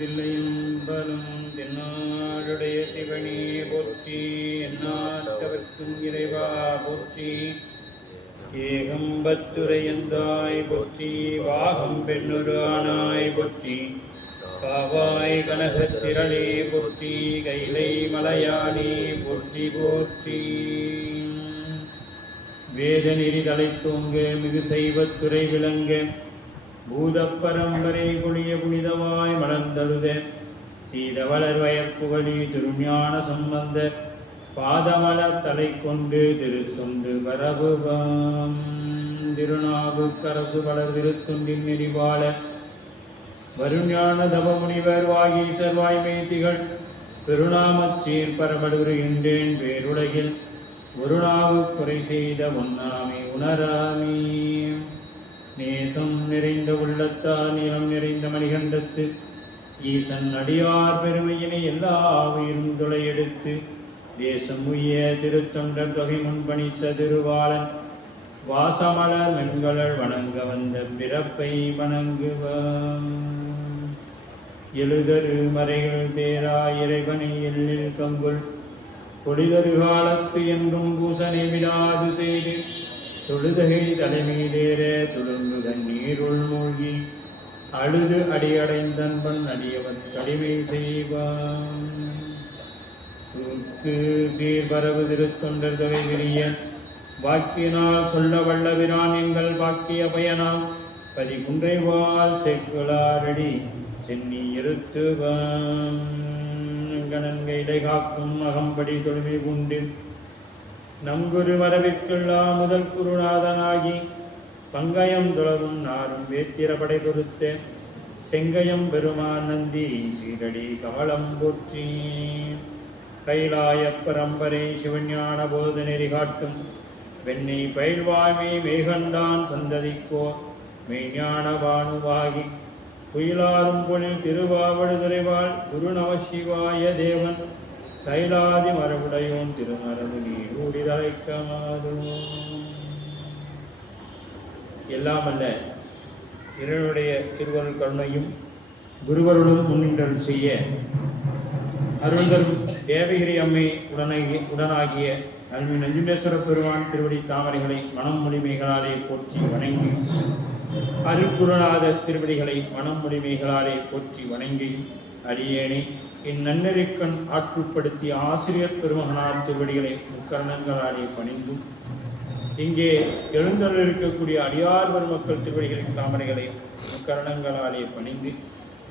தில்லையம்பலம் தென்னாடுடைய சிவனே போற்றி. எந்நாட்டவர்க்கும் இறைவா போற்றி. ஏகம்பத்துரையந்தாய் போற்றி. வாகம் பெண்ணொரு ஆனாய் போற்றி. காவாய் கனகத்திரளே போற்றி. கைலை மலையானே போற்றி போற்றி. வேத நெறி தலைத்தோங்க மிகு செய்வத்துறை விளங்க பூதப்பரம்பரை கொடிய புனிதமாய் மலர்ந்தழுத சீதவளர் வயற்புகழி திருஞான சம்பந்த பாதமலர் தலை கொண்டு திருத்தொண்டு பரபுவாம். திருநாவுக்கரசு வளர் திருத்தொண்டின் நெறிவாள வருஞான தவமுனிவர் வாகீசர் வாய்மை திகழ் பெருநாமச்சீர் பரமடுகின்றேன் பேருலகில் ஒரு நாவு குறை செய்த ஒன்னாமே உணராமே. நேசம் நிறைந்த உள்ளத்தால் நீளம் நிறைந்த மணிகண்டத்து ஈசன் அடியார் பெருமையினை எல்லா உயிரும் துளையெடுத்து தேசம் உய்ய திருத்தொண்டர் தொகை முன்பணித்த திருவாளன் வாசமலர் மென்களல் வணங்க வந்த பிறப்பை வணங்குவாம். எழுதரு மறைகள் தேரா இறைவனை எல்லில் கங்குள் கொடிதரு காலத்து என்றும் பூசனை விடாது செய்து தொழுதகை தலைமீதேற துளும்பு கண்ணீருள் மூழ்கி அழுது அடியடைந்தன்பன் அடியவன் கடிமை செய்வான். சீர்பரவு திருத்தொண்டர் தொகை விரிய வாக்கினால் சொல்ல வல்லவிரான் எங்கள் வாக்கிய பயனாம் பதிகுன்றைவால் செக்குளாரடி சென்னி இருத்துவான். கணன்கை இடை காக்கும் அகம்படி தொழுமை உண்டு நம் குரு வரவிற்குள்ளா முதல் குருநாதனாகி பங்கயம் துளவும் நாரும் வேத்திரப்படை பொறுத்த செங்கயம் பெருமான் நந்தி சீரடி கமலம் போற்றி. கைலாய பரம்பரை சிவஞான போத நெறி காட்டும் வெண்ணை பயில்வாய்மை மேகண்டான் சந்ததிக்கோ மெய்ஞான பானுவாகி குயிலாரும் பொழில் திருவாவடுதுறைவாள் குரு நமசிவாய தேவன் சைலாதி மரபுடையோன் திருமரபு நீரூடி தலைக்கமாதோ. எல்லாமல்ல இறைவனுடைய திருவருள் கருணையும் குருவருளும் முன்னின்றல் செய்ய அருள்தரும் தேவகிரி அம்மை உடனாகிய அருள்மி நஞ்சுண்டேஸ்வர பெருமான் திருவடி தாமரைகளை மனம் மொழிமைகளாலே போற்றி வணங்கி அருட்குருநாதர் திருவடிகளை மனம் மொழிமைகளாலே போற்றி வணங்கி அடியேனே இந்நன்னெறிக்கண் ஆற்றுப்படுத்திய ஆசிரியர் பெருமகனார் திருவடிகளை முக்கரணங்களாலே பணிந்தும் இங்கே எழுந்தருளிருக்கக்கூடிய அடியார் பெருமக்கள் திருவடிகளின் தாமரைகளை முக்கரணங்களாலே பணிந்து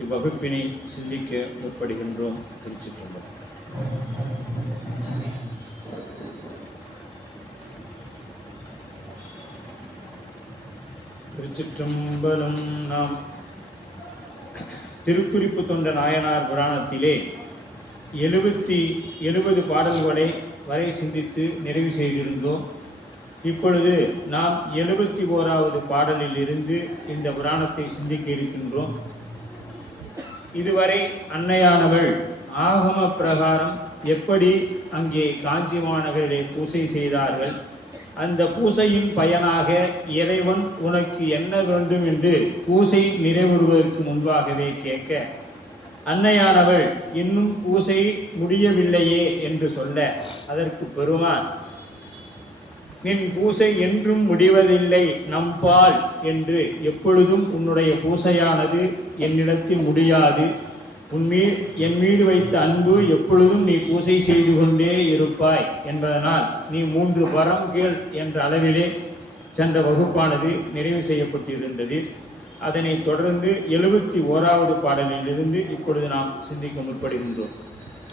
இவ்வகுப்பினை சிந்திக்க முற்படுகின்றோம். திருச்சிற்றம்பலம். திருச்சிற்றம்பலம். நாம் திருக்குறிப்பு தொண்ட நாயனார் புராணத்திலே 70 பாடல்களை வரை சிந்தித்து நிறைவு செய்திருந்தோம். இப்பொழுது நாம் 71வது பாடலில் இருந்து இந்த புராணத்தை சிந்திக்க இருக்கின்றோம். இதுவரை அன்னையானவள் ஆகம பிரகாரம் எப்படி அங்கே காஞ்சி மாநகரிலே பூசை செய்தார்கள், அந்த பூசையின் பயனாக இறைவன் உனக்கு என்ன வேண்டும் என்று பூசை நிறைவுறுவதற்கு முன்பாகவே கேட்க, அன்னையானவள் இன்னும் பூசை முடியவில்லையே என்று சொல்ல, அதற்கு பெருமான் நின் பூசை என்றும் முடிவதில்லை நம்பால் என்று, எப்பொழுதும் உன்னுடைய பூசையானது என்னிடத்தில் முடியாது, என் மீது வைத்த அன்பு எப்பொழுதும் நீ பூசை செய்து கொண்டே இருப்பாய் என்பதனால் நீ 3 வரம் கேள் என்ற அளவிலே சென்ற வகுப்பானது நிறைவு செய்யப்பட்டிருந்தது. அதனை தொடர்ந்து 71வது பாடலிலிருந்து இப்பொழுது நாம் சிந்திக்க முற்படுகின்றோம்.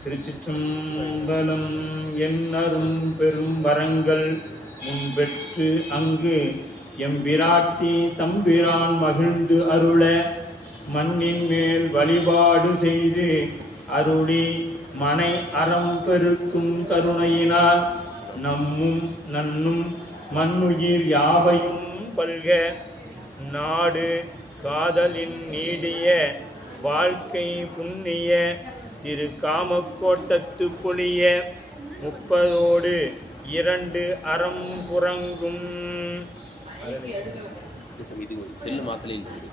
திருச்சிற்றம்பலம். என்னரும் பெரும் வரங்கள் முன்பெற்று அங்கு எம்பிராட்டி தம்பிரான் மகிழ்ந்து அருள மண்ணின் மேல் வழிபாடு செய்து அருளி மனை அறம் பெருக்கும் கருணையினால் நம்மும் நன்னும் மண்ணுயிர் யாவையும் பல்க நாடு காதலின் நீடிய வாழ்க்கை புண்ணிய திரு காமக்கோட்டத்து பொழிய 30ஓடு 2 அறம் புறங்கும். செல்லு மாத்தலையில்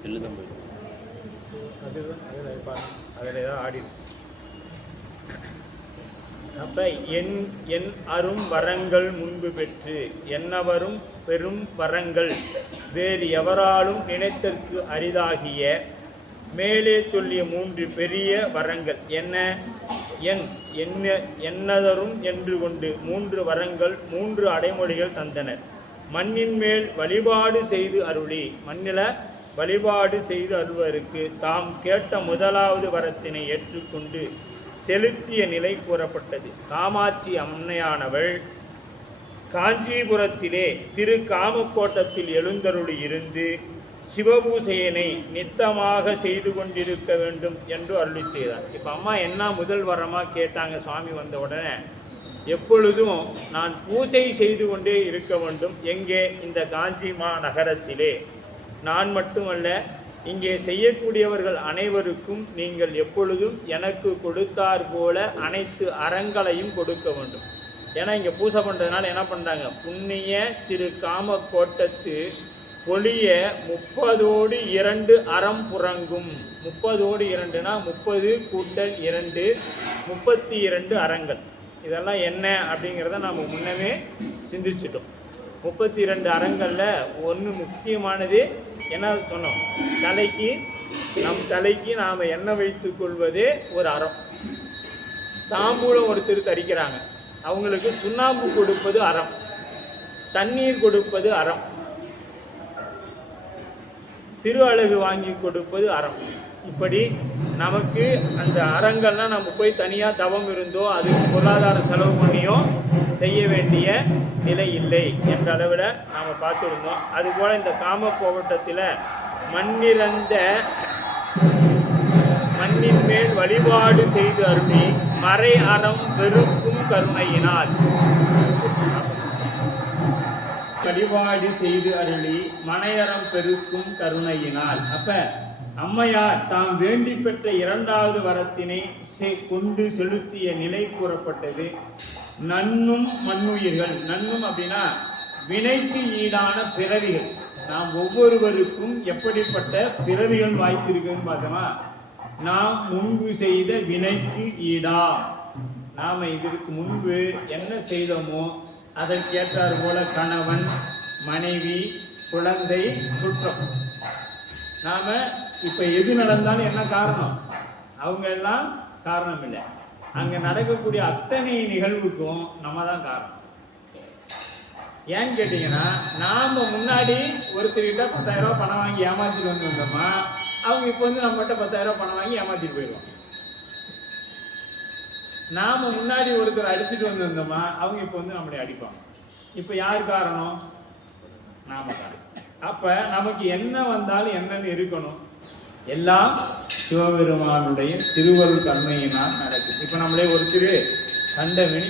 செல்லு தான் போயிடும். அதில் ஏதாவது ஆடி. அப்போ என் அரும் வரங்கள் முன்பு பெற்று என்னவரும் பெரும் வரங்கள் வேறு எவராலும் நினைத்தற்கு அரிதாகிய மேலே சொல்லிய 3 பெரிய வரங்கள் என்னதரும் என்று கொண்டு 3 வரங்கள் 3 அடைமொழிகள் தந்தனர். மண்ணின் மேல் வழிபாடு செய்து அருளி, மண்ணில் வழிபாடு செய்து அருள்வதற்கு தாம் கேட்ட முதலாவது வரத்தினை ஏற்றுக்கொண்டு செலுத்திய நிலை கூறப்பட்டது. காமாட்சி அன்னையானவள் காஞ்சிபுரத்திலே திரு காமக்கோட்டத்தில் எழுந்தருளி இருந்து சிவபூசையினை நித்தமாக செய்து கொண்டிருக்க வேண்டும் என்று அருளி செய்தார். இப்போ அம்மா என்ன முதல் வரமாக கேட்டாங்க சுவாமி வந்த உடனே? எப்பொழுதும் நான் பூசை செய்து கொண்டே இருக்க வேண்டும். எங்கே? இந்த காஞ்சி நகரத்திலே. நான் மட்டுமல்ல, இங்கே செய்யக்கூடியவர்கள் அனைவருக்கும் நீங்கள் எப்பொழுதும் எனக்கு கொடுத்தார் போல அனைத்து அறங்களையும் கொடுக்க வேண்டும். ஏன்னா இங்கே பூசை பண்ணுறதுனால என்ன பண்ணுறாங்க? புண்ணிய திரு காமக்கோட்டத்து பொலிய 30 2 அறம் புறங்கும். 30 2னா 30 கூட்டல் 2 32 அறங்கள். இதெல்லாம் என்ன அப்படிங்கிறத நாம் முன்னமே சிந்திச்சிட்டோம். 32 அறங்களில் ஒன்று முக்கியமானது என்ன சொன்னோம்? தலைக்கு நாம் எண்ணெய் வைத்து கொள்வதே ஒரு அறம். தாம்பூலம் ஒருத்தர் தரிக்கிறாங்க, அவங்களுக்கு சுண்ணாம்பு கொடுப்பது அறம், தண்ணீர் கொடுப்பது அறம், திரு அழகு வாங்கி கொடுப்பது அறம். இப்படி நமக்கு அந்த அறங்கள்லாம் நம்ம போய் தனியாக தவம் இருந்தோ அதுக்கு பொருளாதார செலவு பண்ணியோ செய்ய வேண்டிய நிலை இல்லை என்ற அளவில் நாம் பார்த்துருந்தோம். அதுபோல் இந்த காமக்கோவட்டத்தில் மண்ணின் மேல் வழிபாடு செய்து அருளி மறை அறம் பெருக்கும் கருணையினால், வழிபாடு செய்து அருளி மனையறம் பெருக்கும் கருணையினால். அப்ப அம்மையார் தாம் வேண்டி பெற்ற 2வது வரத்தினை கொண்டு செலுத்திய நிலை கூறப்பட்டது. நன்னும் மண்ணுயிர்கள், நன்னும் அப்படின்னா வினைக்கு ஈடான பிறவிகள். நாம் ஒவ்வொருவருக்கும் எப்படிப்பட்ட பிறவிகள் வாய்த்திருக்குன்னு பார்த்தோமா? நாம் முன்பு செய்த வினைக்கு ஈடா, நாம் இதற்கு முன்பு என்ன செய்தோமோ அதற்கேற்றார் போல கணவன், மனைவி, குழந்தை, சுற்றம். நாம இப்ப எது நடந்தாலும் என்ன காரணம்? அவங்க எல்லாம் காரணம் இல்லை. அங்க நடக்கக்கூடிய அத்தனை நிகழ்வுக்கும் நம்ம தான் காரணம். ஏன்னு கேட்டீங்கன்னா, நாம முன்னாடி ஒருத்தர்கிட்ட 10,000 ரூபாய் பணம் வாங்கி ஏமாத்திட்டு வந்திருந்தோமா, அவங்க இப்போ வந்து நம்மகிட்ட 10,000 ரூபாய் பணம் வாங்கி ஏமாத்திட்டு போயிடுவாங்க. நாம முன்னாடி ஒருத்தர் அடிச்சுட்டு வந்திருந்தோமா, அவங்க இப்போ வந்து நம்மளை அடிப்பாங்க. இப்போ யார் காரணம்? நாம காரணம். அப்ப நமக்கு என்ன வந்தாலும் என்னன்னு இருக்கணும், எல்லாம் சிவபெருமானுடைய திருவருள் கருணையினால் நடக்குது. இப்போ நம்மளே ஒருத்தர் கண்டவனி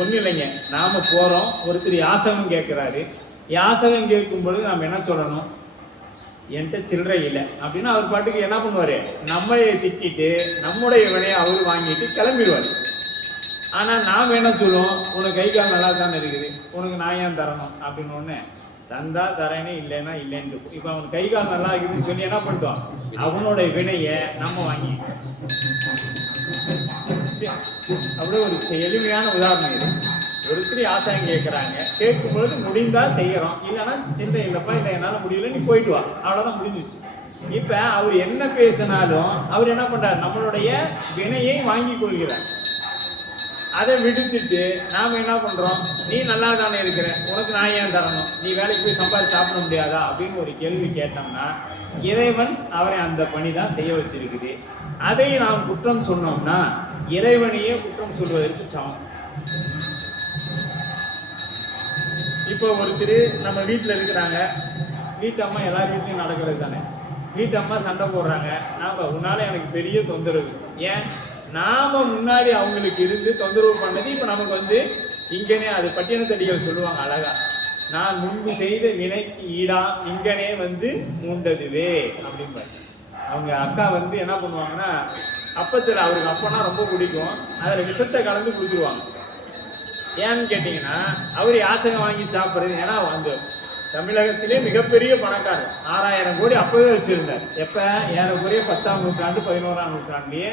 ஒன்றும் இல்லைங்க, நாம போறோம், ஒருத்தர் யாசகம் கேட்கிறாரு. யாசகம் கேட்கும் பொழுது நாம் என்ன சொல்லணும்? என்கிட்ட சில்லறை இல்லை அப்படின்னா அவர் பாட்டுக்கு என்ன பண்ணுவாரு? நம்மளையே திட்டிட்டு நம்முடைய வினையை அவர் வாங்கிட்டு கிளம்பிடுவார். ஆனால் நாம் என்ன சொல்லுவோம்? உனக்கு கை கால் நல்லா தானே இருக்குது, உனக்கு நான் ஏன் தரணும் அப்படின்னு. ஒன்று தந்தா தரேனே, இல்லைன்னா இல்லைன்னு. இப்போ அவனுக்கு கை கால் நல்லா இருக்குதுன்னு சொல்லி என்ன பண்ணிட்டோம்? அவனோட வினையை நம்ம வாங்கி. அப்படியே ஒரு எளிமையான உதாரணம் இது. ஒருத்தர் யாசகம் கேட்குறாங்க, கேட்கும் பொழுது முடிந்தா செய்யறோம், இல்லைன்னா சின்ன இல்லைப்பா, இல்லை என்னால் முடியல, நீ போயிட்டு வா, அவ்வளோதான், முடிஞ்சிச்சு. இப்போ அவர் என்ன பேசினாலும் அவர் என்ன பண்றார்? நம்மளுடைய வினையை வாங்கி கொள்கிறார். அதை விடுத்துட்டு நாம் என்ன பண்ணுறோம்? நீ நல்லா தானே இருக்கிற, உனக்கு நான் ஏன் தரணும், நீ வேலைக்கு போய் சம்பாதிச்சு சாப்பிட முடியாதா அப்படின்னு ஒரு கேள்வி கேட்டோம்னா, இறைவன் அவரை அந்த பணி தான் செய்ய வச்சிருக்குது. அதை நாம் குற்றம் சொன்னோம்னா இறைவனையே குற்றம் சொல்வதற்கு சமம். இப்போ ஒருத்தர் நம்ம வீட்டில் இருக்கிறாங்க, வீட்டு அம்மா எல்லார் வீட்லையும் நடக்கிறது தானே. வீட்டு அம்மா சண்டை போடுறாங்க, நாம் உன்னால எனக்கு பெரிய தொந்தரவு. ஏன்? நாம முன்னாடி அவங்களுக்கு இருந்து தொந்தரவு பண்ணது இப்போ நமக்கு வந்து இங்கனே, அது பட்டினத்தடிகள் சொல்லுவாங்க அழகா, நான் முன்பு செய்த வினைக்கு ஈடா இங்கனே வந்து மூண்டதுவே அப்படிம்பாரு. அவங்க அக்கா வந்து என்ன பண்ணுவாங்கன்னா, அப்பத்தில் அவருக்கு அப்பனா ரொம்ப பிடிக்கும், அதில் விஷத்தை கலந்து கொடுத்துருவாங்க. ஏன்னு கேட்டிங்கன்னா, அவர் யாசகம் வாங்கி சாப்பிட்றது. ஏன்னா அந்த தமிழகத்திலே மிகப்பெரிய பணக்காரர், 6000 கோடி அப்பவே வச்சிருந்தார். எப்ப? ஏறக்குறைய 10ஆம் நூற்றாண்டு 11ஆம் நூற்றாண்டுலயே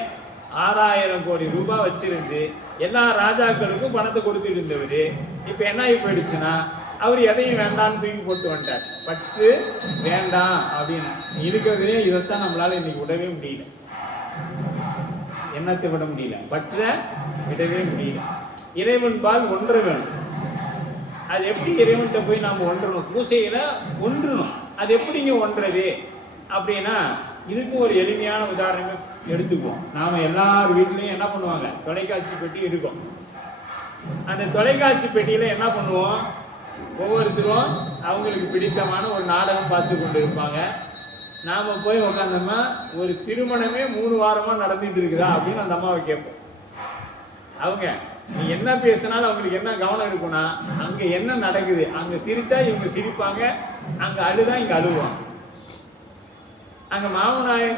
6000 கோடி ரூபாய் வச்சிருந்து எல்லா ராஜாக்களுக்கும் பணத்தை கொடுத்துட்டு இருந்தவர் இப்ப என்ன ஆகி போயிடுச்சுன்னா அவர் எதையும் வேண்டாம்னு தூக்கி போட்டு வந்துட்டார். பற்று வேண்டாம் அப்படின்னு இருக்கிறதுலே இதைத்தான் நம்மளால இன்னைக்கு விடவே முடியல. எண்ணத்தை விட முடியல, பற்ற விடவே முடியல. இறைவன்பால் ஒன்று வேணும். அது எப்படி இறைவன்கிட்ட போய் நாம் ஒன்றணும்? பூசையில ஒன்றணும். அது எப்படிங்க ஒன்றது அப்படின்னா இதுக்கும் ஒரு எளிமையான உதாரணமே எடுத்துக்குவோம். நாம எல்லார் வீட்லையும் என்ன பண்ணுவாங்க? தொலைக்காட்சி பெட்டி இருக்கும். அந்த தொலைக்காட்சி பெட்டியில என்ன பண்ணுவோம்? ஒவ்வொருத்தரும் அவங்களுக்கு பிடித்தமான ஒரு நாடகம் பார்த்து கொண்டு இருப்பாங்க. நாம போய் உட்காந்தோம்னா ஒரு திருமணமே 3 வாரமா நடந்துட்டு இருக்குதா அப்படின்னு அந்த அம்மாவை கேட்போம். அவங்க நீ என்ன பேசினாலும் அவங்களுக்கு என்ன கவனம் இருக்குன்னா அங்க என்ன நடக்குது, அங்க சிரிச்சா இவங்க சிரிப்பாங்க, அங்க அழுதா இங்க அழுவாங்க. அங்க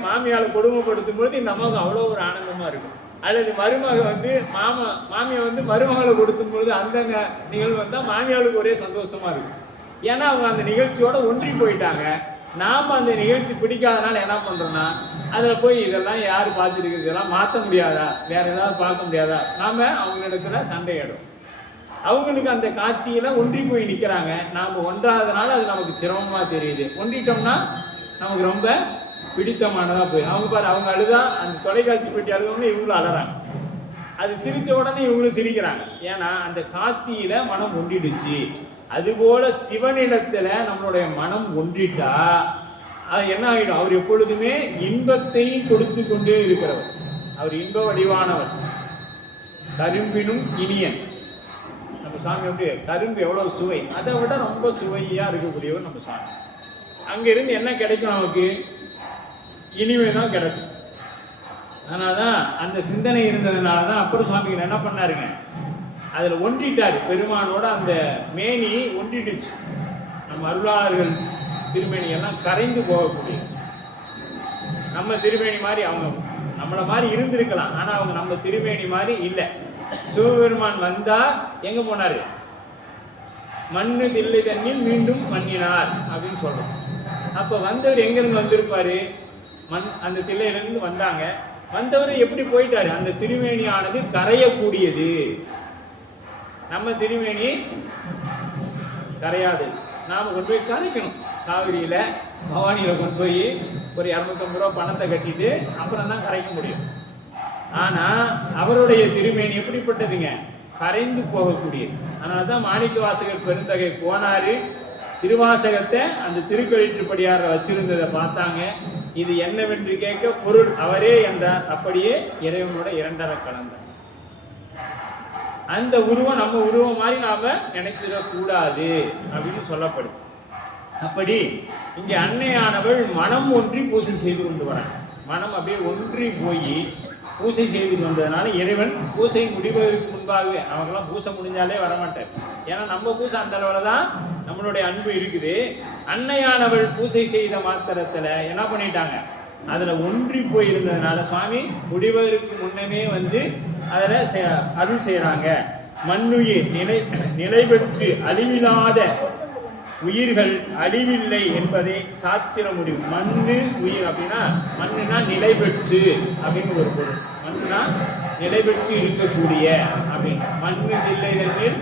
மாமியால கொடுமைப்படுத்தும் பொழுது இந்த அம்மாவுக்கு அவ்வளோ ஒரு ஆனந்தமா இருக்கும். அல்லது மருமக மாமியை மருமகளை கொடுத்தும் பொழுது அந்த நிகழ்வு வந்தால் மாமியாளுக்கு ஒரே சந்தோஷமா இருக்கும். ஏன்னா அவங்க அந்த நிகழ்ச்சியோட ஒன்றி போயிட்டாங்க. நாம் அந்த நிகழ்ச்சி பிடிக்காதனால என்ன பண்றோம்னா அதில் போய் இதெல்லாம் யார் பார்த்துருக்கு, இதெல்லாம் மாற்ற முடியாதா, வேற ஏதாவது பார்க்க முடியாதா, நாம அவங்களிடத்துல சண்டையிடும். அவங்களுக்கு அந்த காட்சியில ஒன்றி போய் நிற்கிறாங்க. நாம் ஒன்றாதனால அது நமக்கு சிரமமா தெரியுது. ஒன்றிட்டோம்னா நமக்கு ரொம்ப பிடித்தமானதா போயிடும். அவங்க பாரு, அவங்க அழுதா அந்த தொலைக்காட்சி பெட்டி அழுதோன்னு இவங்களும் அழறாங்க. அது சிரிச்ச உடனே இவங்களும் சிரிக்கிறாங்க. ஏன்னா அந்த காட்சியில மனம் ஒன்றிடுச்சு. அதுபோல சிவனிடத்துல நம்மளுடைய மனம் ஒன்றிட்டா அது என்ன ஆகிடும்? அவர் எப்பொழுதுமே இன்பத்தை கொடுத்து கொண்டே இருக்கிறவர். அவர் இன்ப வடிவானவர், கரும்பினும் இனியன். நம்ம சாமி எப்படி? கரும்பு எவ்வளவு சுவை, அதை விட ரொம்ப சுவையா இருக்கக்கூடியவர் நம்ம சாமி. அங்கிருந்து என்ன கிடைக்கும்? நமக்கு இனிமே தான் கிடைக்கும். அதனாலதான் அந்த சிந்தனை இருந்ததுனாலதான் அப்புறம் சுவாமி என்ன பண்ணாருங்க, அதுல ஒன்றிட்டாரு. பெருமானோட அந்த மேனி ஒன்றிடுச்சு. நம்ம அருளாளர்கள் திருமேனி எல்லாம் கரைந்து போகக்கூடிய, நம்ம திருமேனி மாதிரி அவங்க நம்மள மாதிரி இருந்திருக்கலாம், ஆனா அவங்க நம்ம திருமேனி மாதிரி இல்லை. சிவபெருமான் வந்தா எங்க போனாரு? மண்ணு தில்லை தண்ணில் மீண்டும் மண்ணினார் அப்படின்னு சொல்றோம். அப்ப வந்தவர் எங்கிருந்து வந்திருப்பாரு? அந்த தில்லையிலிருந்து வந்தாங்க. வந்தவர் எப்படி போயிட்டாரு? அந்த திருமேனியானது கரையக்கூடியது. நம்ம திருமேனி கரையாது. நாம கொண்டு போய் கரைக்கணும். காவிரியில பவானியில கொண்டு போய் ஒரு 250 ரூபா பணத்தை கட்டிட்டு அப்புறம் தான் கரைக்க முடியும். ஆனா அவருடைய திருமேனி எப்படிப்பட்டதுங்க? கரைந்து போகக்கூடியது. அதனாலதான் மாணிக்க வாசகர் பெருந்தகை போனாரு. திருவாசகத்தை அந்த திருக்கழிற்றுப்படியார வச்சிருந்ததை பார்த்தாங்க. இது என்னவென்று கேட்க பொருள் அவரே என்றார். அப்படியே இறைவனோட 2.5 கலந்தார். அந்த உருவம் நம்ம உருவம் மாதிரி நாம நினைச்சிடக்கூடாது அப்படின்னு சொல்லப்படுது. அப்படி இங்க அன்னையானவள் மனம் ஒன்றி பூசை செய்து கொண்டு வராங்க. மனம் அப்படியே ஒன்றி போய் பூசை செய்து வந்ததுனால இறைவன் பூசை முடிவதற்கு முன்பாகவே, அவங்கெல்லாம் பூசை முடிஞ்சாலே வரமாட்டார். ஏன்னா நம்ம பூசை அந்த அளவுல தான் நம்மளுடைய அன்பு இருக்குது. அன்னையானவள் பூசை செய்த மாத்திரத்துல என்ன பண்ணிட்டாங்க? அதுல ஒன்றி போயிருந்ததுனால சுவாமி முடிவதற்கு முன்னமே அதுல அருள் செய்யறாங்க. மண்ணுயிர் நிலை பெற்று அழிவில்லாத உயிர்கள் அழிவில்லை என்பதை சாத்திர முடிவு. மண்ணு உயிர் அப்படின்னா மண்ணுனா நிலை பெற்று அப்படின்னு ஒரு பொருள். மண்ணுனா நிலை பெற்று இருக்கக்கூடிய அப்படின்னு. மண்ணு தில்லை தண்ணில்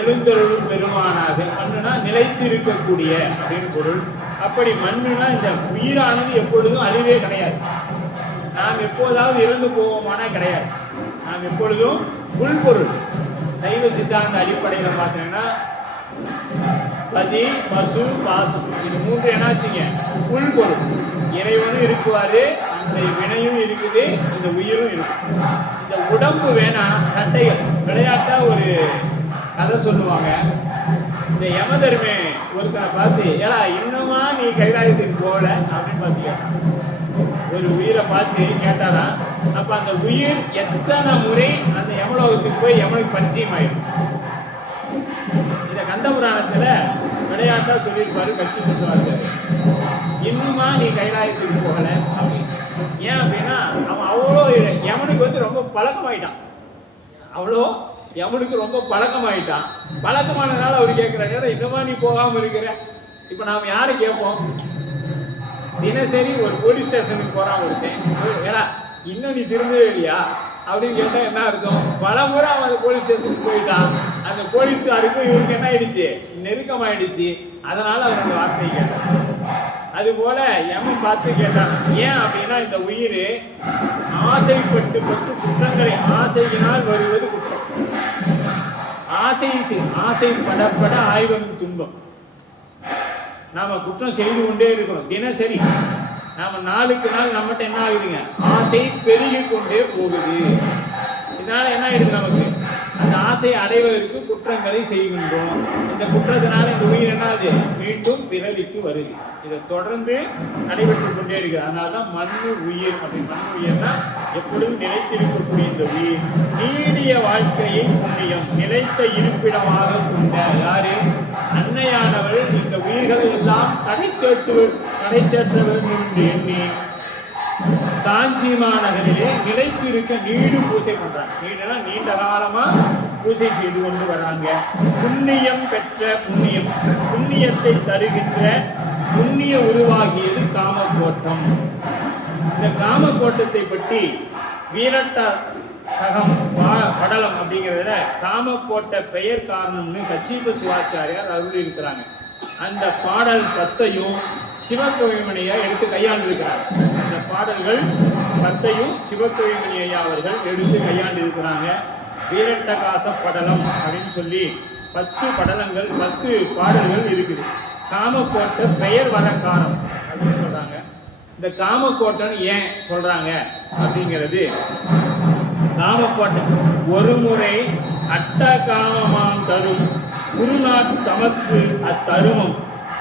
எழுந்தருளும் பெருமானாக. மண்ணுனா நிலைத்து இருக்கக்கூடிய அப்படின்னு பொருள். அப்படி மண்ணுனா இந்த உயிரானது எப்பொழுதும் அழிவே கிடையாது. நாம் எப்போதாவது இறந்து போவோமானா கிடையாது. நாம் எப்பொழுதும் உள்பொருள். சைவ சித்தாந்த அடிப்படையில் பார்த்தீங்கன்னா பதி, பசு, பாசு, இது 3 என்னாச்சுங்க? உள்பொருள். இறைவனும் இருக்குவாரு, அந்த வினையும் இருக்குது, இந்த உயிரும் இருக்கு. இந்த உடம்பு வேணா சண்டைகள் விளையாட்டா ஒரு கதை சொல்லுவாங்க. இந்த யமதர்மே ஒருத்தனை பார்த்து, ஏடா இன்னுமா நீ கைலாயத்துக்கு போகல அப்படின்னு பார்த்தீங்க. ஒரு உயிரை பார்த்து கேட்டாரா. அப்ப அந்த உயிர் எத்தனை முறை அந்த யமலோகத்துக்கு போய் யமனுக்கு பரிச்சயம் ஆயிடும். இந்த கந்தபுராணத்துல விளையாட்டா சொல்லியிருப்பாரு கட்சி புசுவாச்சார். இன்னுமா நீ கைலாயத்துக்கு போகல அப்படின்னு. ஏன் அப்படின்னா அவன் அவ்வளோ யமனுக்கு ரொம்ப பழக்கமாயிட்டான். அவ்வளோ யமனுக்கு ரொம்ப பழக்கமாயிட்டான். பழக்கமானதுனால அவர் கேட்கிறாரு, இன்னமா நீ போகாம இருக்கிற? இப்ப நாம யாரை கேட்போம்? தினசரி ஒரு போலீஸ் ஸ்டேஷனுக்கு போறான் ஒருத்தன், ஏன்னா இன்னும் நீ திரும்பவே இல்லையா அப்படின்னு கேட்டா என்ன அர்த்தம்? பல முறை அவன் அந்த போலீஸ் ஸ்டேஷனுக்கு போயிட்டான். அந்த போலீஸாருக்கும் இவருக்கு என்ன ஆயிடுச்சு? நெருக்கமாயிடுச்சு. அதனால அவர் அந்த வார்த்தையை கேட்டார். அது போல யமன் பார்த்து கேட்டான். ஏன் அப்படின்னா, இந்த உயிர் ஆசைப்பட்டு குற்றங்களை, ஆசையினால் வருவது குற்றம். ஆசைப்படப்பட ஆய்வம் துன்பம். நாம குற்றம் செய்து கொண்டே இருக்கிறோம் தினசரி. நாம நாளுக்கு நாள் நம்மகிட்ட என்ன ஆகுதுங்க? ஆசை பெருகி கொண்டே போகுது. இதனால என்ன ஆயிடுது? நமக்கு அந்த ஆசையை அடைவதற்கு குற்றங்களை செய்கின்றோம். இந்த குற்றத்தினால இந்த உயிர் என்ன ஆகுது? மீண்டும் பிறவிக்கு வருது. இதை தொடர்ந்து நடைபெற்று கொண்டே இருக்கு. அதனாலதான் மண்ணு உயிர் அப்படி. மண்ணு உயிர்னா எப்பொழுதும் நிலைத்திருக்கக்கூடிய இந்த உயிர் நீடிய வாழ்க்கையை புண்ணியம் நிலைத்த இருப்பிடமாக கொண்ட யாரு? அன்னையானவள் இந்த உயிர்களை எல்லாம் கடை தேற்ற வேண்டும் என்று எண்ணி காஞ்சி மாநகரிலே நிலைத்து இருக்க நீடு பூசை பண்றாங்க. நீடுனா நீண்ட காலமா பூசை செய்து கொண்டு வராங்க. புண்ணியம் பெற்ற புண்ணியத்தை தருகின்ற புண்ணிய உருவாகியது காமக்கோட்டம். இந்த காமக்கோட்டத்தை பற்றி வீரட்ட சகம் படலம் அப்படிங்கிறதுல காமக்கோட்ட பெயர் காரணம்னு கச்சிப சிவாச்சாரியார் அருள் இருக்கிறாங்க. அந்த பாடல் 10ஐயும் சிவகவிமணியா எடுத்து கையாண்டு இருக்கிறார். இந்த பாடல்கள் 10ஐயும் சிவகவிமணி ஐயா அவர்கள் எடுத்து கையாண்டு இருக்கிறாங்க. வீரட்டகாச படலம் அப்படின்னு சொல்லி 10 படலங்கள் 10 பாடல்கள் இருக்குது. காமக்கோட்டை பெயர் வர காரணம் அப்படின்னு சொல்றாங்க. இந்த காமக்கோட்டைன்னு ஏன் சொல்றாங்க அப்படிங்கிறது, காமக்கோட்டை ஒரு முறை அட்ட காமமாம் தரும் குருநாத் தமக்கு அத்தருமம்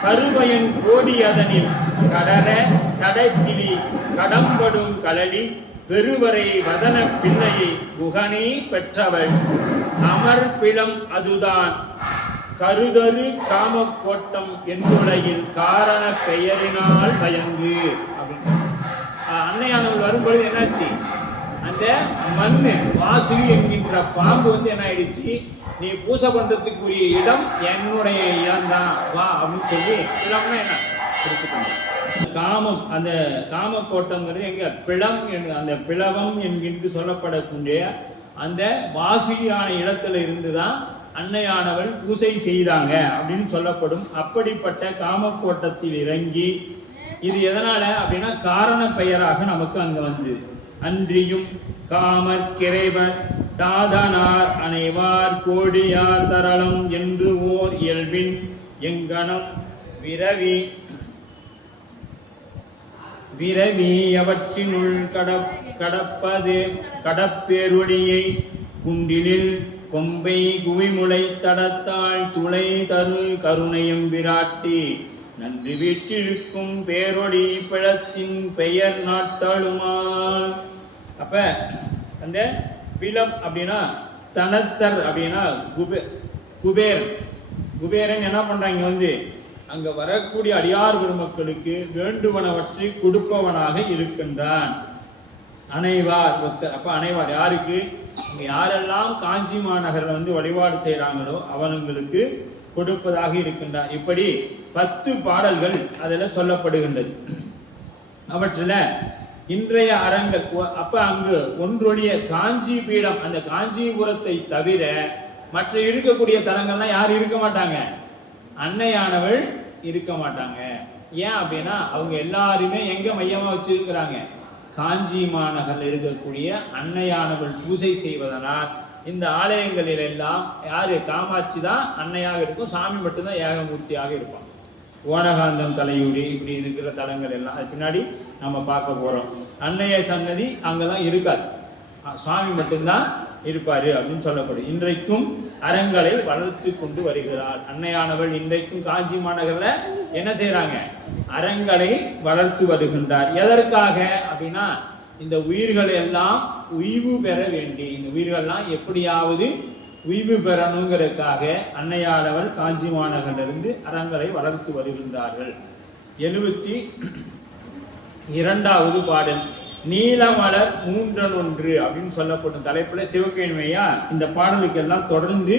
கருபயன் கோடி அதனில் கடல தடக்கிளி கடம்படும் கலலி பெருவரை வதன பிள்ளையை குகனே பெற்றவள் அமர்பிளம் அதுதான் கருதரு காமக்கோட்டம் என்னுடையில் காரண பெயரினால் பயந்து அப்படின்னு. அன்னையானவள் வரும்பொழுது என்னாச்சு? அந்த மண்ணு வாசு என்கின்ற பாம்பு என்ன ஆயிடுச்சு? நீ பூசை பண்றதுக்குரிய இடம் என்னுடைய இடம் தான், வா அப்படின்னு சொல்லி பிளம்னா என்ன பிடிச்சுக்கணும். காமம், அந்த காமக்கோட்டம்ங்கிறது எங்க? பிளம், அந்த பிளவம் என்கின்ற சொல்லப்படக்கூடிய அந்த வாசியான இடத்துல இருந்துதான் அன்னையானவள் பூசை செய்தாங்க அப்படின்னு சொல்லப்படும். அப்படிப்பட்ட காமக்கோட்டத்தில் இறங்கி, இது எதனால அப்படின்னா காரண பெயராக நமக்கு அங்க வந்து, அன்றியும் காமற் கிரைவர் தாதனார் அனைவார் கோடியார் தரளம் என்று ஓர் இயல்பின் எங்கனம் விரவி அவற்றினுள் கடப்பது கடப்பேரொடியை குண்டிலில் கொம்பை குவிமுளை தடத்தாள் துளை தரு கருணையம் விராட்டி நன்றி வீட்டிருக்கும் பேரொடி பிழத்தின் பெயர் நாட்டாளுமால். அப்ப அந்த பிலம் அப்படின்னா தனத்தர் அப்படின்னா குபேரன் என்ன பண்றாங்க? அங்க வரக்கூடிய அடியார் பெருமக்களுக்கு வேண்டுவனவற்றை கொடுப்பவனாக இருக்கின்றான். அனைவார் ஒருத்தர். அப்ப அனைவார் யாருக்கு? இங்க யாரெல்லாம் காஞ்சி மாநகரில் வழிபாடு செய்யறாங்களோ அவங்களுக்கு கொடுப்பதாக இருக்கின்றார். இப்படி 10 பாடல்கள் அதில் சொல்லப்படுகின்றது. அவற்றில் இன்றைய அரங்கள் அப்ப அங்கு ஒன்றொழிய காஞ்சி பீடம், அந்த காஞ்சிபுரத்தை தவிர மற்ற இருக்கக்கூடிய தலங்கள்லாம் யார் இருக்க மாட்டாங்க? அன்னையானவள் இருக்க மாட்டாங்க. ஏன் அப்படின்னா அவங்க எல்லாருமே எங்க மையமா வச்சிருக்கிறாங்க? காஞ்சி மாநகரில் இருக்கக்கூடிய அன்னையானவள் பூஜை செய்வதனால் இந்த ஆலயங்களில் எல்லாம் யாரு? காமாட்சி தான் அன்னையாக இருக்கும், சாமி மட்டும்தான் ஏகமூர்த்தியாக இருப்பான். ஓனகாந்தம் தலையூடி இப்படி இருக்கிற தலங்கள் எல்லாம் அது பின்னாடி நம்ம பார்க்க போறோம். அன்னைய சன்னதி அங்கதான் இருக்காது, சுவாமி மட்டும்தான் இருப்பாரு அப்படின்னு சொல்லப்படும். இன்றைக்கும் அறங்களை வளர்த்து கொண்டு வருகிறார் அன்னையானவள். இன்றைக்கும் காஞ்சி மாநகர்ல என்ன செய்யறாங்க? அறங்களை வளர்த்து வருகின்றார். எதற்காக அப்படின்னா இந்த உயிர்கள் எல்லாம் உய்வு பெற வேண்டி, இந்த உயிர்கள்லாம் எப்படியாவது உய்வு பெறணுங்கிறதுக்காக அன்னையானவள் காஞ்சி மாநகரிலிருந்து அறங்களை வளர்த்து வருகின்றார்கள். 72வது பாடல் நீலமலர் மூன்றனொன்று அப்படின்னு சொல்லப்படும் தலைப்புல சிவகேண்மையா இந்த பாடலுக்கெல்லாம் தொடர்ந்து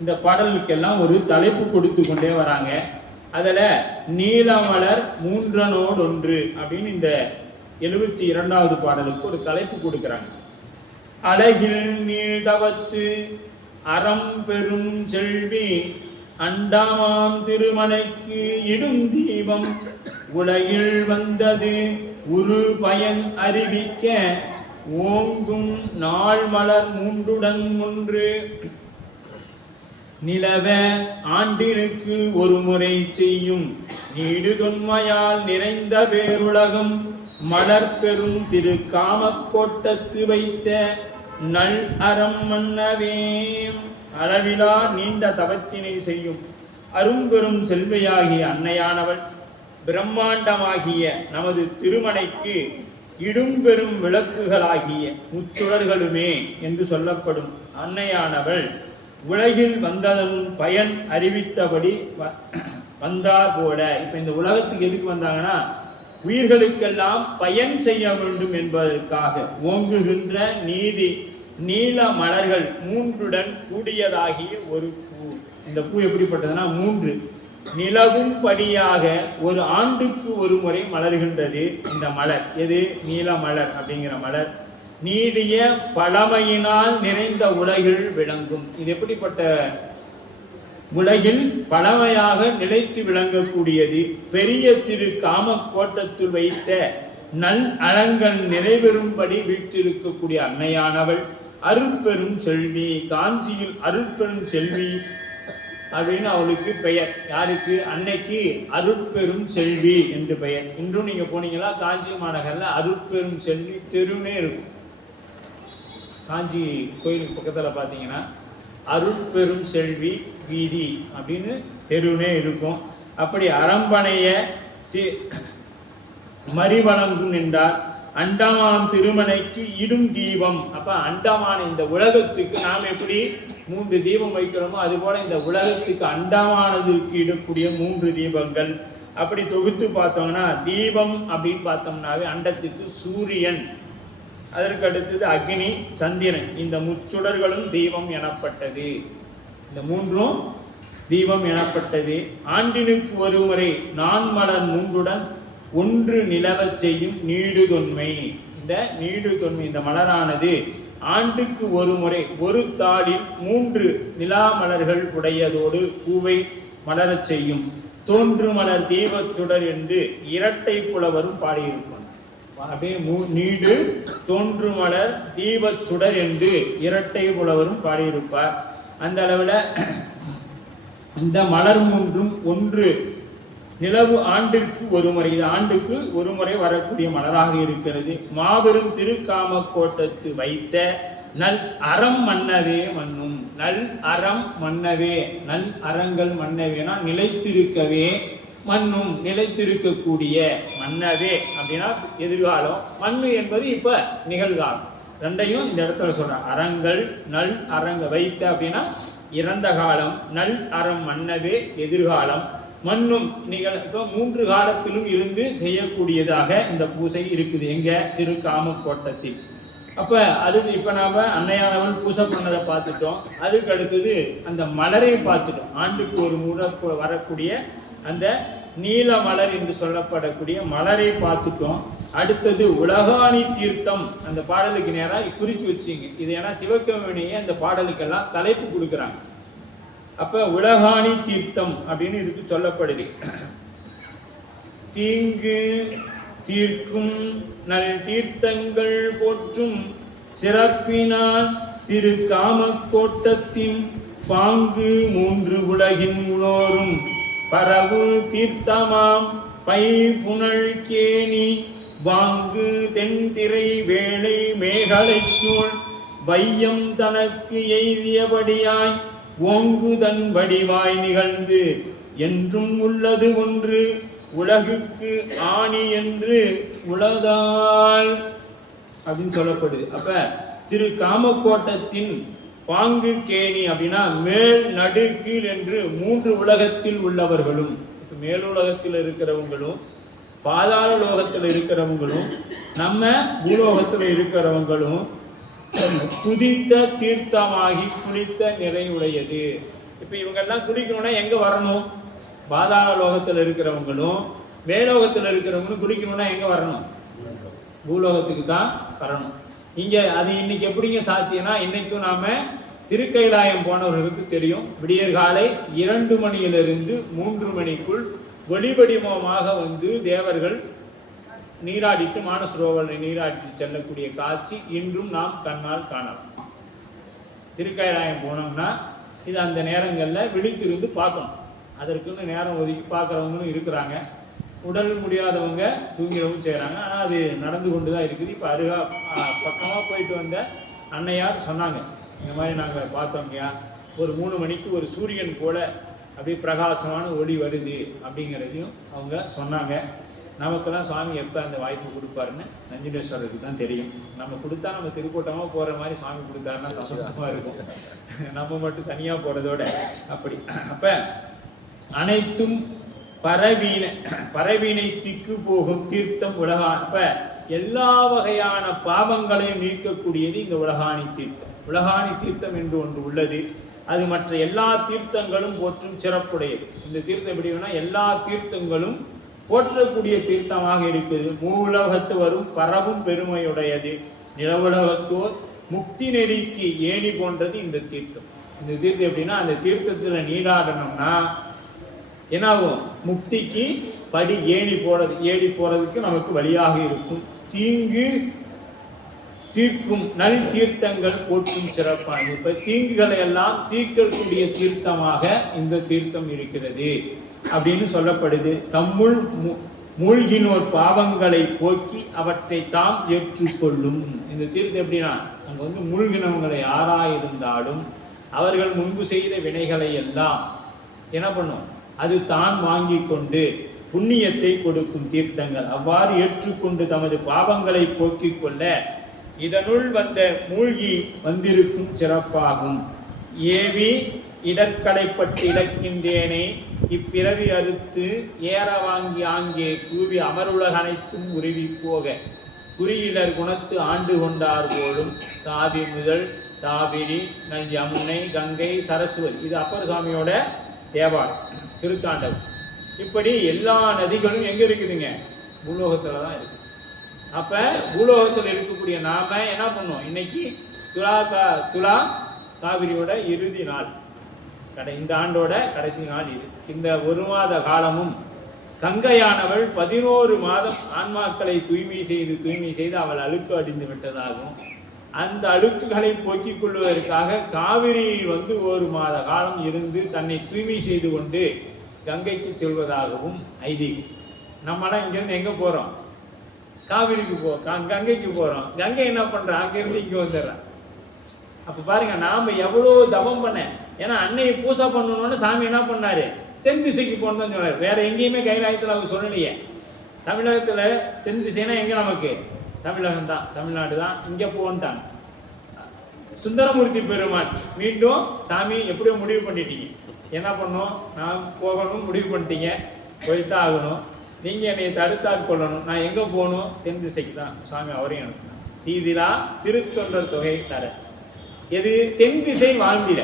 இந்த பாடலுக்கெல்லாம் ஒரு தலைப்பு கொடுத்து கொண்டே வராங்க. அதுல நீலமலர் மூன்றனோடு ஒன்று அப்படின்னு இந்த 72வது பாடலுக்கு ஒரு தலைப்பு கொடுக்கிறாங்க. அழகில் நீழ்தவத்து அறம் பெரும் செல்வி அண்டாமாம் திருமலைக்கு இடும் தீபம் உலகில் வந்தது உரு பயன் அறிவிக்க ஓங்கும் நாள் மலர் மூன்றுடன் ஒன்று நிலவ ஆண்டினுக்கு ஒரு முறை செய்யும் நீடு தொன்மையால் நிறைந்த பேருலகம் மலர் பெரும் திரு காமக்கோட்டத்து வைத்த நல் அறம் மன்னவே. அளவிலா நீண்ட தவத்தினை செய்யும் அரும்பெரும் செல்வையாகிய அன்னையானவள் பிரம்மாண்டமாகிய நமது திருமணைக்கு இடும்பெரும் விளக்குகளாகிய முச்சுடர்களுமே என்று சொல்லப்படும் அன்னையானவள் உலகில் வந்ததன் பயன் அறிவித்தபடி வந்தார் போல. இப்ப இந்த உலகத்துக்கு எதுக்கு வந்தாங்கன்னா உயிர்களுக்கெல்லாம் பயன் செய்ய வேண்டும் என்பதற்காக ஓங்குகின்ற நீதி நீல மலர்கள் மூன்றுடன் கூடியதாகிய ஒரு பூ. இந்த பூ எப்படிப்பட்டதுன்னா 3 நிலவும் படியாக ஒரு ஆண்டுக்கு ஒரு முறை மலர்கின்றது. இந்த மலர் எது? நீல மலர் அப்படிங்கிற மலர் நீடிய பழமையினால் நிறைந்த உலகில் விளங்கும். இது எப்படிப்பட்ட உலகில் பழமையாக நிலைத்து விளங்கக்கூடியது. பெரிய திரு காம கோட்டத்தில் வைத்த நல் அலங்கள் நிறைவேறும்படி வீட்டிருக்கக்கூடிய அன்னையானவள் அருட்பெரும் செல்வி. காஞ்சியில் அருட்பெரும் செல்வி அப்படின்னு அவளுக்கு பெயர். யாருக்கு? அன்னைக்கு அருட்பெரும் செல்வி என்று பெயர். இன்றும் நீங்க போனீங்களா காஞ்சி மாநகர்ல அருட்பெரும் செல்வி தெருனே இருக்கும். காஞ்சி கோயிலுக்கு பக்கத்துல பாத்தீங்கன்னா அருட்பெரும் செல்வி வீதி அப்படின்னு தெருனே இருக்கும். அப்படி அரம்பனைய மறிவழங்கும் என்றார். அண்டமான் திருமலைக்கு இடும் தீபம். அப்ப அண்டமான இந்த உலகத்துக்கு நாம் எப்படி 3 தீபம் வைக்கிறோமோ அது போல இந்த உலகத்துக்கு அண்டமானதுக்கு இடக்கூடிய 3 தீபங்கள். அப்படி தொகுத்து பார்த்தோம்னா தீபம் அப்படின்னு பார்த்தோம்னாவே அண்டத்துக்கு சூரியன், அதற்கு அடுத்தது அக்னி, சந்திரன். இந்த முச்சுடர்களும் தீபம் எனப்பட்டது. இந்த 3ம் தீபம் எனப்பட்டது. ஆண்டினுக்கு ஒரு முறை 4 மலர் 3உடன் ஒன்று நிலவச் செய்யும் நீடு தொன்மை. இந்த நீடு தொன்மை இந்த மலரானது ஆண்டுக்கு ஒரு முறை ஒரு தாளில் 3 நிலா மலர்கள் உடையதோடு பூவை மலரச் செய்யும். தோன்று மலர் தீபச்சுடர் என்று இரட்டை புலவரும் பாடியிருப்பார். அப்படியே நீடு தோன்று மலர் தீபச்சுடர் என்று இரட்டை புலவரும் பாடியிருப்பார். அந்த அளவில் இந்த மலர் 3ம் ஒன்று நிலவு ஆண்டிற்கு ஒரு முறை, இது ஆண்டுக்கு ஒரு முறை வரக்கூடிய மலராக இருக்கிறது. மாபெரும் திருக்காம கோட்டத்து வைத்த நல் அறம் மன்னவே மன்னும். நல் அறம் மன்னவே, நல் அறங்கள் மன்னவேனா நிலைத்திருக்கவே, மண்ணும் நிலைத்திருக்கக்கூடிய. மன்னவே அப்படின்னா எதிர்காலம், மண்ணு என்பது இப்ப நிகழ்காலம். ரெண்டையும் இந்த இடத்துல சொல்றான். அறங்கள் நல் அரங்க வைத்த அப்படின்னா இறந்த காலம், நல் அறம் மன்னவே எதிர்காலம், மண்ணும் நிகழ்க 3 காலத்திலும் இருந்து செய்யக்கூடியதாக இந்த பூசை இருக்குது. எங்க? திருக்காமக்கோட்டத்தில். அப்ப அது இப்ப நாம அன்னையானவள் பூசை பண்ணதை பார்த்துட்டோம். அதுக்கு அடுத்தது அந்த மலரை பார்த்துட்டோம். ஆண்டுக்கு ஒரு முறை வரக்கூடிய அந்த நீல மலர் என்று சொல்லப்படக்கூடிய மலரை பார்த்துட்டோம். அடுத்தது உலகாணி தீர்த்தம். அந்த பாடலுக்கு நேராக குறிச்சு வச்சுங்க. இது ஏன்னா சிவகவினையே அந்த பாடலுக்கெல்லாம் தலைப்பு கொடுக்குறாங்க. அப்ப உலகாணி தீர்த்தம் அப்படின்னு இதுக்கு சொல்லப்படுது. தீங்கு தீர்க்கும் நல் தீர்த்தங்கள் போற்றும் சிறப்பினால் திரு காமக்கோட்டத்தின் பாங்கு 3 உலகின் உளோரும் பரவு தீர்த்தமாம் பை புனல் கேணி வாங்கு தென்திரை வேளை மேகலை சூழ் வையம் தனக்கு எய்தியபடியாய் ஓங்குதன் வடிவாய் நிகழ்ந்து என்றும் உள்ளது ஒன்று உலகுக்கு ஆணி என்று உளதால் அப்படின்னு சொல்லப்படுது. அப்ப திரு காமக்கோட்டத்தின் பாங்கு கேணி அப்படின்னா மேல் நடு கீழ் என்று 3 உலகத்தில் உள்ளவர்களும், மேலுலகத்தில் இருக்கிறவங்களும் பாதாள லோகத்தில் இருக்கிறவங்களும் நம்ம பூலோகத்தில் இருக்கிறவங்களும் துதித்த தீர்த்தமாகி குளித்த நிறைவுடையது. இப்போ இவங்கெல்லாம் குளிக்கணும்னா எங்கே வரணும்? பாதாள லோகத்தில் இருக்கிறவங்களும் மேலோகத்தில் இருக்கிறவங்களும் குளிக்கணும்னா எங்கே வரணும்? பூலோகத்துக்கு தான் வரணும். இங்கே அது இன்னைக்கு எப்படிங்க சாத்தியம்னா, இன்னைக்கும் நாம திருக்கைலாயம் போனவர்களுக்கு தெரியும், விடியற் காலை 2 மணியிலிருந்து 3 மணிக்குள் ஒளிவடிவமாக வந்து தேவர்கள் நீராடிட்டு மானசரோவரை நீராடிட்டு செல்லக்கூடிய காட்சி இன்றும் நாம் கண்ணால் காணலாம். திருக்கைலாயம் போனோம்னா இது அந்த நேரங்களில் விழித்திருந்து பார்க்கணும். அதற்குன்னு நேரம் ஒதுக்கி பார்க்குறவங்களும் இருக்கிறாங்க. உடல் முடியாதவங்க தூங்கிறவங்க செய்கிறாங்க. ஆனால் அது நடந்து கொண்டு தான் இருக்குது. இப்போ பக்கமாக போயிட்டு வந்த அன்னையார் சொன்னாங்க, இந்த மாதிரி நாங்கள் பார்த்தோங்கய்யா, ஒரு 3 மணிக்கு ஒரு சூரியன் போல அப்படியே பிரகாசமான ஒளி வருது அப்படிங்கிறதையும் அவங்க சொன்னாங்க. நமக்கெல்லாம் சுவாமி எப்போ அந்த வாய்ப்பு கொடுப்பாருன்னு நஞ்சுண்டேஸ்வரருக்கு தான் தெரியும். நம்ம கொடுத்தா நம்ம திருக்கூட்டமாக போகிற மாதிரி சுவாமி கொடுத்தாருன்னா சந்தோஷமாக இருக்கும். நம்ம மட்டும் தனியாக போகிறதோட அப்படி. அப்போ அனைத்தும் பரவீனை திக்கு போகும் தீர்த்தம் உலகான். அப்ப எல்லா வகையான பாவங்களையும் நீக்கக்கூடியது இந்த உலகாணி தீர்த்தம். உலகாணி தீர்த்தம் என்று ஒன்று உள்ளது. அது மற்ற எல்லா தீர்த்தங்களும் போற்றும் சிறப்புடையது. இந்த தீர்த்தம் எப்படி வேணா எல்லா தீர்த்தங்களும் போற்றக்கூடிய தீர்த்தமாக இருக்குது. மூலகத்து வரும் பரவும் பெருமையுடையது. நிலவுலகத்தோர் முக்தி நெறிக்கு ஏணி போன்றது இந்த தீர்த்தம். இந்த தீர்த்தம் எப்படின்னா, அந்த தீர்த்தத்தில் நீராடணும்னா என்னாகும்? முக்திக்கு படி ஏணி போறதுக்கு நமக்கு வழியாக இருக்கும். தீங்கு தீர்க்கும் நல் தீர்த்தங்கள் போற்றும் சிறப்பானது. இப்ப தீங்குகளை எல்லாம் தீர்க்கக்கூடிய தீர்த்தமாக இந்த தீர்த்தம் இருக்கிறது அப்படின்னு சொல்லப்படுது. தம்முள் மூழ்கினோர் பாவங்களை போக்கி அவற்றை தாம் ஏற்றுக்கொள்ளும். இந்த தீர்த்தம் எப்படின்னா, அங்க வந்து மூழ்கினவங்களை யாராயிருந்தாலும் அவர்கள் முன்பு செய்த வினைகளை எல்லாம் என்ன பண்ணும்? அது தான் வாங்கி கொண்டு புண்ணியத்தை கொடுக்கும் தீர்த்தங்கள். அவ்வாறு ஏற்றுக்கொண்டு தமது பாவங்களை போக்கிக் கொள்ள இதனுள் வந்த மூழ்கி வந்திருக்கும் சிறப்பாகும். ஏவி இடக்கடைப்பட்டு இழக்கின்றேனே இப்பிறவி அறுத்து ஏற வாங்கி ஆங்கே கூவி அமருலக அனைத்தும் உருவி போக குறியிலர் குணத்து ஆண்டு கொண்டார் போலும் தாவி முதல் தாவிரி நல் யமுனை கங்கை சரஸ்வதி. இது அப்பர் சுவாமியோட தேவாரம் திருத்தாண்டகம். இப்படி எல்லா நதிகளும் எங்க இருக்குதுங்க? பூலோகத்துல தான் இருக்கு. அப்ப பூலோகத்தில் இருக்கக்கூடிய நாம என்ன பண்ணுவோம்? இன்னைக்கு துலா காவிரியோட இறுதி நாள், இந்த ஆண்டோட கடைசி நாள் இது. இந்த 1 மாத காலமும் கங்கையானவள் 11 மாதம் ஆன்மாக்களை தூய்மை செய்து அவள் அழுக்கு அடிந்து விட்டதாகவும், அந்த அழுக்குகளை போக்கிக் கொள்வதற்காக காவிரியில் வந்து 1 மாத காலம் இருந்து தன்னை தூய்மை செய்து கொண்டு கங்கைக்கு செல்வதாகவும் ஐதீகம். நம்மளாம் இங்கேருந்து எங்கே போகிறோம்? காவிரிக்கு கங்கைக்கு போகிறோம். கங்கை என்ன பண்ணுறா? அங்கேருந்து இங்கே வந்துடுறான். அப்போ பாருங்க, நாம் எவ்வளோ தவம் பண்ண. ஏன்னா அன்னையை பூசை பண்ணணும்னு சாமி என்ன பண்ணாரு? தென் திசைக்கு போகணும் தான் சொன்னார். வேற எங்கேயுமே கைலாயத்தில் அவர் சொல்லலையே. தமிழகத்தில் தென் திசைனா எங்கே? நமக்கு தமிழகம் தான், தமிழ்நாடு தான். இங்கே போன்ட்டாங்க. சுந்தரமூர்த்தி பெருமான் மீண்டும் சாமி எப்படியோ முடிவு பண்ணிட்டீங்க, என்ன பண்ணோம்? நான் போகணும் முடிவு பண்ணிட்டீங்க, போய்தான் ஆகணும். நீங்கள் என்னை தடுத்தாற் கொள்ளணும். நான் எங்கே போகணும்? தென் திசைக்கு தான். சுவாமி அவரையும் அனுப்பினார். தீதிலா திருத்தொண்டர் தொகை தர. எது? தென் திசை வாழ்ந்திட.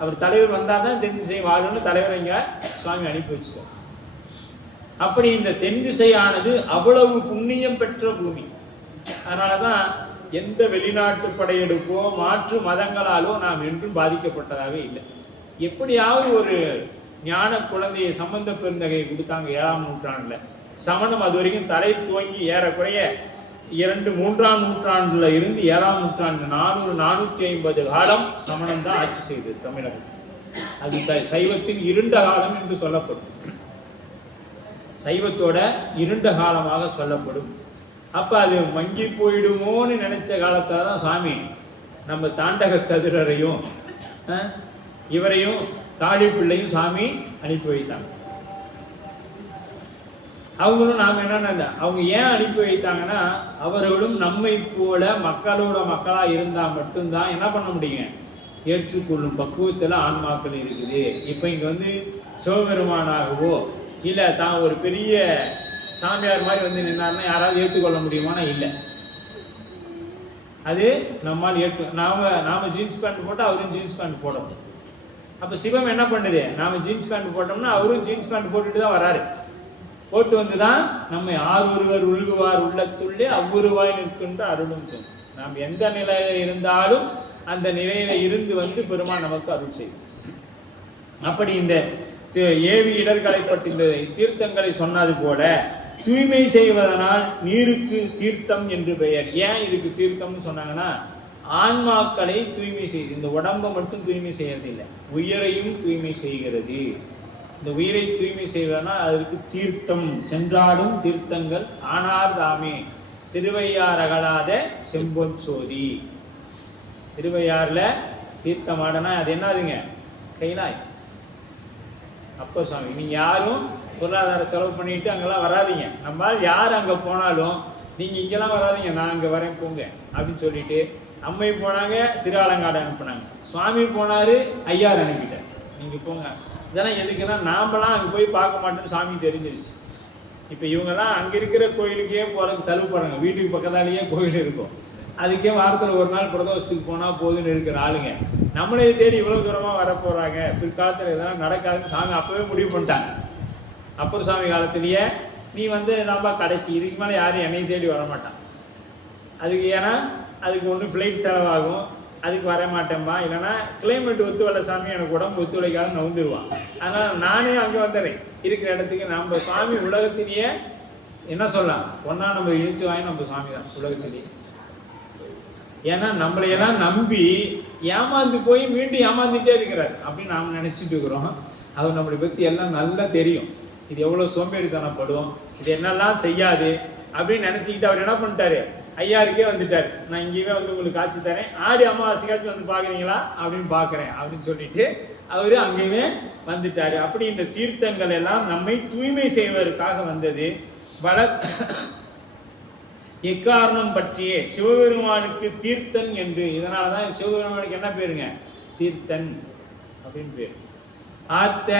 அவர் தலைவர் வந்தால் தான் தென் திசை வாழணும்னு தலைவர் இங்கே சுவாமி அனுப்பி வச்சுட்டார். அப்படி இந்த தென் திசையானது அவ்வளவு புண்ணியம் பெற்ற பூமி. அதனால தான் எந்த வெளிநாட்டு படையெடுப்போ மாற்று மதங்களாலோ நாம் என்றும் பாதிக்கப்பட்டதாக இல்லை. எப்படியாவது ஒரு ஞான குழந்தையை சம்பந்த பெருந்தகையை கொடுத்தாங்க 7ஆம் நூற்றாண்டுல. சமணம் அது வரைக்கும் தலை துவங்கி ஏறக்குறைய 2-3ஆம் நூற்றாண்டுல இருந்து 7ஆம் நூற்றாண்டு 400-450 காலம் சமணம் தான் ஆட்சி செய்தது தமிழகத்தில். அது சைவத்தின் இருண்ட காலம் என்று சொல்லப்படும். சைவத்தோட இருண்ட காலமாக சொல்லப்படும். அப்ப அது மங்கி போயிடுமோன்னு நினைச்ச காலத்துல தான் சாமி நம்ம தாண்டக சதுரரையும் இவரையும் காளி பிள்ளையும் சாமி அனுப்பி வைத்தாங்க. அவங்களும் நாம் என்னன்னா, அவங்க ஏன் அனுப்பி வைத்தாங்கன்னா, அவர்களும் நம்மை போல மக்களோட மக்களா இருந்தா மட்டும்தான் என்ன பண்ண முடியுங்க? ஏற்றுக்கொள்ளும் பக்குவத்தில் ஆன்மாக்கள் இருக்குது. இப்போ இங்க வந்து சிவபெருமானாகவோ இல்லை தான் ஒரு பெரிய சாமியார் மாதிரி வந்து நின்னாருன்னா யாராவது ஏற்றுக்கொள்ள முடியுமானா இல்லை. அது நம்மால் நாம ஜீன்ஸ் பேண்ட் போட்டால் அவரும் ஜீன்ஸ் பேண்ட் போடணும். அப்போ சிவம் என்ன பண்ணுது? நாம ஜீன்ஸ் பேண்ட் போட்டோம்னா அவரும் ஜீன்ஸ் பேண்ட் போட்டுட்டு தான் வராரு. போட்டு வந்து தான் நம்மை ஒருவர் உள்குவார் உள்ளத்துள்ளே அவ்வுருவாய் நிற்கின்ற அருளும் தோணும். நாம் எந்த நிலையில இருந்தாலும் அந்த நிலையில இருந்து வந்து பெருமான் நமக்கு அருள் செய்யும். அப்படி இந்த ஏவி இடர்களைப்பட்ட இந்த தீர்த்தங்களை சொன்னது போல தூய்மை செய்வதனால் நீருக்கு தீர்த்தம் என்று பெயர். ஏன் இதுக்கு தீர்த்தம்னு சொன்னாங்கன்னா, ஆன்மாக்களை தூய்மை செய்யுது. இந்த உடம்பை மட்டும் தூய்மை செய்யறது இல்லை, உயிரையும் தூய்மை செய்கிறது. இந்த உயிரை தூய்மை செய்வதனால் அதற்கு தீர்த்தம். சென்றாடும் தீர்த்தங்கள் ஆனார் தாமே திருவையார் அகலாத செம்பொன் சோதி. திருவையாறுல தீர்த்தம் ஆடனா அது என்னதுங்க? கைலாய். அப்போ சாமி நீங்க யாரும் பொருளாதார செலவு பண்ணிட்டு அங்கெல்லாம் வராதிங்க. நம்மால் யார் அங்கே போனாலும் நீங்க இங்கெல்லாம் வராதிங்க, நான் அங்கே வரேன் போங்க அப்படின்னு சொல்லிட்டு அம்மை போனாங்க, திருஆலங்காடு அனுப்புனாங்க. சுவாமி போனாரு, ஐயார் அனுப்பிட்டார், நீங்க போங்க. இதெல்லாம் எதுக்குன்னா நாமெல்லாம் அங்கே போய் பார்க்க மாட்டோம்னு சாமி தெரிஞ்சிருச்சு. இப்போ இவங்கெல்லாம் அங்கே இருக்கிற கோயிலுக்கே போகிறதுக்கு செலவு பண்ணுறாங்க. வீட்டுக்கு பக்கத்தாலேயே கோயில் இருக்கும், அதுக்கே வாரத்தில் ஒரு நாள் பிரதோஷத்துக்கு போனால் போதுன்னு இருக்கிற ஆளுங்க நம்மளே தேடி இவ்வளோ தூரமாக வர போகிறாங்க. பிற்காலத்தில் இதெல்லாம் நடக்காதுன்னு சாமி அப்போவே முடிவு பண்ணிட்டாங்க. அப்புறம் சாமி காலத்திலேயே நீ வந்து நாம கடைசி, இதுக்கு மேலே யாரும் என்னை தேடி வரமாட்டான். அதுக்கு ஏன்னா அதுக்கு ஒன்று ஃப்ளைட் செலவாகும், அதுக்கு வர மாட்டேன்பா. இல்லைன்னா கிளைமேட் ஒத்துவலை சாமி, எனக்கு உடம்பு ஒத்துழைக்காத நவுந்துருவான். அதனால் நானே அங்கே வந்துடுறேன் இருக்கிற இடத்துக்கு. நம்ம சாமி உலகத்திலேயே என்ன சொல்லலாம், ஒன்றா நம்ம இழிச்சு வாங்கி நம்ம சாமி தான் உலகத்திலேயே. ஏன்னா நம்மளையெல்லாம் நம்பி ஏமாந்து போய் மீண்டும் ஏமாந்துட்டே இருக்கிறார் அப்படின்னு நாம் நினச்சிட்டு இருக்கிறோம். அவர் நம்மளை பற்றி எல்லாம் நல்லா தெரியும். இது எவ்வளோ சோம்பேறித்தனப்படும், இது என்னெல்லாம் செய்யாது அப்படின்னு நினச்சிக்கிட்டு அவர் என்ன பண்ணிட்டாரு, ஐயாருக்கே வந்துட்டார். நான் இங்கேயே வந்து உங்களுக்கு காட்சி தரேன், ஆடி அமாவாசைக்காச்சும் வந்து பார்க்குறீங்களா அப்படின்னு பார்க்குறேன் அப்படின்னு சொல்லிட்டு அவரு அங்கேயுமே வந்துட்டாரு. அப்படி இந்த தீர்த்தங்கள் எல்லாம் நம்மை தூய்மை செய்வதற்காக வந்தது. எக்காரணம் பற்றியே சிவபெருமானுக்கு தீர்த்தன் என்று, இதனால தான் சிவபெருமானுக்கு என்ன பேருங்க, தீர்த்தன் அப்படின்னு பேர். ஆத்த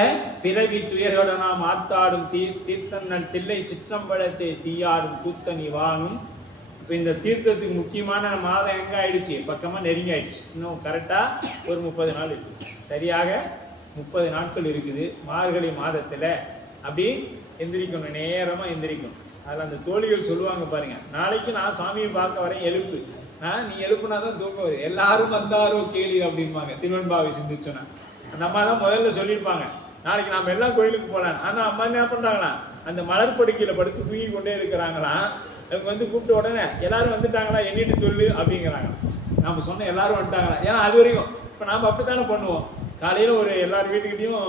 பிறவி துயர்களை நாம் ஆத்தாடும் தீர்த்தன் தில்லை சிற்றம்பலத்தை தீயாடும் கூத்தன் இவானும். இப்போ இந்த தீர்த்தத்துக்கு முக்கியமான மாதம் எங்கே ஆயிடுச்சு, பக்கமாக நெருங்கி ஆயிடுச்சு. இன்னும் கரெக்டாக ஒரு 30 நாள் இருக்குது, சரியாக 30 நாட்கள் இருக்குது. மார்கழி மாதத்தில் அப்படி எந்திரிக்கணும், நேரமாக எந்திரிக்கணும். அதில் அந்த தோழிகள் சொல்லுவாங்க பாருங்க, நாளைக்கு நான் சாமியை பார்க்க வரேன், எழுப்பு. நீ எழுப்புனா தான் தூக்கம் வருது, எல்லாரும் வந்தாரோ கேளு அப்படின்பாங்க திருவெண்பாவை சிந்திச்சோன்னா. அந்த அம்மா தான் முதல்ல சொல்லியிருப்பாங்க, நாளைக்கு நம்ம எல்லாம் கோயிலுக்கு போகலாம். ஆனால் அம்மா என்ன பண்ணுறாங்களாம், அந்த மலர்படுக்கையில் படுத்து தூங்கி கொண்டே இருக்கிறாங்களாம். அவங்க வந்து கூப்பிட்ட உடனே எல்லாரும் வந்துட்டாங்களா எண்ணிட்டு சொல்லு அப்படிங்கிறாங்க. நம்ம சொன்ன எல்லாரும் வந்துட்டாங்களா, ஏன்னா அது வரைக்கும் இப்போ நாம் அப்படித்தானே பண்ணுவோம். காலையில் ஒரு எல்லார் வீட்டுக்கிட்டையும்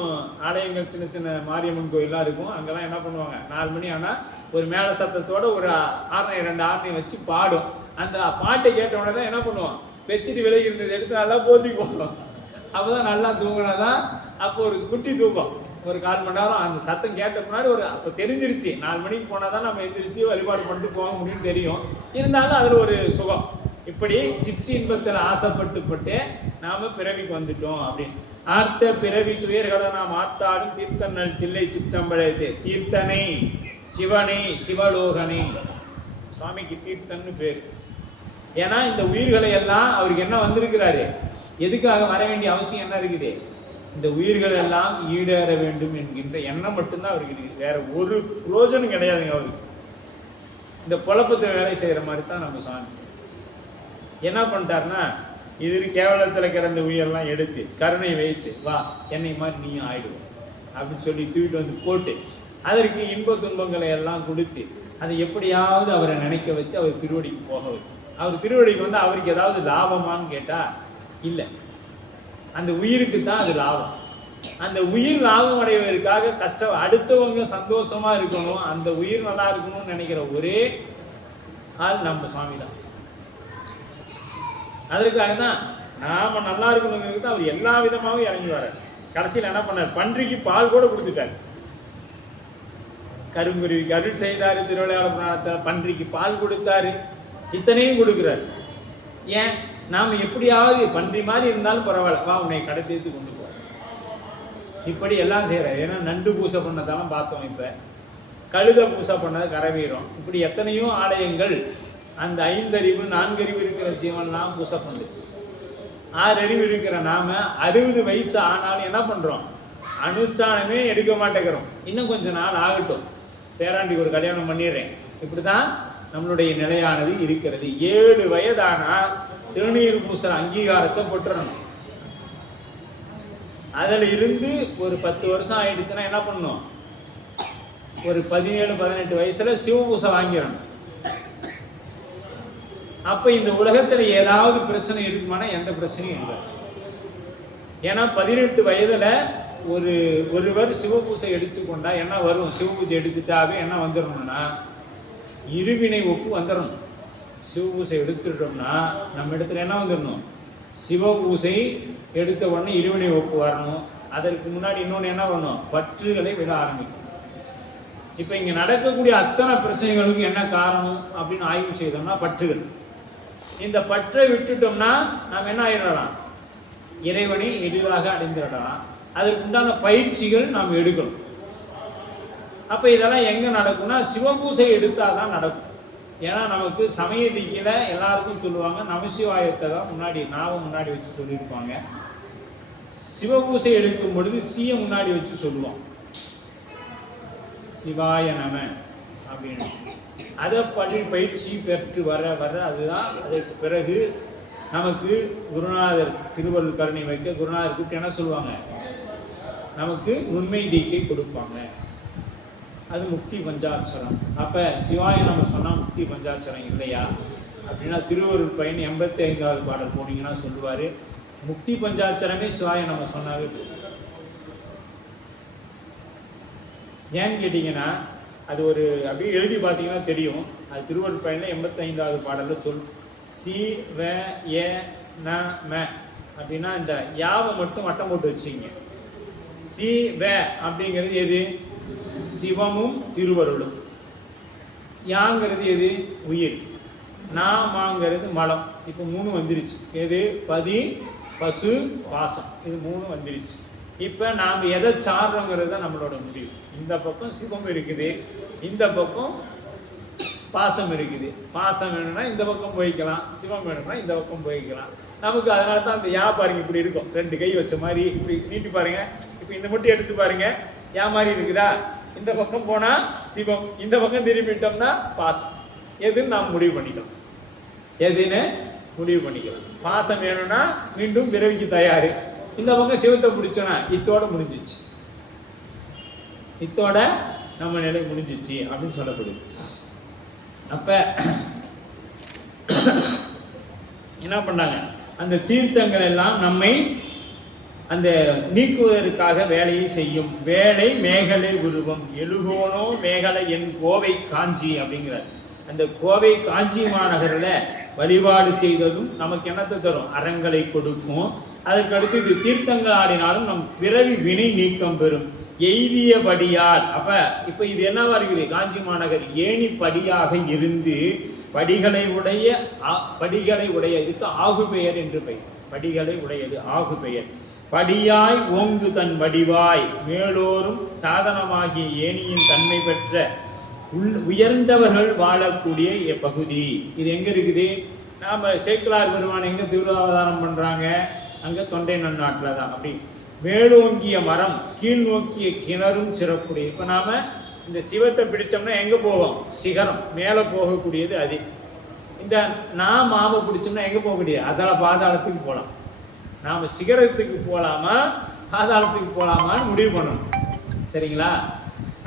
ஆலயங்கள், சின்ன சின்ன மாரியம்மன் கோயிலெலாம் இருக்கும். அங்கெல்லாம் என்ன பண்ணுவாங்க, 4 மணி ஆனால் ஒரு மேல சத்தத்தோட ஒரு ஆரணை 2 ஆரணை வச்சு பாடும். அந்த பாட்டை கேட்ட உடனே தான் என்ன பண்ணுவோம், பெட்ஷீட் விலகி இருந்தது எடுத்து நல்லா போத்தி போடுவோம். அப்போ தான் நல்லா தூங்கினாதான். அப்போ ஒரு குட்டி தூக்கம், ஒரு 1/4 மணி நேரம். அந்த சத்தம் கேட்ட முன்னாடி அப்போ தெரிஞ்சிருச்சு 4 மணிக்கு போனால் தான் நம்ம எந்திரிச்சு வழிபாடு பண்ணிட்டு போக முடியும்னு தெரியும். இருந்தாலும் அதில் ஒரு சுகம். இப்படி சிற்று இன்பத்தில் ஆசைப்பட்டு நாம பிறவிக்கு வந்துட்டோம் அப்படின்னு. ஆர்த்த பிறவி துயர்களை நாம் ஆத்தாடும் தீர்த்தனல் தில்லை சிற்றம்பலத்தை தீர்த்தனை சிவனை சிவலோகனை. சுவாமிக்கு தீர்த்தன்னு பேர். ஏன்னா இந்த உயிர்களை எல்லாம் அவருக்கு என்ன வந்திருக்கிறாரு, எதுக்காக வர வேண்டிய அவசியம் என்ன இருக்குது, இந்த உயிர்கள் எல்லாம் ஈடேற வேண்டும் என்கின்ற எண்ணம் மட்டும்தான் அவருக்கு இருக்குது. வேற ஒரு பிரயோஜனம் கிடையாதுங்க அவருக்கு. இந்த குழப்பத்தை வேலை செய்கிற மாதிரி தான் நம்ம சாமி என்ன பண்ணிட்டாருன்னா, இது கேவலத்தில் கிடந்த உயிரெல்லாம் எடுத்து கருணை வைத்து, வா என்னை மாதிரி நீயும் ஆயிடுவோம் அப்படின்னு சொல்லி தூக்கிட்டு வந்து போட்டு அதற்கு இன்ப துன்பங்களை எல்லாம் கொடுத்து அதை எப்படியாவது அவரை நினைக்க வச்சு அவர் திருவடிக்கு போக வைக்கும். அவர் திருவடிக்கு வந்து அவருக்கு ஏதாவது லாபமானு கேட்டால் இல்லை, அந்த உயிருக்கு தான் அது லாபம். அந்த உயிர் லாபம் அடைவதற்காக கஷ்டம், அடுத்தவங்க சந்தோஷமா இருக்கணும், அந்த உயிர் நல்லா இருக்கணும்னு நினைக்கிற ஒரே ஆள் நம்ம சுவாமி தான். அதற்காக தான் நாம நல்லா இருக்கணுங்கிறது அவர் எல்லா விதமாகவும் இறங்கி வர்றார். கடைசியில் என்ன பண்ணார், பன்றிக்கு பால் கூட கொடுத்துட்டார். கருங்குருவிக்கு அருள் செய்தாரு திருவிளையாடல் புராணத்தில், பன்றிக்கு பால் கொடுத்தாரு, இத்தனையும் கொடுக்குறாரு. ஏன், நாம் எப்படியாவது பன்றி மாதிரி இருந்தாலும் பரவாயில்ல, வா உன்னை கடத்தேத்து கொண்டு போ, இப்படி எல்லாம் செய்கிறார். ஏன்னா நண்டு பூசை பண்ணதெல்லாம் பார்த்தோம். இப்போ கழுத பூசை பண்ண கரவீரம், இப்படி எத்தனையோ ஆலயங்கள் அந்த 5 அறிவு 4 அறிவு இருக்கிற ஜீவன்லாம் பூசை பண்ணுது. 6 அறிவு இருக்கிற நாம 60 வயசு ஆனாலும் என்ன பண்றோம்? அனுஷ்டானமே எடுக்க மாட்டேங்கிறோம். இன்னும் கொஞ்ச நாள் ஆகட்டும், பேராண்டி ஒரு கல்யாணம் பண்ணிடுறேன், இப்படிதான் நம்மளுடைய நிலையானது இருக்கிறது. 7 வயதானா திருநீர் பூசுற அங்கீகாரத்தை பெற்றணும். அதில் இருந்து ஒரு 10 வருஷம் ஆயிடுச்சுன்னா என்ன பண்ணணும்? ஒரு 17-18 வயசுல சிவபூசை வாங்கிடணும். அப்ப இந்த உலகத்துல ஏதாவது பிரச்சனை இருக்குமானா எந்த பிரச்சனையும் இல்லை. ஏன்னா 18 வயதுல ஒருவர் சிவபூசை எடுத்துக்கொண்டா என்ன வரும்? சிவபூசை எடுத்துட்டாவே என்ன வந்துடணும்னா இருவினை ஒப்பு வந்துடணும். சிவபூசை எடுத்துட்டோம்னா நம்ம இடத்துல என்ன வந்துடணும்? சிவபூசை எடுத்த உடனே இருவினை ஒப்பு வரணும். அதற்கு முன்னாடி இன்னொன்று என்ன பண்ணணும்? பற்றுகளை விட ஆரம்பிக்கும். இப்போ இங்கே நடக்கக்கூடிய அத்தனை பிரச்சனைகளுக்கு என்ன காரணம் அப்படின்னு ஆய்வு செய்தோம்னா பற்றுகள். இந்த பற்றை விட்டுட்டோம்னா நாம் என்ன ஆயிடலாம்? இறைவனை எளிதாக அடைந்துடலாம். அதற்கு உண்டான பயிற்சிகள் நாம் எடுக்கணும். அப்போ இதெல்லாம் எங்கே நடக்கும்னா சிவபூசை எடுத்தால் நடக்கும். ஏன்னா நமக்கு சமய திக்கில எல்லாருக்கும் சொல்லுவாங்க, நமசிவாயத்தை தான் முன்னாடி வச்சு சொல்லியிருப்பாங்க. சிவபூசை எடுக்கும் பொழுது சீய முன்னாடி வச்சு சொல்லுவோம், சிவாய நம அப்படின்னு. அதை பற்றி பயிற்சி பெற்று வர அதுதான். அதற்கு பிறகு நமக்கு குருநாதர் திருவருள் கருணை வைக்க குருநாதர் கூப்பிட்டு என்ன சொல்லுவாங்க? நமக்கு உண்மை தீக்கை கொடுப்பாங்க. அது முக்தி பஞ்சாட்சரம். அப்போ சிவாய நம்ம சொன்னால் முக்தி பஞ்சாட்சரம் இல்லையா அப்படின்னா திருவருள் பயன் 85வது பாடல் போனீங்கன்னா சொல்லுவார், முக்தி பஞ்சாட்சரமே சிவாய நம்ம சொன்னாவே போதும். ஏன்னு கேட்டிங்கன்னா அது ஒரு அப்படியே எழுதி பார்த்தீங்கன்னா தெரியும். அது திருவருள் பயனில் 85வது பாடலில் சொல் சி வ ஏ ந ம அப்படின்னா இந்த யாவை மட்டும் வட்டம் போட்டு வச்சுங்க. சி வ அப்படிங்கிறது எது? சிவமும் திருவருளும். யாங்கிறது எது? உயிர். நாமாங்கிறது மலம். இப்போ 3 வந்துருச்சு. எது? பதி, பசு, பாசம். இது 3 வந்துருச்சு. இப்போ நாம் எதை சாடுறோங்கிறது தான் நம்மளோட முடிவு. இந்த பக்கம் சிவம் இருக்குது, இந்த பக்கம் பாசம் இருக்குது. பாசம் வேணும்னா இந்த பக்கம் போய்க்கலாம், சிவம் வேணும்னா இந்த பக்கம் போய்க்கலாம். நமக்கு அதனால தான் அந்த யா பாருங்க இப்படி இருக்கும், 2 கை வச்ச மாதிரி இப்படி நீட்டி பாருங்க. இப்போ இந்த மட்டும் எடுத்து பாருங்க, யா மாதிரி இருக்குதா? இந்த பக்கம் போனால் சிவம், இந்த பக்கம் திரும்பிட்டோம்னா பாசம். எதுன்னு நாம் முடிவு பண்ணிக்கலாம். எதுன்னு முடிவு பண்ணிக்கலாம். பாசம் வேணும்னா மீண்டும் பிறவிக்கு தயார். இந்த பக்கம் சிவத்தை பிடிச்சோன்னா இத்தோட முடிஞ்சிச்சு, இத்தோட நம்ம நிலை முடிஞ்சிச்சு அப்படின்னு சொல்லப்படுது. அப்ப என்ன பண்ணாங்க? அந்த தீர்த்தங்கள் எல்லாம் நம்மை அந்த நீக்குவதற்காக வேலையை செய்யும். வேலை மேகலை உருவம் எழுகோனோ மேகலை என் கோவை காஞ்சி அப்படிங்கிறார். அந்த கோவை காஞ்சி மாநகரில் வழிபாடு செய்ததும் நமக்கு என்னத்தை தரும்? அறங்களை கொடுக்கும். அதற்கடுத்து இது தீர்த்தங்கள் ஆடினாலும் நம் பிறவி வினை நீக்கம் பெறும். எய்தியபடியார். இப்ப இது என்னவா இருக்குது? காஞ்சி மாநகர் ஏணி படியாக இருந்து படிகளை உடைய இதுக்கு ஆகு பெயர் என்று பெயர். படிகளை உடையது ஆகு பெயர். படியாய் ஓங்கு தன் வடிவாய் மேலோரும் சாதனமாகிய ஏணியின் தன்மை பெற்ற உயர்ந்தவர்கள் வாழக்கூடிய பகுதி. இது எங்க இருக்குது? நாம சேக்கிழார் பெருமான் எங்க திருவாவதாரம் பண்றாங்க? அங்க தொண்டை நன்னாட்டில் தான். அப்படி மேலோங்கிய மரம் கீழ் நோக்கிய கிணறும் சிறப்புடைய. இப்போ நாம இந்த சிவத்தை பிடிச்சோம்னா எங்க போவோம்? சிகரம் மேலே போகக்கூடியது அது. இந்த மாவை பிடிச்சோம்னா எங்க போகக்கூடிய? பாதாளத்துக்கு போகலாம். நாம சிகரத்துக்கு போகலாமா பாதாளத்துக்கு போகலாமான்னு முடிவு பண்ணணும். சரிங்களா?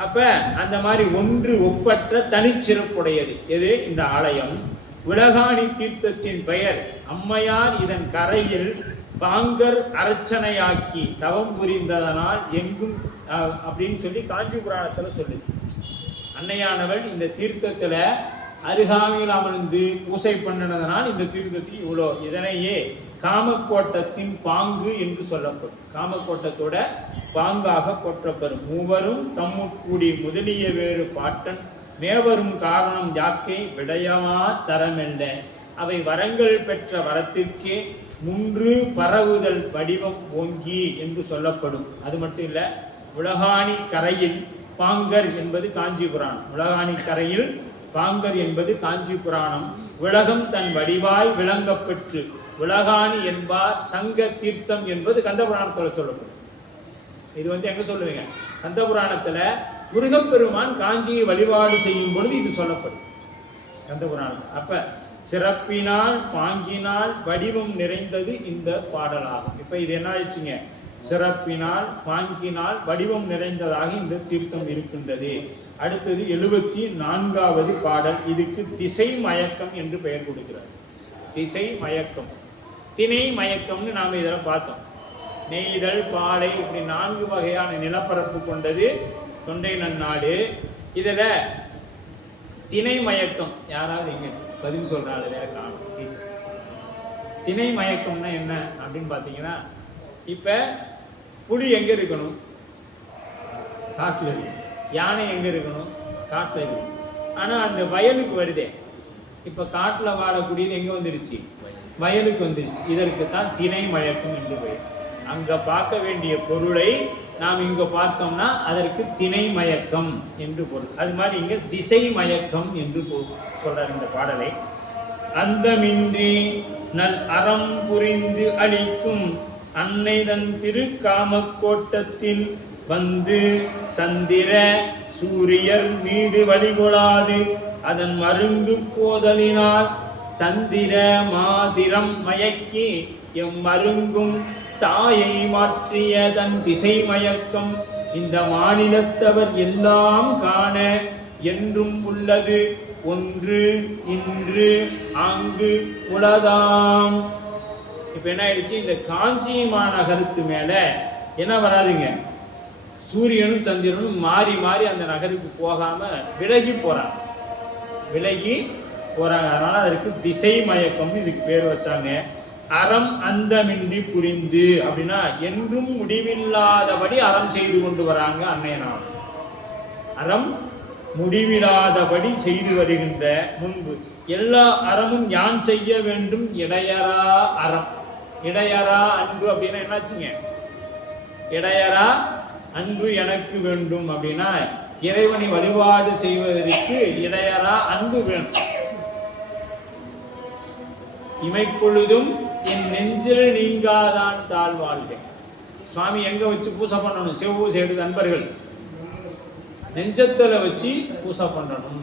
அப்ப அந்த மாதிரி ஒன்று ஒப்பற்ற தனிச்சிறப்புடையது எது? இந்த ஆலயம். உலகாணி தீர்த்தத்தின் பெயர் அம்மையார் இதன் கரையில் பாங்கர் அர்ச்சனையாக்கி தவம் புரிந்ததனால் எங்கும் அப்படின்னு சொல்லி காஞ்சி புராணத்துல சொல்லுது. அன்னையானவள் இந்த தீர்த்தத்துல அருகாமையில் அமர்ந்து பூசை பண்ணினதனால் இந்த தீர்த்தத்தில் இவ்வளோ. இதனையே காமக்கோட்டத்தின் பாங்கு என்று சொல்லப்படும். காமக்கோட்டத்தோட பாங்காக போற்றப்படும். மூவரும் தம்முக்கூடி முதலிய வேறு பாட்டன் மேவரும் காரணம் யாக்கை விடயமா தரமெல்ல. அவை வரங்கள் பெற்ற வரத்திற்கே முன்று பரவுதல் வடிவம் ஓங்கி என்று சொல்லப்படும். அது மட்டும் இல்லை, உலகாணி கரையில் பாங்கர் என்பது காஞ்சி புராணம். உலகாணி கரையில் பாங்கர் என்பது காஞ்சி புராணம். உலகம் தன் வடிவாய் விளங்கப்பெற்று உலகாணி என்பார் சங்க தீர்த்தம் என்பது கந்த புராணத்துல சொல்லப்படும். இது எங்க சொல்லுவீங்க? கந்த புராணத்துல முருகப்பெருமான் காஞ்சியை வழிபாடு செய்யும் பொழுது இது சொல்லப்படும் கந்த புராணம். அப்ப சிறப்பினால் பாங்கினால் வடிவம் நிறைந்தது இந்த பாடலாகும். இப்ப இது என்ன ஆயிடுச்சுங்க? சிறப்பினால் பாங்கினால் வடிவம் நிறைந்ததாக இந்த தீர்த்தம் இருக்கின்றது. அடுத்தது 74வது பாடல். இதுக்கு திசை மயக்கம் என்று பெயர் கொடுக்கிறார். திசை மயக்கம், திணை மயக்கம்னு நாம் இதெல்லாம் பார்த்தோம். நெய்தல், பாலை, இப்படி 4 வகையான நிலப்பரப்பு கொண்டது தொண்டை நன்னாடு. இதுல திணை மயக்கம் யாராவது இங்க பதில் சொல்றாங்க? வேற காணும் டீச்சர். திணை மயக்கம்னா என்ன அப்படின்னு பார்த்தீங்கன்னா, இப்ப புலி எங்க இருக்கணும்? காட்டுல இருக்கணும். யானை எங்க இருக்கணும்? காட்டுல இருக்கணும். ஆனா அந்த வயலுக்கு வருதே, இப்ப காட்டுல வாழக்கூடியது எங்க வந்துருச்சு? வயலுக்கு வந்துருச்சு. இதற்கு தான் திணை மயக்கம் என்று பெயர். அங்க பார்க்க வேண்டிய பொருளை நாம் இங்க பார்த்தோம்னா அதற்கு திணை மயக்கம் என்று பொருள். அது மாதிரி இங்க திசை மயக்கம் என்று சொல்றார் இந்த பாடலை. அந்தமின்றி நல் அறம் புரிந்து அளிக்கும் அன்னை தன் திருக்காமக்கோட்டத்தில் வந்து சந்திர சூரியர் மீது வழிகொளாது அதன் மருங்கு போதலினால் சந்திர மாதிரம் மயக்கி எம்மருங்கும் சாயை மாற்றிய தன் திசை மயக்கம் இந்த மாநிலத்தவர் எல்லாம் காண என்றும் உள்ளது ஒன்று இன்று ஆங்கு உளதாம். இப்ப என்ன ஆயிடுச்சு? இந்த காஞ்சி மாநகரத்து மேல என்ன வராதுங்க? சூரியனும் சந்திரனும் மாறி மாறி அந்த நகருக்கு போகாம விலகி போறாங்க. அதனால அதற்கு திசை மயக்கம்னு இதுக்கு பேர் வச்சாங்க. அறம் அந்தமின்றி புரிந்து அப்படின்னா என்றும் முடிவில்லாதபடி அறம் செய்து கொண்டு வராங்க அன்னையனார். அறம் முடிவில்லாதபடி செய்து வருகின்ற முன்பு எல்லா அறமும் யான் செய்ய வேண்டும் இடையறா அறம். இடையறா அன்பு அப்படின்னா என்னாச்சுங்க? இடையறா அன்பு எனக்கு வேண்டும் அப்படின்னா இறைவனை வழிபாடு செய்வதற்கு இடையறா அன்பு வேணும். இமைப்பொழுதும் என் நெஞ்சில் நீங்காதான் தாழ்வாழ்க. சுவாமி எங்க வச்சு பூசை பண்ணணும்? சிவபூசை எடுத்த நண்பர்கள் நெஞ்சத்துல வச்சு பூசை பண்ணணும்.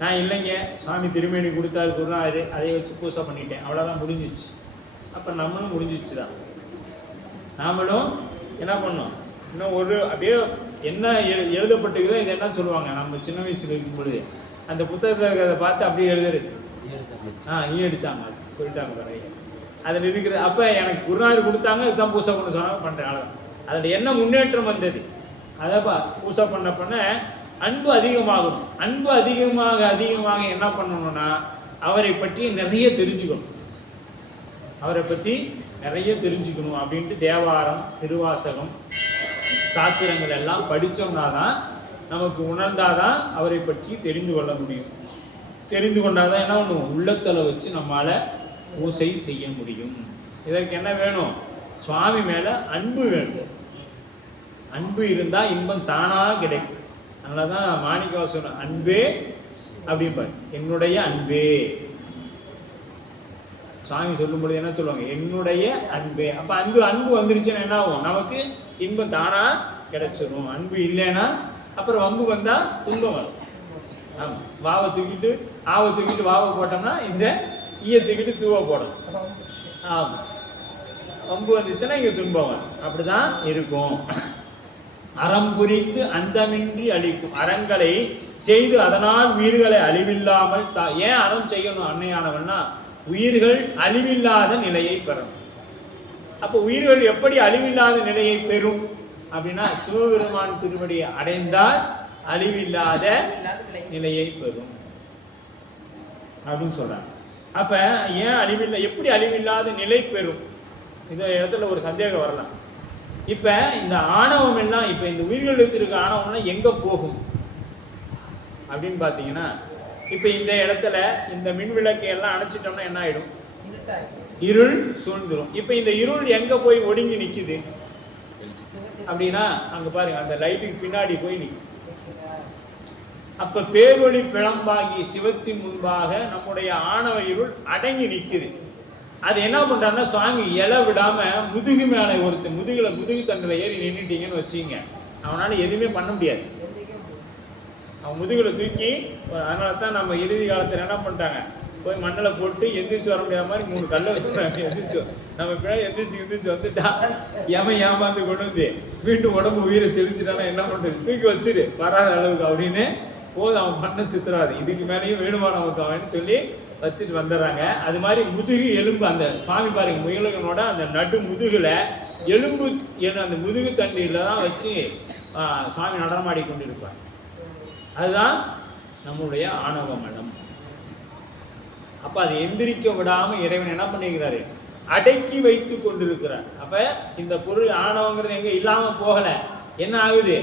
நான் இல்லைங்க, சுவாமி திருமேனி கொடுத்தாரு சொன்னாரு, அதை வச்சு பூசை பண்ணிட்டேன், அவ்வளோதான், முடிஞ்சிச்சு. அப்போ நம்மளும் முடிஞ்சிச்சு தான். நாமளும் என்ன பண்ணோம்? இன்னும் ஒரு அப்படியே என்ன எழுதப்பட்டிருக்குதோ இது என்ன சொல்லுவாங்க, நம்ம சின்ன வயசுல இருக்கும் பொழுது அந்த புத்தகத்தில் இருக்கிறத பார்த்து அப்படியே எழுதுறது. அடிச்சாங்க சொல்லிட்டாங்க நிறைய அதில் இருக்கிறது. அப்போ எனக்கு குருநாதர் கொடுத்தாங்க, இதுதான் பூசை பண்ண சொன்னாங்க, பண்ணுறேன், அவ்வளோதான். அதில் என்ன முன்னேற்றம் வந்தது? அதைப்பா பூசை பண்ண அன்பு அதிகமாகணும். அன்பு அதிகமாக என்ன பண்ணணும்னா அவரை பற்றி நிறைய தெரிஞ்சுக்கணும். அப்படின்ட்டு தேவாரம், திருவாசகம், சாத்திரங்கள் எல்லாம் படித்தோம்னா தான், நமக்கு உணர்ந்தாதான் அவரை பற்றி தெரிந்து கொள்ள முடியும். தெரிந்து கொண்டாதான் என்ன பண்ணுவோம்? உள்ளத்தில் வச்சு நம்மளால பூசை செய்ய முடியும். இதற்கு என்ன வேணும்? சுவாமி மேல அன்பு வேணும். அன்பு இருந்தா இன்பம் தானா கிடைக்கும். அதனாலதான் மாணிக்கவாசகர் அன்பே அப்படிம்பார், என்னுடைய அன்பே. சுவாமி சொல்லும் பொழுது என்ன சொல்லுவாங்க? என்னுடைய அன்பே. அப்ப அன்பு வந்துருச்சுன்னா என்ன ஆகும்? நமக்கு இன்பம் தானா கிடைச்சிடும். அன்பு இல்லைன்னா அப்புறம் வம்பு வந்தா துன்பம் வரும். ஆமா, வாவை தூக்கிட்டு வாவை போட்டோம்னா இந்த ஈய தூக்கிட்டு தூவ போடணும். ஆமா, வம்பு வந்துச்சுன்னா இங்க துன்பம் வரும். அப்படிதான் இருக்கும். அறம் புரிந்து அந்தமின்றி அழிக்கும். அறங்களை செய்து அதனால் உயிர்களை அழிவில்லாமல் ஏன் அறம் செய்யணும் அன்னையானவன்னா? உயிர்கள் அழிவில்லாத நிலையை பெறணும். அப்போ உயிர்கள் எப்படி அழிவில்லாத நிலையை பெறும் அப்படின்னா, சிவபெருமான் திருவடியை அடைந்தால் அழிவில்லாத நிலையை பெறும் அப்படின்னு சொல்றாங்க. அப்ப ஏன் எப்படி அழிவில்லாத நிலை பெறும்? இந்த இடத்துல ஒரு சந்தேகம் வரலாம். இப்ப இந்த ஆணவம் எல்லாம், இப்ப இந்த உயிர்களுக்கு இருக்க ஆணவம்லாம் எங்க போகும் அப்படின்னு பாத்தீங்கன்னா, இப்ப இந்த இடத்துல இந்த மின் விளக்கை எல்லாம் அணைச்சிட்டோம்னா என்ன ஆயிடும்? இருள் சூழ்ந்துடும். இப்ப இந்த இருள் எங்க போய் ஒடுங்கி நிக்குது? அப்படின்னா அங்க பாருங்க அந்த லைட்டுக்கு பின்னாடி போய் நிற்கும். அப்ப பேரொளி பிளம்பாகி சிவத்தின் முன்பாக நம்முடைய ஆணவ இருள் அடங்கி நிக்குது. அது என்ன பண்றாருன்னா சுவாமி இலை விடாம முதுகு மேல ஒருத்தர் முதுகு தண்டுல ஏறி நின்றுட்டீங்கன்னு வச்சுங்க, அவனால எதுவுமே பண்ண முடியாது. அவன் முதுகுல தூக்கி, அதனால தான் நம்ம இறுதி காலத்துல என்ன பண்ணிட்டாங்க, போய் மண்ணில் போட்டு எந்திரிச்சு வர முடியாத மாதிரி 3 கல்லை வச்சுட்டாங்க. எந்திரிச்சோம் நம்ம பின்னாடி எந்திரிச்சு வந்துட்டா ஏமாந்து கொண்டு வந்து வீட்டு உடம்பு உயிரை செலுத்திட்டானா என்ன பண்றது, தூக்கி வச்சிரு வராத அளவுக்கு அப்படின்னு போதும், அவன் பண்ண சித்திராது, இதுக்கு மேலேயும் வேணுமா நமக்கு அவன்னு சொல்லி வச்சுட்டு வந்துடுறாங்க. அது மாதிரி முதுகு எலும்பு, அந்த சுவாமி பாருங்க முயலகனோட அந்த நடு முதுகுல எலும்பு அந்த முதுகு தண்ணீர்ல தான் வச்சு சுவாமி நடனமாடி கொண்டிருப்பார். அதுதான் நம்முடைய ஆணவ மலம். அப்ப அதை எந்திரிக்க விடாம இறைவன் என்ன பண்ணிக்கிறாரு, அடக்கி வைத்து கொண்டிருக்கிறார். அப்ப இந்த பொருள் ஆணவங்கிறது எங்க இல்லாம போகல, என்ன ஆகுது,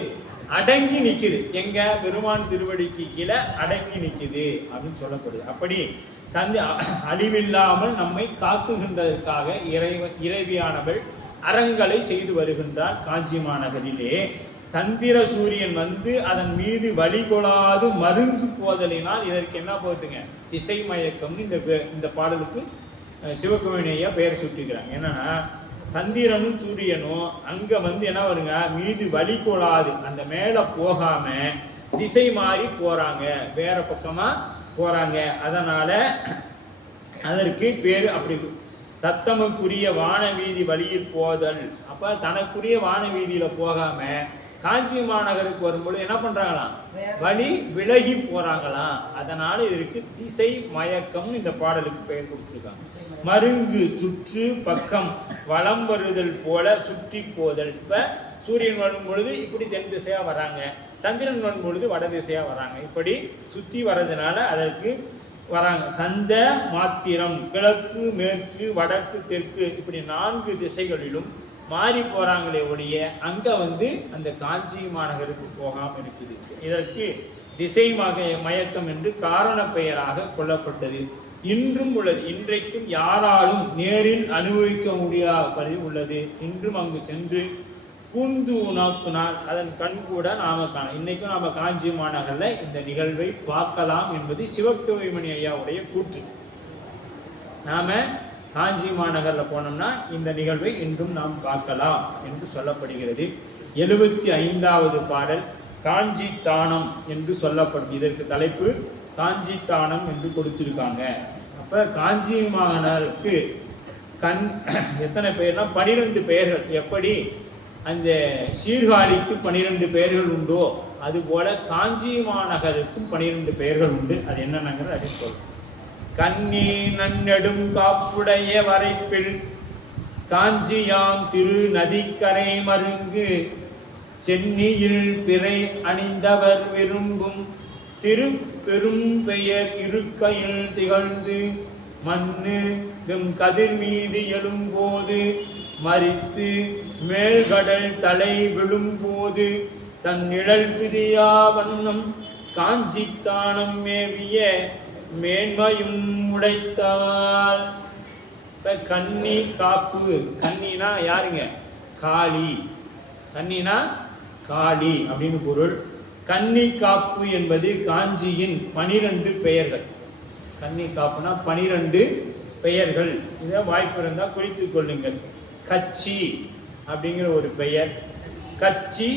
அடங்கி நிக்குது. எங்க பெருமான் திருவடிக்கு கீழே அடங்கி நிக்குது அப்படின்னு சொல்லப்படுது. அப்படி அழிவில்லாமல் நம்மை காக்குகின்றதற்காக இறைவியானவள் அறங்களை செய்து வருகின்றார். காஞ்சி மாநகரிலே சந்திர சூரியன் வந்து அதன் மீது வழிகொள்ளாது மருங்கு போதலினால் இதற்கு என்ன போகுதுங்க, திசை மயக்கம்னு இந்த பாடலுக்கு சிவகுமணியா பெயர் சுட்டிக்கிறாங்க. என்னன்னா சந்திரனும் சூரியனும் அங்க வந்து என்ன வருங்க, மீது வழிகொள்ளாது அந்த மேல போகாம திசை மாறி போறாங்க, வேற பக்கமா போறாங்க. அதனால அதற்கு பேரு அப்படி தத்தமுக்குரிய வான வீதி வழியில் போதல். அப்ப தனக்குரிய வான வீதியில போகாம காஞ்சி மாநகருக்கு வரும்போது என்ன பண்றாங்களாம், வழி விலகி போறாங்களாம். அதனால இதற்கு திசை மயக்கம்னு இந்த பாடலுக்கு பெயர் கொடுத்துருக்காங்க. மருங்கு சுற்று பக்கம் வலம் வருதல் போல சுற்றி போதல். இப்ப சூரியன் வரும் பொழுது இப்படி தென் திசையா வராங்க, சந்திரன் வரும் பொழுது வட திசையா வராங்க, இப்படி சுத்தி வர்றதுனால அதற்கு வராங்க. சந்த மாத்திரம் கிழக்கு மேற்கு வடக்கு தெற்கு இப்படி 4 திசைகளிலும் மாறி போறாங்களே ஒழிய அங்க வந்து அந்த காஞ்சி மாநகருக்கு போகாம இருக்குது. இதற்கு திசை மயக்கம் என்று காரண பெயராக கொள்ளப்பட்டது. இன்றும் உள்ளது. இன்றைக்கும் யாராலும் நேரில் அனுபவிக்க முடியாதபடி உள்ளது. இன்றும் அங்கு சென்று கூர்ந்து உணர்த்தினால் அதன் கண் கூட நாம காண. இன்னைக்கும் நாம காஞ்சி மாநகர்ல இந்த நிகழ்வை பார்க்கலாம் என்பது சிவகவிமணி ஐயாவுடைய கூற்று. நாம காஞ்சி மாநகர்ல போனோம்னா இந்த நிகழ்வை இன்றும் நாம் பார்க்கலாம் என்று சொல்லப்படுகிறது. 75வது பாடல் காஞ்சி தானம் என்று சொல்லப்படும். இதற்கு தலைப்பு காஞ்சி தானம் என்று கொடுத்திருக்காங்க. அப்ப காஞ்சி மாநகருக்கு எத்தனை பெயர்னா 12 பெயர்கள். எப்படி அந்த சீர்காழிக்கு 12 பெயர்கள் உண்டோ அதுபோல காஞ்சி மாநகருக்கும் 12 பெயர்கள் உண்டு. அது என்னென்னங்கிறது அதை சொல்றோம். கண்ணி நன்னெடும் காப்புடைய வரைப்பில் காஞ்சியாம் திரு நதிக்கரை மருங்கு சென்னியில் பிறை அணிந்தவர் விரும்பும் திரு பெரும் பெயர் இருக்கையில் திகழ்ந்து மண்ணு கதிர் மீது எழும்போது மறித்து மேல்கடல் தலை விழும்போது தன் நிழல் பிரியா வண்ணம் காஞ்சித்தானம் மேவிய மேன்மையும் உடைத்தாள். கன்னி காப்பு, கன்னினா யாருங்க, காளி. கன்னினா காளி அப்படின்னு பொருள். கன்னி காப்பு என்பது காஞ்சியின் 12 பெயர்கள். கன்னி காப்புனா 12 பெயர்கள். இதை வாய்ப்பு இருந்தால் குறித்துக் கொள்ளுங்கள். கச்சி அப்படிங்கிற ஒரு பெயர், கச்சி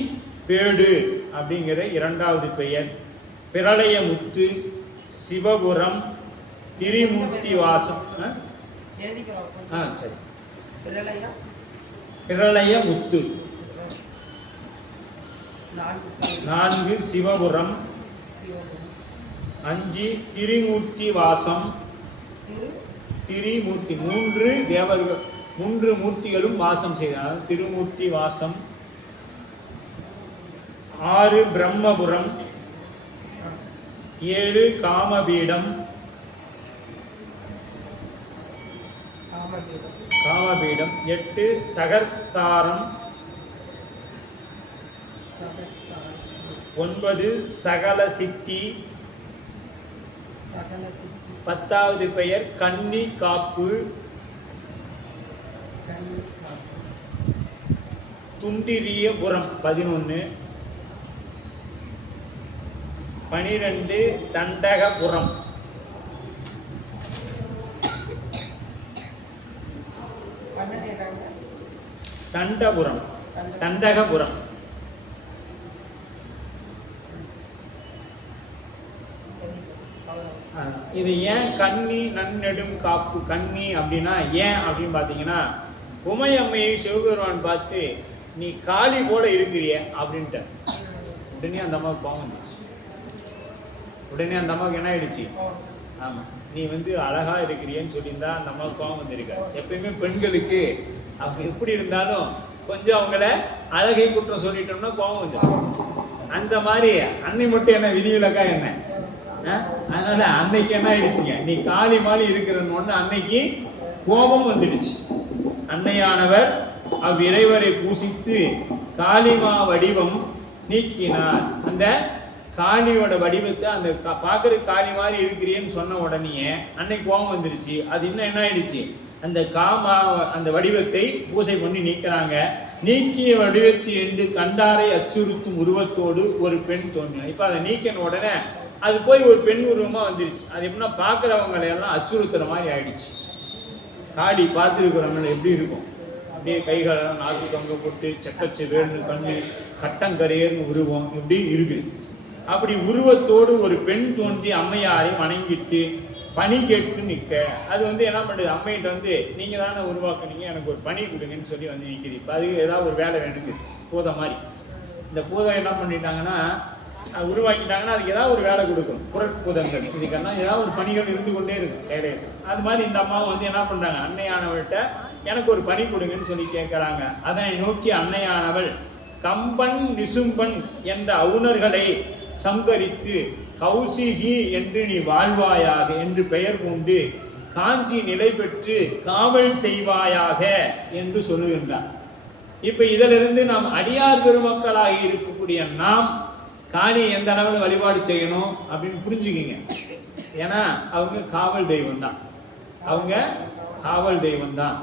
பேடு அப்படிங்கிற 2வது பெயர், பிரளயமுத்து, சிவபுரம், திரிமூர்த்தி வாசம். சரி, பிரளயமுத்து 4 சிவபுரம், 5 திரிமூர்த்தி வாசம். திரிமூர்த்தி 3 தேவர்கள், 3 மூர்த்திகளும் வாசம் செய்தார். திருமூர்த்தி வாசம். 6 பிரம்மபுரம், 7 காமபீடம். 8 சகர்சாரம். 9 சகல சித்தி. 10வது பெயர் கன்னி காப்பு. துண்டிரியபுரம் 11, 12 தண்டகபுரம், தண்டபுரம், தண்டகபுரம். இது ஏன் கன்னி நன்னெடும் காப்பு கன்னி அப்படின்னா ஏன் அப்படின்னு பார்த்தீங்கன்னா, உமையம்மையை சிவபெருமான் பார்த்து நீ காளி போல இருக்கிறிய அப்படின்ட்டு உடனே அந்த அம்மாவுக்கு பாவம் வந்துச்சு. உடனே அந்த அம்மாவுக்கு என்ன ஆயிடுச்சு? ஆமாம், நீ வந்து அழகா இருக்கிறியன்னு சொல்லியிருந்தா அந்த அம்மாவுக்கு கோவம் வந்திருக்காரு. எப்பயுமே பெண்களுக்கு அவங்க எப்படி இருந்தாலும் கொஞ்சம் அவங்கள அழகை குற்றம் சொல்லிட்டோம்னா கோவம் வந்துடும். அந்த மாதிரி அன்னை மட்டும் என்ன விதிவிலக்கா என்ன? அதனால அன்னைக்கு என்ன ஆயிடுச்சுங்க, நீ காளி மாதிரி இருக்கிறன்னு அன்னைக்கு கோபம் வந்துடுச்சு. அன்னையானவர் அவ்விறைவரை பூசித்து காளிமா வடிவம் நீக்கினார். அந்த காளியோட வடிவத்தை அந்த பார்க்குற காளி மாதிரி இருக்கிறேன்னு சொன்ன உடனே அன்னைக்கு கோபம் வந்துருச்சு. அது இன்னும் என்ன ஆயிடுச்சு, அந்த அந்த வடிவத்தை பூஜை பண்ணி நீக்கிறாங்க. நீக்கிய வடிவத்தை என்று கண்டாரை அச்சுறுத்தும் உருவத்தோடு ஒரு பெண் தோன்றினார். இப்போ அதை நீக்கின உடனே அது போய் ஒரு பெண் உருவமா வந்துருச்சு. அது எப்படின்னா பார்க்குறவங்களை எல்லாம் அச்சுறுத்துற மாதிரி ஆயிடுச்சு. காளி பார்த்துருக்கிறவங்க எப்படி இருக்கும், அப்படியே கைகளெல்லாம் நாக்கு தொங்க போட்டு செக்கச்சு வேணு கண்ணு கட்டங்கரையர்னு உருவம் இப்படி இருக்குது. அப்படி உருவத்தோடு ஒரு பெண் தோன்றி அம்மையாரை வணங்கிட்டு பணி கேட்டு நிற்க, அது வந்து என்ன பண்ணுது, அம்மையிட்ட வந்து நீங்கள் தானே உருவாக்குனீங்க, எனக்கு ஒரு பணி கொடுங்கன்னு சொல்லி வந்து நிற்கிது. இப்போ அது ஏதாவது ஒரு வேலை வேணுங்க, பூதம் மாதிரி. இந்த பூதம் என்ன பண்ணிட்டாங்கன்னா உருவாக்கிட்டாங்கன்னா அதுக்கு ஏதாவது ஒரு வேலை கொடுக்கும், புறற்பூதங்கள். இதுக்கெல்லாம் ஏதாவது ஒரு பணிகள் இருந்து கொண்டே இருக்கும் கிடையாது. அது மாதிரி இந்த அம்மாவும் வந்து என்ன பண்ணுறாங்க, அன்னையானவள்கிட்ட எனக்கு ஒரு பணி கொடுங்கன்னு சொல்லி கேட்குறாங்க. அதனை நோக்கி அன்னையானவள் கம்பன் நிசும்பன் என்ற அவுணர்களை சங்கரித்து கௌசிகி என்று நீ வாழ்வாயாக என்று பெயர் கொண்டு காஞ்சி நிலை பெற்று காவல் செய்வாயாக என்று சொல்லுகின்றார். இப்ப இதிலிருந்து நாம் அடியார் பெருமக்களாக இருக்கக்கூடிய நாம் காளி எந்த அளவில் வழிபாடு செய்யணும் அப்படின்னு புரிஞ்சுக்கிங்க. ஏன்னா அவங்க காவல் தெய்வம் தான், அவங்க காவல் தெய்வம் தான்.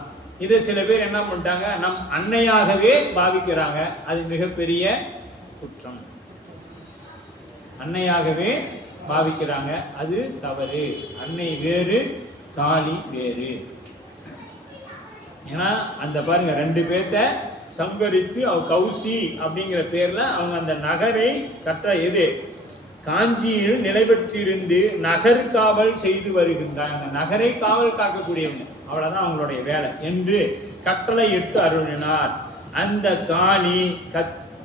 இதை சில பேர் என்ன பண்ணிட்டாங்க, நம் அன்னையாகவே பாவிக்கிறாங்க. அது மிகப்பெரிய குற்றம். அன்னையாகவே பாவிக்கிறாங்க, அது தவறு. அன்னை வேறு, காளி வேறு. ஏன்னா அந்த பாருங்க, ரெண்டு பேர்த்த சங்கரித்து கௌசி அப்படிங்கிற பேர்ல அவங்க அந்த நகரை கற்ற எது காஞ்சியில் நிலை பெற்றிருந்து நகர் காவல் செய்து வருகின்றாங்க. அந்த நகரை காவல் காக்கக்கூடியவங்க, அவ்வளவுதான் அவங்களுடைய வேலை என்று கட்டளை இட்டு அருளினார். அந்த காளி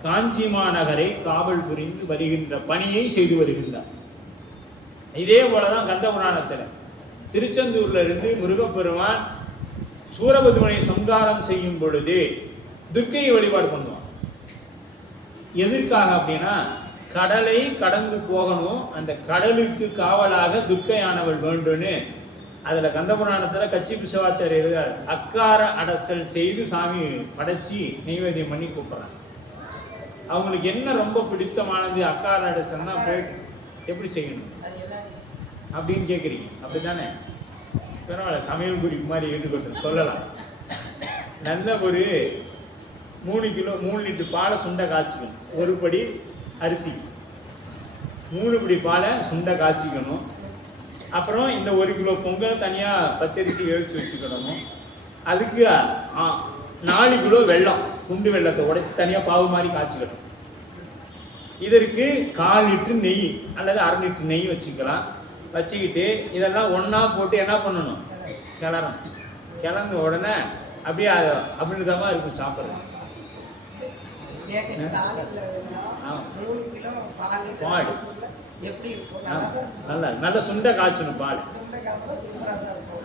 காஞ்சி மாநகரை காவல் புரிந்து வருகின்ற பணியை செய்து வருகின்றார். இதே போலதான் கந்த புராணத்துல திருச்செந்தூர்ல இருந்து முருகப்பெருமான் சூரபதுமனை சங்காரம் செய்யும் பொழுது துர்க்கையை வழிபாடு பண்ணுவான். எதற்காக அப்படின்னா, கடலை கடந்து போகணும், அந்த கடலுக்கு காவலாக துர்க்கையானவள் வேண்டும்னு அதுல கந்த புராணத்துல கச்சி பிசவாச்சாரியர் எழுதார். அக்கார அடசல் செய்து சாமி படைச்சி நெய்வேத்தியம் பண்ணி கூப்பிடுறாங்க. அவங்களுக்கு என்ன ரொம்ப பிடித்தமானது அக்கார அடசல்னா போயிட்டு எப்படி செய்யணும் அப்படின்னு கேட்குறீங்க, அப்படித்தானே? பரவாயில்ல, சமையல் குறிப்பு மாதிரி ஏற்றுக்கொண்டு சொல்லலாம். நல்ல ஒரு 3 லிட்டர் பாலை சுண்டை காய்ச்சிக்கணும். ஒரு படி அரிசி 3 படி பாலை சுண்டை காய்ச்சிக்கணும். அப்புறம் இந்த 1 கிலோ பொங்கல் தனியாக பச்சரிசி வேவிச்சு வச்சுக்கணும். அதுக்கு 4 கிலோ வெல்லம், குண்டு வெள்ளத்தை உடைச்சி தனியாக பாவு மாதிரி காய்ச்சிக்கணும். இதற்கு 1/4 லிட்டர் நெய் அல்லது 1/2 லிட்டர் நெய் வச்சுக்கலாம். வச்சுக்கிட்டு இதெல்லாம் ஒன்றா போட்டு என்ன பண்ணணும், கிளறணும். கிளர்ந்த உடனே அப்படியே அப்படின்றதான் இருக்கும் சாப்பிட்றது. நல்ல சுண்டை காய்ச்சணும் பால்.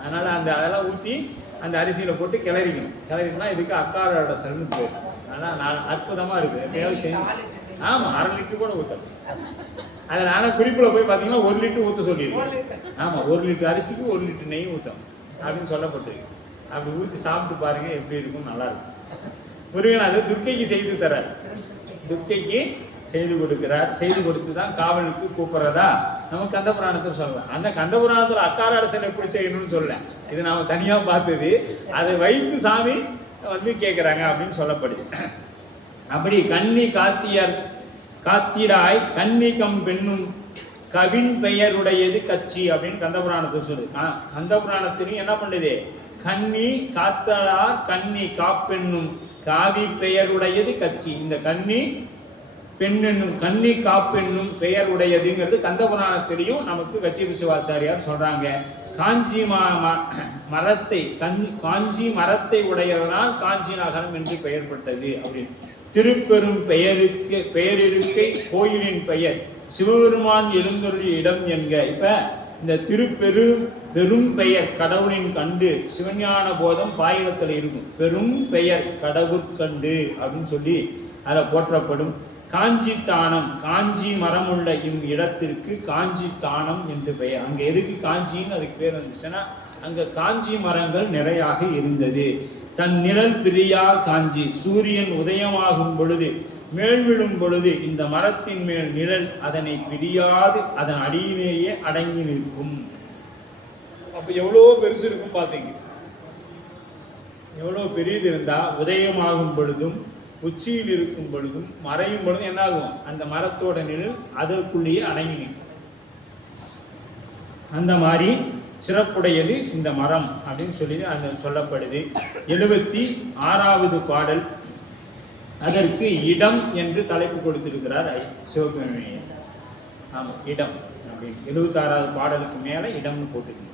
அதனால அதெல்லாம் ஊற்றி அந்த அரிசியில போட்டு கிளறிக்கணும். கிளறிக்கணும்னா இதுக்கு அக்காரோட செல்னு பேர். ஆனால் அற்புதமா இருக்கு. எப்பயாவது செஞ்சு ஆமா 1/2 லிட்டர் கூட ஊற்றணும். அதில் ஆனால் குறிப்பில் போய் பார்த்தீங்கன்னா 1 லிட்டர் ஊற்ற சொல்லியிருக்கு. ஆமா, 1 லிட்டர் அரிசிக்கு 1 லிட்டர் நெய் ஊற்றணும் அப்படின்னு சொல்லப்பட்டிருக்கு. அப்படி ஊற்றி சாப்பிட்டு பாருங்க, எப்படி இருக்கும், நல்லா இருக்கும். முருகன் அதை துர்க்கைக்கு செய்து தரார், துர்க்கைக்கு செய்து கொடுக்கிறார். செய்து கொடுத்து தான் காவலுக்கு கூப்பிட்றதா நம்ம கந்த புராணத்தில் சொல்லலாம். அந்த கந்த புராணத்தில் அக்கார அரசனை எப்படி செய்யணும்னு சொல்ல, இது நாம தனியாக பார்த்தது. அதை வைத்து சாமி வந்து கேட்குறாங்க அப்படின்னு சொல்லப்படுது. அப்படி கன்னி காத்திடாய் கன்னிகம் பெண்ணும் கவின் பெயருடையது கட்சி அப்படின்னு கந்தபுராணத்தை சொல்லுது. கந்தபுராணத்திலையும் என்ன பண்ணுது, கன்னி காத்தடார் கன்னி காப்பெண்ணும் காவி பெயருடையது கட்சி. இந்த கன்னி பெண்ணென்னும் கன்னி காப்பெண்ணும் பெயருடையதுங்கிறது கந்தபுராணத்திலையும் நமக்கு கச்சி விசுவாச்சாரியார் சொல்றாங்க. காஞ்சி மரத்தை காஞ்சி மரத்தை உடையதனால் காஞ்சி நகரம் என்று பெயர்பட்டது அப்படின்னு. திருப்பெரும் பெயரிருக்கை கோயிலின் பெயர் சிவபெருமான் எழுந்தருளிய இடம் என்க. இப்ப இந்த பெரும் பெயர் கடவுளின் கண்டு சிவஞான போதம் பாயிரத்தில் இருக்கும். பெரும் பெயர் கடவுட்கண்டு அப்படின்னு சொல்லி அதில் போற்றப்படும். காஞ்சி தானம், காஞ்சி மரமுள்ள இடத்திற்கு காஞ்சி தானம் என்று பெயர். அங்க எதுக்கு காஞ்சின்னு அதுக்கு பேர் வந்துச்சுன்னா அங்க காஞ்சி மரங்கள் நிறையாக இருந்தது. தன் நிழல் பிரியா காஞ்சி, சூரியன் உதயமாகும் பொழுது மேல் விழும் பொழுது இந்த மரத்தின் மேல் நிழல் அதனை பிரியாது அதன் அடியிலேயே அடங்கி நிற்கும். அப்ப எவ்வளோ பெருசு இருக்கும் பார்த்தீங்க. எவ்வளோ பெரியது இருந்தா உதயமாகும் பொழுதும் உச்சியில் இருக்கும் பொழுதும் மறையும் பொழுதும் என்ன ஆகும், அந்த மரத்தோட நிழல் அதற்குள்ளேயே அடங்கி நிற்கும். அந்த மாதிரி சிறப்புடையது இந்த மரம் அப்படின்னு சொல்லி அந்த சொல்லப்படுது. 76வது பாடல், அதற்கு இடம் என்று தலைப்பு கொடுத்திருக்கிறார் சிவபெருமான். ஆமா, இடம் அப்படின்னு 76வது பாடலுக்கு மேல இடம்னு போட்டுக்கணும்.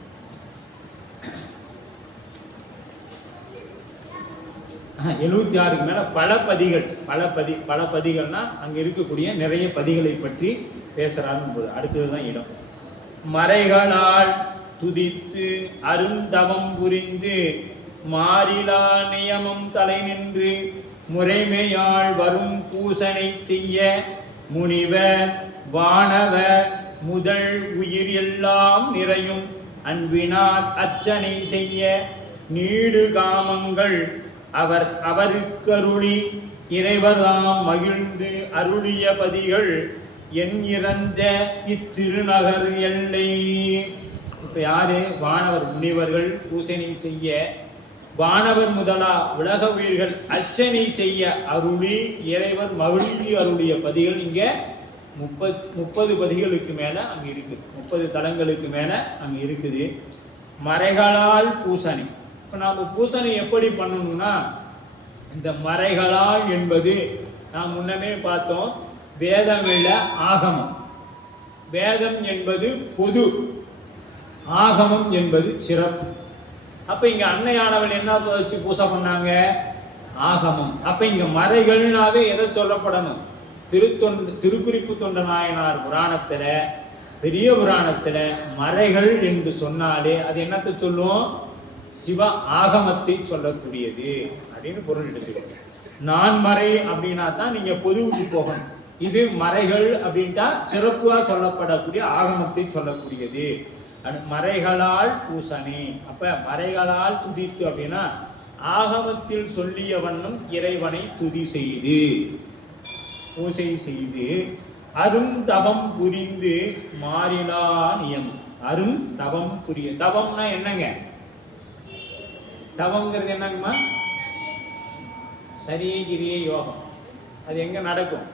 ஆ 76க்கு மேல பல பதிகள், பல பதிகள்னா அங்க இருக்கக்கூடிய நிறைய பதிகளை பற்றி பேசுறாருன்னு போது அடுத்ததுதான் இடம். மறைகளால் துதித்து அருந்தவம் புரிந்து மாறிலா நியமம் தலை நின்று முறைமையால் வரும் பூசனை செய்ய முனிவர் வானவர் முதல் உயிர் எல்லாம் நிறையும் அன்பினால் அர்ச்சனை செய்ய நீடு காமங்கள் அவருக்கருளி இறைவதாம் மகிழ்ந்து அருளிய பதிகள் என் இறந்த இத்திருநகர் எல்லை. இப்ப யாரு, வானவர் முனிவர்கள் பூசனை செய்ய, வானவர் முதலா உலக உயிர்கள் அர்ச்சனை செய்ய அருளி இறைவர் மகிழ்ச்சி அருளிய பதிகள் இங்க 30 பதிகளுக்கு மேல அங்க இருக்குது. 30 தலங்களுக்கு மேல அங்க இருக்குது. மறைகளால் பூசனை. இப்ப நாம பூசனை எப்படி பண்ணணும்னா, இந்த மறைகளால் என்பது நாம் முன்னமே பார்த்தோம், வேதம் இல்ல ஆகமம். வேதம் என்பது பொது, ஆகமம் என்பது சிறப்பு. அப்ப இங்க அன்னையானவள் என்ன வச்சு பூசை பண்ணாங்க, ஆகமம். அப்ப இங்க மறைகள்னாவே எதை சொல்லப்படணும், திருக்குறிப்பு தொண்ட நாயனார் புராணத்துல, பெரிய புராணத்துல மறைகள் என்று சொன்னாலே அது என்னத்தை சொல்லும், சிவ ஆகமத்தை சொல்லக்கூடியது அப்படின்னு பொருள் எடுத்துக்கணும். நான் மறை அப்படின்னா தான் நீங்க பொதுவுக்கு போகணும். இது மறைகள் அப்படின்ட்டா சிறப்பா சொல்லப்படக்கூடிய ஆகமத்தை சொல்லக்கூடியது. மறைகளால் பூசனை. அப்ப மறைகளால் துதித்து அப்படின்னா ஆகமத்தில் சொல்லிய வண்ணம் இறைவனை துதி செய்து பூசை செய்து அரும் தவம் புரிந்து மாறிலா நியமம். அரும் தவம் புரிய. தவம்னா என்னங்க, தவம்ங்கிறது என்னங்கம்மா, சரியை கிரிய யோகம். அது எங்க நடக்கும்,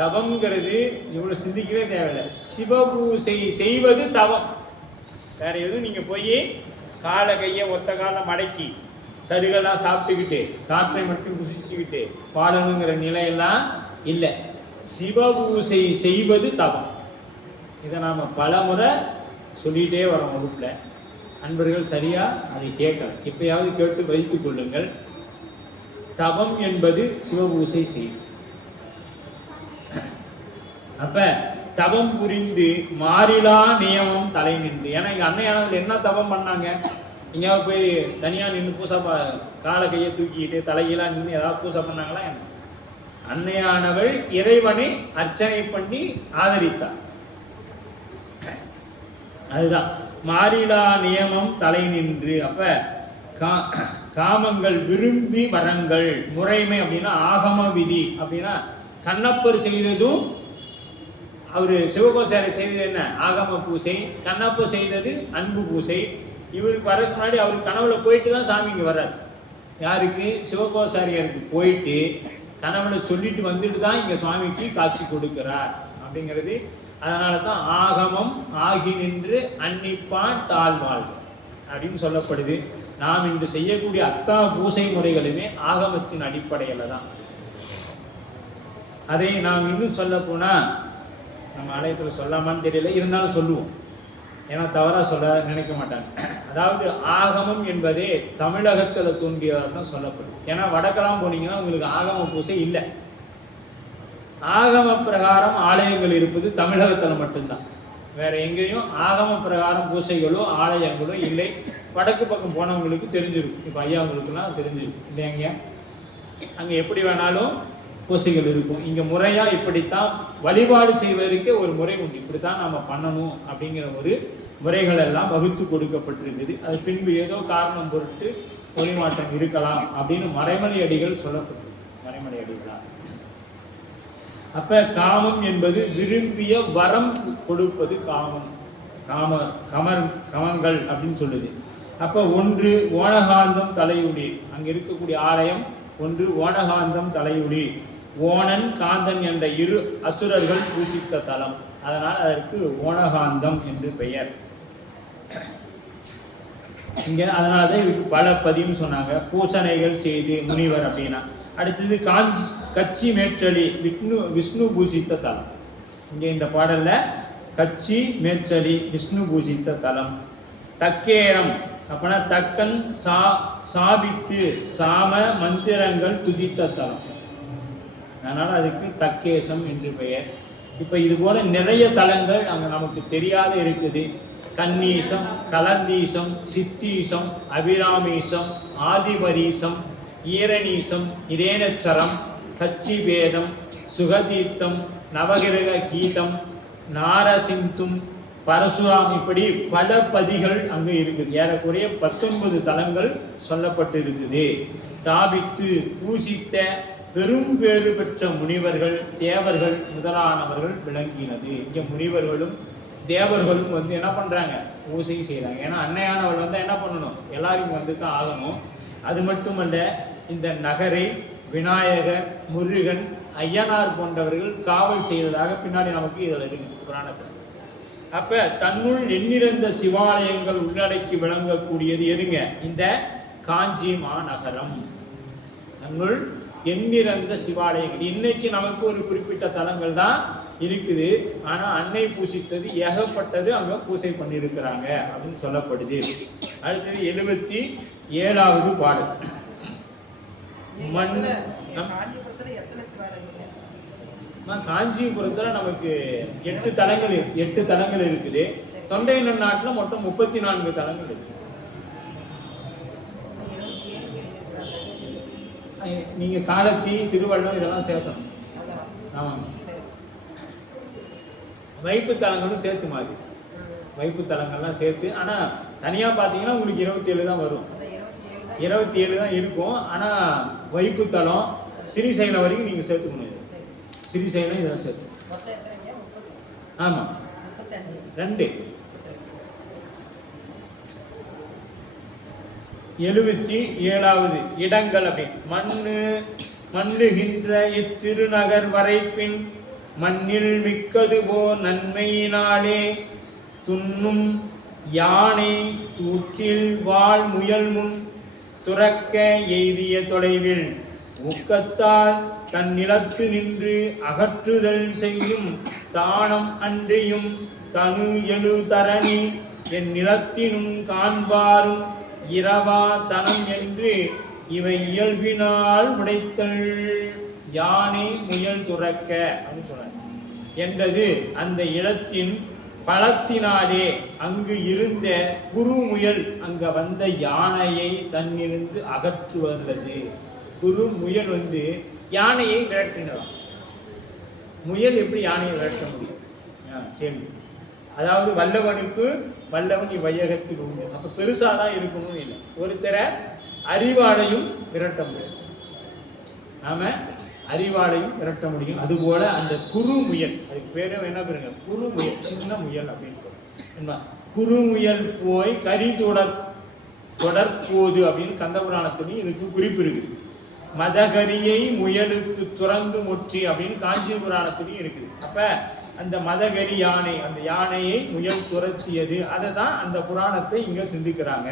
தவம்ங்கிறது இவ்வளவு சிந்திக்கவே தேவையில்லை. சிவபூசை செய்வது தவம். வேற எதுவும் நீங்க போய் காலை கையை ஒத்த காலை மடக்கி சருகெல்லாம் சாப்பிட்டுக்கிட்டு காற்றை மட்டும் குசிச்சுக்கிட்டு பாடணுங்கிற நிலையெல்லாம் இல்லை. சிவபூசை செய்வது தவம். இதை நாம பல முறை சொல்லிட்டே வரோம் வகுப்புல. அன்பர்கள் சரியா அதை கேட்கலாம். இப்பயாவது கேட்டு வைத்துக் கொள்ளுங்கள். தவம் என்பது சிவபூசை செய்வது. அப்ப தவம் புரிந்து மாறிலா நியமம் தலை நின்று. ஏன்னா இங்க அன்னையானவர்கள் என்ன தவம் பண்ணாங்க, எங்கேயாவது போய் தனியா நின்று பூசை காலை கையை தூக்கிட்டு தலையெல்லாம் நின்று ஏதாவது பூசை பண்ணாங்களா என்ன? அன்னையானவள் இறைவனை அர்ச்சனை பண்ணி ஆதரித்தார். அதுதான் மாறிலா நியமம் தலை நின்று. அப்ப காமங்கள் விரும்பி வரங்கள். முறைமை அப்படின்னா ஆகம விதி அப்படின்னா கண்ணப்பர் செய்ததும், அவரு சிவகோசாரி செய்தது என்ன, ஆகம பூசை. கண்ணப்பர் செய்தது அன்பு பூசை. இவருக்கு வரதுக்கு முன்னாடி அவர் கனவுல போயிட்டு தான் சாமி இங்க வர்றாரு. யாருக்கு? சிவகோசாரியாருக்கு போயிட்டு கனவுல சொல்லிட்டு வந்துட்டு தான் இங்க சுவாமிக்கு காட்சி கொடுக்கிறார் அப்படிங்கிறது. அதனால தான் ஆகமம் ஆகி நின்று அன்னிப்பான் தாழ்வாழ்வு அப்படின்னு சொல்லப்படுது. நாம் இன்று செய்யக்கூடிய அத்தனை பூசை முறைகளுமே ஆகமத்தின் அடிப்படையில் தான். அதை நாம் இன்னும் சொல்ல போனா நம்ம ஆலயத்தில் சொல்லாமான்னு தெரியல, இருந்தாலும் சொல்லுவோம், ஏன்னா தவறா சொல்ல நினைக்க மாட்டாங்க. அதாவது ஆகமம் என்பதே தமிழகத்தில் தோன்றியதாக தான் சொல்லப்படுது. ஏன்னா வடக்கெல்லாம் போனீங்கன்னா உங்களுக்கு ஆகம பூசை இல்லை. ஆகம பிரகாரம் ஆலயங்கள் இருப்பது தமிழகத்தில் மட்டும்தான். வேற எங்கேயும் ஆகம பிரகாரம் பூசைகளோ ஆலயங்களோ இல்லை. வடக்கு பக்கம் போனவங்களுக்கு தெரிஞ்சிருக்கும், இப்போ ஐயாவங்களுக்குலாம் தெரிஞ்சிருக்கும் இல்லைங்க. அங்கே எப்படி வேணாலும் பூசைகள் இருக்கும். இங்கே முறையாக இப்படித்தான் வழிபாடு செய்வதற்கே ஒரு முறை உண்டு, இப்படித்தான் நம்ம பண்ணணும் அப்படிங்கிற ஒரு முறைகள் எல்லாம் வகுத்து கொடுக்கப்பட்டிருக்குது. அது பின்பு ஏதோ காரணம் பொருட்டு மொழிமாற்றம் இருக்கலாம் அப்படின்னு மறைமலை அடிகள் சொல்லப்பட்டது. மறைமலை அடிகளா. அப்ப காமம் என்பது விரும்பிய வரம் கொடுப்பது காமம், கமங்கள் அப்படின்னு சொல்லுது. அப்ப ஒன்று ஓணகாந்தம் தலையுடி, அங்க இருக்கக்கூடிய ஆலயம் ஒன்று ஓணகாந்தம் தலையுடி, ஓணன் காந்தன் என்ற இரு அசுரர்கள் பூசித்த தலம், அதனால் அதற்கு ஓணகாந்தம் என்று பெயர். இங்க அதனாலதான் இதுக்கு பல பதின்னு சொன்னாங்க. பூசணைகள் செய்து முனிவர் அப்படின்னா. அடுத்தது கச்சி மேற்றலி விஷ்ணு பூசித்த தலம். இங்க இந்த பாடல்ல கச்சி மேற்றலி விஷ்ணு பூசித்த தலம். தக்கேரம் அப்படின்னா தக்கன் சாபித்து சாம மந்திரங்கள் துதித்த தலம், அதனால அதுக்கு தக்கேசம் என்று பெயர். இப்ப இது போல நிறைய தலங்கள் அங்க நமக்கு தெரியாத இருக்குது. கன்னீசம், கலந்தீசம், சித்தீசம், அபிராமீசம், ஆதிபரீசம், ஈரணீசம், இரேனச்சரம், கச்சிபேதம், சுகதீர்த்தம், நவகிரக கீதம், நாரசிந்தும், பரசுராம், இப்படி பல பதிகள் அங்கு இருக்குது. ஏறக்குறைய 19 தலங்கள் சொல்லப்பட்டு இருக்குது. தாபித்து பூசித்த பெரும் பேறு பெற்ற முனிவர்கள் தேவர்கள் முதலானவர்கள் விளங்கினது. இங்க முனிவர்களும் தேவர்களும் என்ன பண்றாங்க? பூசை செய்யறாங்க. ஏன்னா அன்னையானவள் என்ன பண்ணணும்? எல்லாரும் வந்து தான் ஆகணும். அது மட்டுமல்ல, இந்த நகரை விநாயகர், முருகன், ஐயனார் போன்றவர்கள் காவல் செய்ததாக பின்னாடி நமக்கு இதில் இருக்கு புராணத்தில். அப்ப தன்னுள் எண்ணிறந்த சிவாலயங்கள் உள்ளடக்கி விளங்கக்கூடியது எதுங்க? இந்த காஞ்சி மாநகரம். தன்னுள் எண்ணிறந்த சிவாலயங்கள். இன்னைக்கு நமக்கு ஒரு குறிப்பிட்ட தலங்கள் தான் இருக்குது. ஆனா அன்னை பூசித்தது ஏகப்பட்டது அங்க பூசை பண்ணியிருக்கிறாங்க அப்படின்னு சொல்லப்படுது. அடுத்தது 77வது பாடல். காஞ்சிபுரத்துல நமக்கு 8 தலங்கள் இருக்குது. தொண்டைநாடு நாட்டுல மொத்தம் 34 தலங்கள் இருக்கு. நீங்க காலத்தி, திருவள்ளம் இதெல்லாம் சேர்த்தணும். ஆமாங்க. வைப்பு தலங்களும் சேர்த்து மாதிரி, வைப்பு தலங்கள்லாம் சேர்த்து. ஆனா தனியா பாத்தீங்கன்னா உங்களுக்கு 27 தான் வரும், 27 தான் இருக்கும். ஆனா வைப்பு தலம் ஸ்ரீசைலம் வரைக்கும் நீங்க சேர்த்துக்கணும். ஸ்ரீசைலம் இதெல்லாம் சேர்த்து. ஆமா 2. 77வது இடங்கள் அப்படி. மண்ணுகின்ற இத்திருநகர் வரைப்பின் மண்ணில் மிக்கது போ நன்மையினாலே துண்ணும் யானை தூற்றில் வாழ் முயல் முன் துறக்க எய்திய தொலைவில் ஊக்கத்தால் தன் நிலத்து நின்று அகற்றுதல் செய்யும் தானம் அன்றியும் தனு எழு தரணி என் நிலத்தினும் காண்பாரும் இரவா தனம் என்று இவை இயல்பினால் உடைத்தல். யானை முயல் துறக்க அப்படின்னு சொல்றாங்க என்பது அந்த இடத்தின் பலத்தினாலே அங்கு இருந்த குரு முயல் அங்க வந்த யானையை தன்னிருந்து அகற்றுவது. குரு முயல் யானையை விரட்டினதாம். முயல் எப்படி யானையை விரட்ட முடியும்? கேள்வி. அதாவது வல்லவன் இவ்வையகத்தில் உண்டு. அப்ப பெருசாதான் இருக்கணும்னு இல்லை. ஒருத்தரை அறிவாளையும் விரட்ட முடியும், நாம அறிவாளையும் விரட்ட முடியும். அதுபோல அந்த குரு முயல், அதுக்கு பேரு என்ன பேருங்க? குரு முயல், சின்ன முயல் அப்படின்னு. குரு முயல் போய் தொடர்போது அப்படின்னு கந்த புராணத்துலையும் இதுக்கு குறிப்பு இருக்குது. மதகரியை முயலுக்கு துறந்து முற்றி அப்படின்னு காஞ்சி புராணத்துலையும் இருக்குது. அப்ப அந்த மதகரி யானை, அந்த யானையை முயல் துரத்தியது, அதை தான் அந்த புராணத்தை இங்க சிந்திக்கிறாங்க.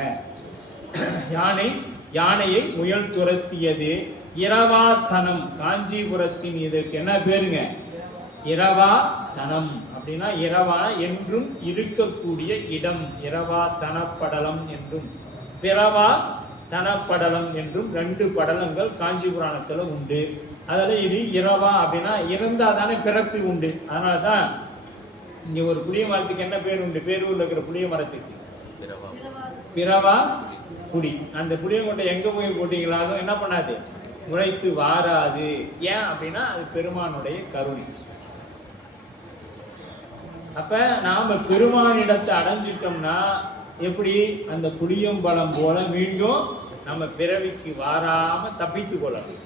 யானையை முயல் துரத்தியது. இரவாத்தனம், காஞ்சிபுரத்தின் இதற்கு என்ன பேருங்க? இரவா தனம் அப்படின்னா இரவா என்றும் இருக்கக்கூடிய இடம், இரவா தனப்படலம் என்றும் பிறவா தனப்படலம் என்றும் 2 படலங்கள் காஞ்சி புராணத்துல உண்டு. அதில் இது இரவா அப்படின்னா இறந்தா தானே பிறப்பு உண்டு. அதனால தான் இங்க ஒரு புளிய மரத்துக்கு என்ன பேர் உண்டு? பேரூர்ல இருக்கிற புளிய மரத்துக்கு பிறவா புடி. அந்த புளியங்கொட்டை எங்க போய் போட்டீங்களாலும் என்ன பண்ணாது, முளைத்து வாராது. ஏன் அப்படின்னா அது பெருமானுடைய கருணை. அப்ப நாம பெருமானிடத்தை அடைஞ்சிட்டோம்னா எப்படி அந்த புளியம்பழம் போல மீண்டும் நம்ம பிறவிக்கு வாராம தப்பித்து கொள்ளலாம்.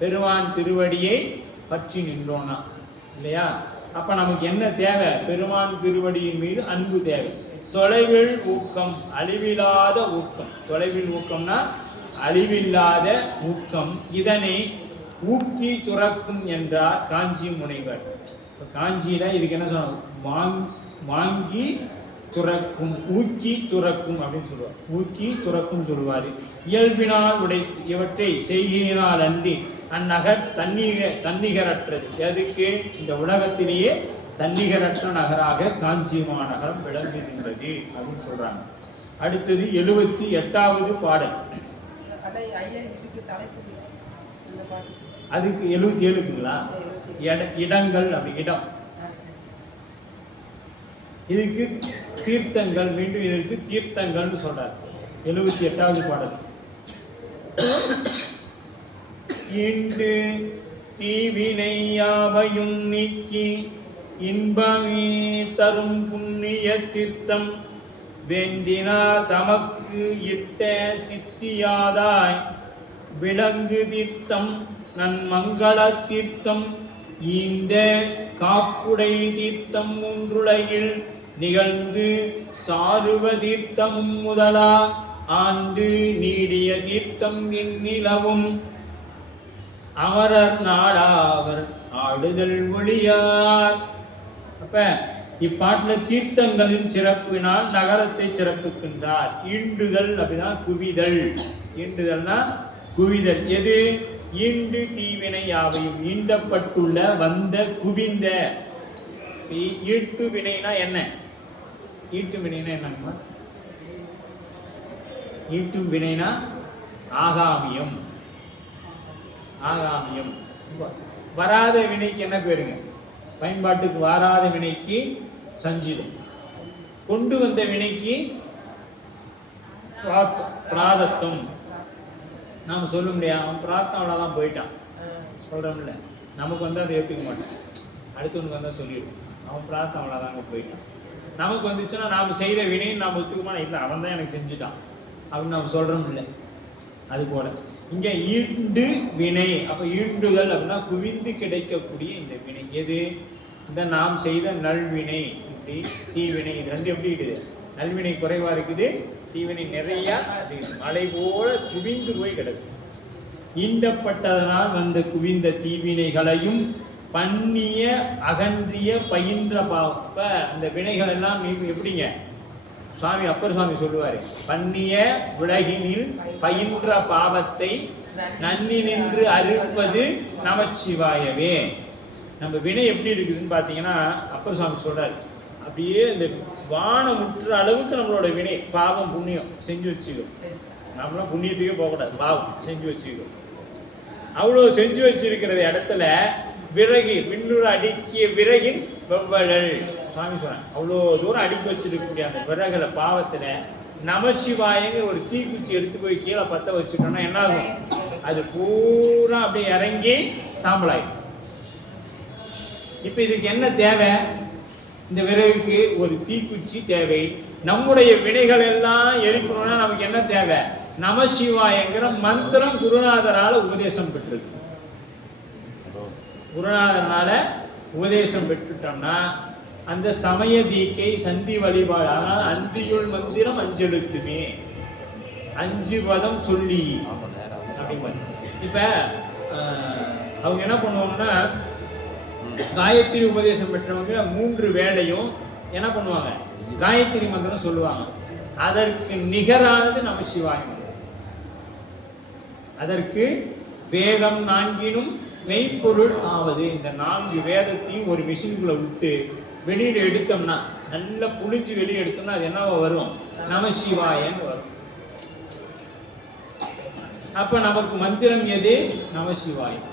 பெருமான் திருவடியை பற்றி நின்றோம்னா இல்லையா? அப்ப நமக்கு என்ன தேவை? பெருமான் திருவடியின் மீது அன்பு தேவை. தொலைவில் ஊக்கம், அழிவில்லாத ஊக்கம். தொலைவில் ஊக்கம்னா அழிவில்லாத ஊக்கம். இதனை ஊக்கி துறக்கும் என்றார் காஞ்சி முனைவர். காஞ்சியில இதுக்கு என்ன சொன்னாங்க? வாங்கி துறக்கும், ஊக்கி துறக்கும் அப்படின்னு சொல்லுவார். ஊக்கி துறக்கும் சொல்லுவாரு. இயல்பினால் உடைத்து இவற்றை செய்கையினால் அன்றி அந்நகர் தன்னிகரற்றது. எதுக்கு? இந்த உலகத்திலேயே தன்னிகரற்ற நகராக காஞ்சி மாநகரம் விளங்குகின்றது அப்படின்னு சொல்றாங்க. அடுத்தது 78வது பாடல். அதுக்கு 77க்குங்களா? இடங்கள், அப்படி இடம். இதுக்கு தீர்த்தங்கள், மீண்டும் இதற்கு தீர்த்தங்கள்னு சொல்றார். 78வது பாடல். இன்று தீவினை யாவையும் நீக்கி இன்பமே தரும் புண்ணிய தீர்த்தம் வேண்டினார் தமக்கு இட்ட சித்தியாதாய் விலங்கு தீர்த்தம் நன்மங்கள தீர்த்தம் ஈண்ட காப்புடை தீர்த்தம் மூன்றுலகில் நிகழ்ந்து சாருவ தீர்த்தமும் முதலா ஆண்டு நீடிய தீர்த்தம் இந்நிலவும் அமரர் நாடாவர் ஆடுதல் ஒளியார். அப்ப இப்பாட்டுல தீர்த்தங்களின் சிறப்பினால் நகரத்தை சிறப்புகின்றார். ஈண்டுதல் அப்படின்னா குவிதல். ஈண்டுதல்னா குவிதல். எது? ஈண்டு தீவினை யாவையும், ஈண்டப்பட்டுள்ள வந்த குவிந்த. ஈட்டு வினைனா என்ன? ஈட்டு வினைனா என்னங்கம்மா? ஈட்டும் வினைனா ஆகாமியம். ஆகாமியம். வராத வினைக்கு என்ன பேருங்க? பயன்பாட்டுக்கு வராத வினைக்கு சஞ்சிதம். கொண்டு வந்த வினைக்கு பிராதத்துவம். நாம சொல்ல முடியாது, அவன் பிரார்த்தம் அவ்வளோதான் போயிட்டான் சொல்றோம்ல. நமக்கு வந்து அதை ஏற்றுக்க மாட்டான், அடுத்தவனுக்கு வந்தால் சொல்லிவிடும் அவன் பிரார்த்தம் அவ்வளோதாங்க போயிட்டான். நமக்கு வந்துச்சுன்னா நாம் செய்த வினைன்னு நாம் ஒத்துக்குமா? இல்லை, அவன் தான் எனக்கு செஞ்சுட்டான் அப்படின்னு நாம் சொல்றோம் இல்லை. அது போல இங்க ஈண்டு வினை. அப்ப ஈண்டுதல் அப்படின்னா குவிந்து கிடைக்கக்கூடிய இந்த வினை. எது? இந்த நாம் செய்த நல்வினை. இப்படி தீவினை, இது 2 எப்படி இருக்குது? நல்வினை குறைவா இருக்குது, தீவினை நிறைய மழை போல குவிந்து போய் கிடக்கு. ஈண்டப்பட்டதனால் வந்த குவிந்த தீவினைகளையும் பண்ணிய அகன்றிய பயின்ற பாவ. அந்த வினைகள் எல்லாம் எப்படிங்க? சுவாமி அப்பர் சுவாமி சொல்லுவாரு, பண்ணிய உலகினில் பயின்ற பாவத்தை நன்னி நின்று அறுப்பது நமச்சிவாயவே. நம்ம வினை எப்படி இருக்குதுன்னு பார்த்தீங்கன்னா அப்பர் சுவாமி சொல்றாரு, அப்படியே இந்த வானமுற்ற அளவுக்கு நம்மளோட வினை பாவம் புண்ணியம் செஞ்சு வச்சுக்கோ. நம்மளாம் புண்ணியத்துக்கே போகக்கூடாது, பாவம் செஞ்சு வச்சுக்கோ. அவ்வளோ செஞ்சு வச்சிருக்கிற இடத்துல விறகு விண்ணுற அடுக்கிய விறகின் வெவ்வழல் சுவாமி சொல்றாங்க. அவ்வளோ தூரம் அடுக்கி வச்சிருக்கக்கூடிய அந்த விறகுல பாவத்துல நமசிவாயங்க ஒரு தீக்குச்சி எடுத்து போய் கீழே பற்ற வச்சுட்டோம்னா என்ன ஆகும்? அது பூரா அப்படியே இறங்கி சாம்பலாயிடும். இப்ப இதுக்கு என்ன தேவை? இந்த விறகுக்கு ஒரு தீக்குச்சி தேவை. நம்முடைய வினைகள் எல்லாம் எரிக்கணும்னா நமக்கு என்ன தேவை? நமசிவாயங்கிற மந்திரம் குருநாதரால உபதேசம் பெற்றிருக்கு. குருநாதனால உபதேசம் பெற்றுட்டோம்னா அந்த சமய தீக்கை சந்தி வழிபாடு. ஆனால் அந்தியுள் மந்திரம் அஞ்செழுத்துமே, 5 பதம் சொல்லி அப்படிம்பாங்க. இப்ப அவங்க என்ன பண்ணுவாங்கன்னா, காயத்ரி உபதேசம் பெற்றவங்க 3 வேளையும் என்ன பண்ணுவாங்க, காயத்ரி மந்திரம் சொல்லுவாங்க. அதற்கு நிகரானது நமசிவாயம். அதற்கு வேதம் 4னும் மெய்ப்பொருள் ஆவது. இந்த 4 வேதத்தையும் ஒரு மிஷினுக்குள்ள விட்டு வெளியில எடுத்தோம்னா, நல்லா புளிச்சு வெளியே எடுத்தோம்னா அது என்னவா வரும், நமசிவாயன்னு வரும். அப்ப நமக்கு மந்திரம் எது, நமசிவாயம்.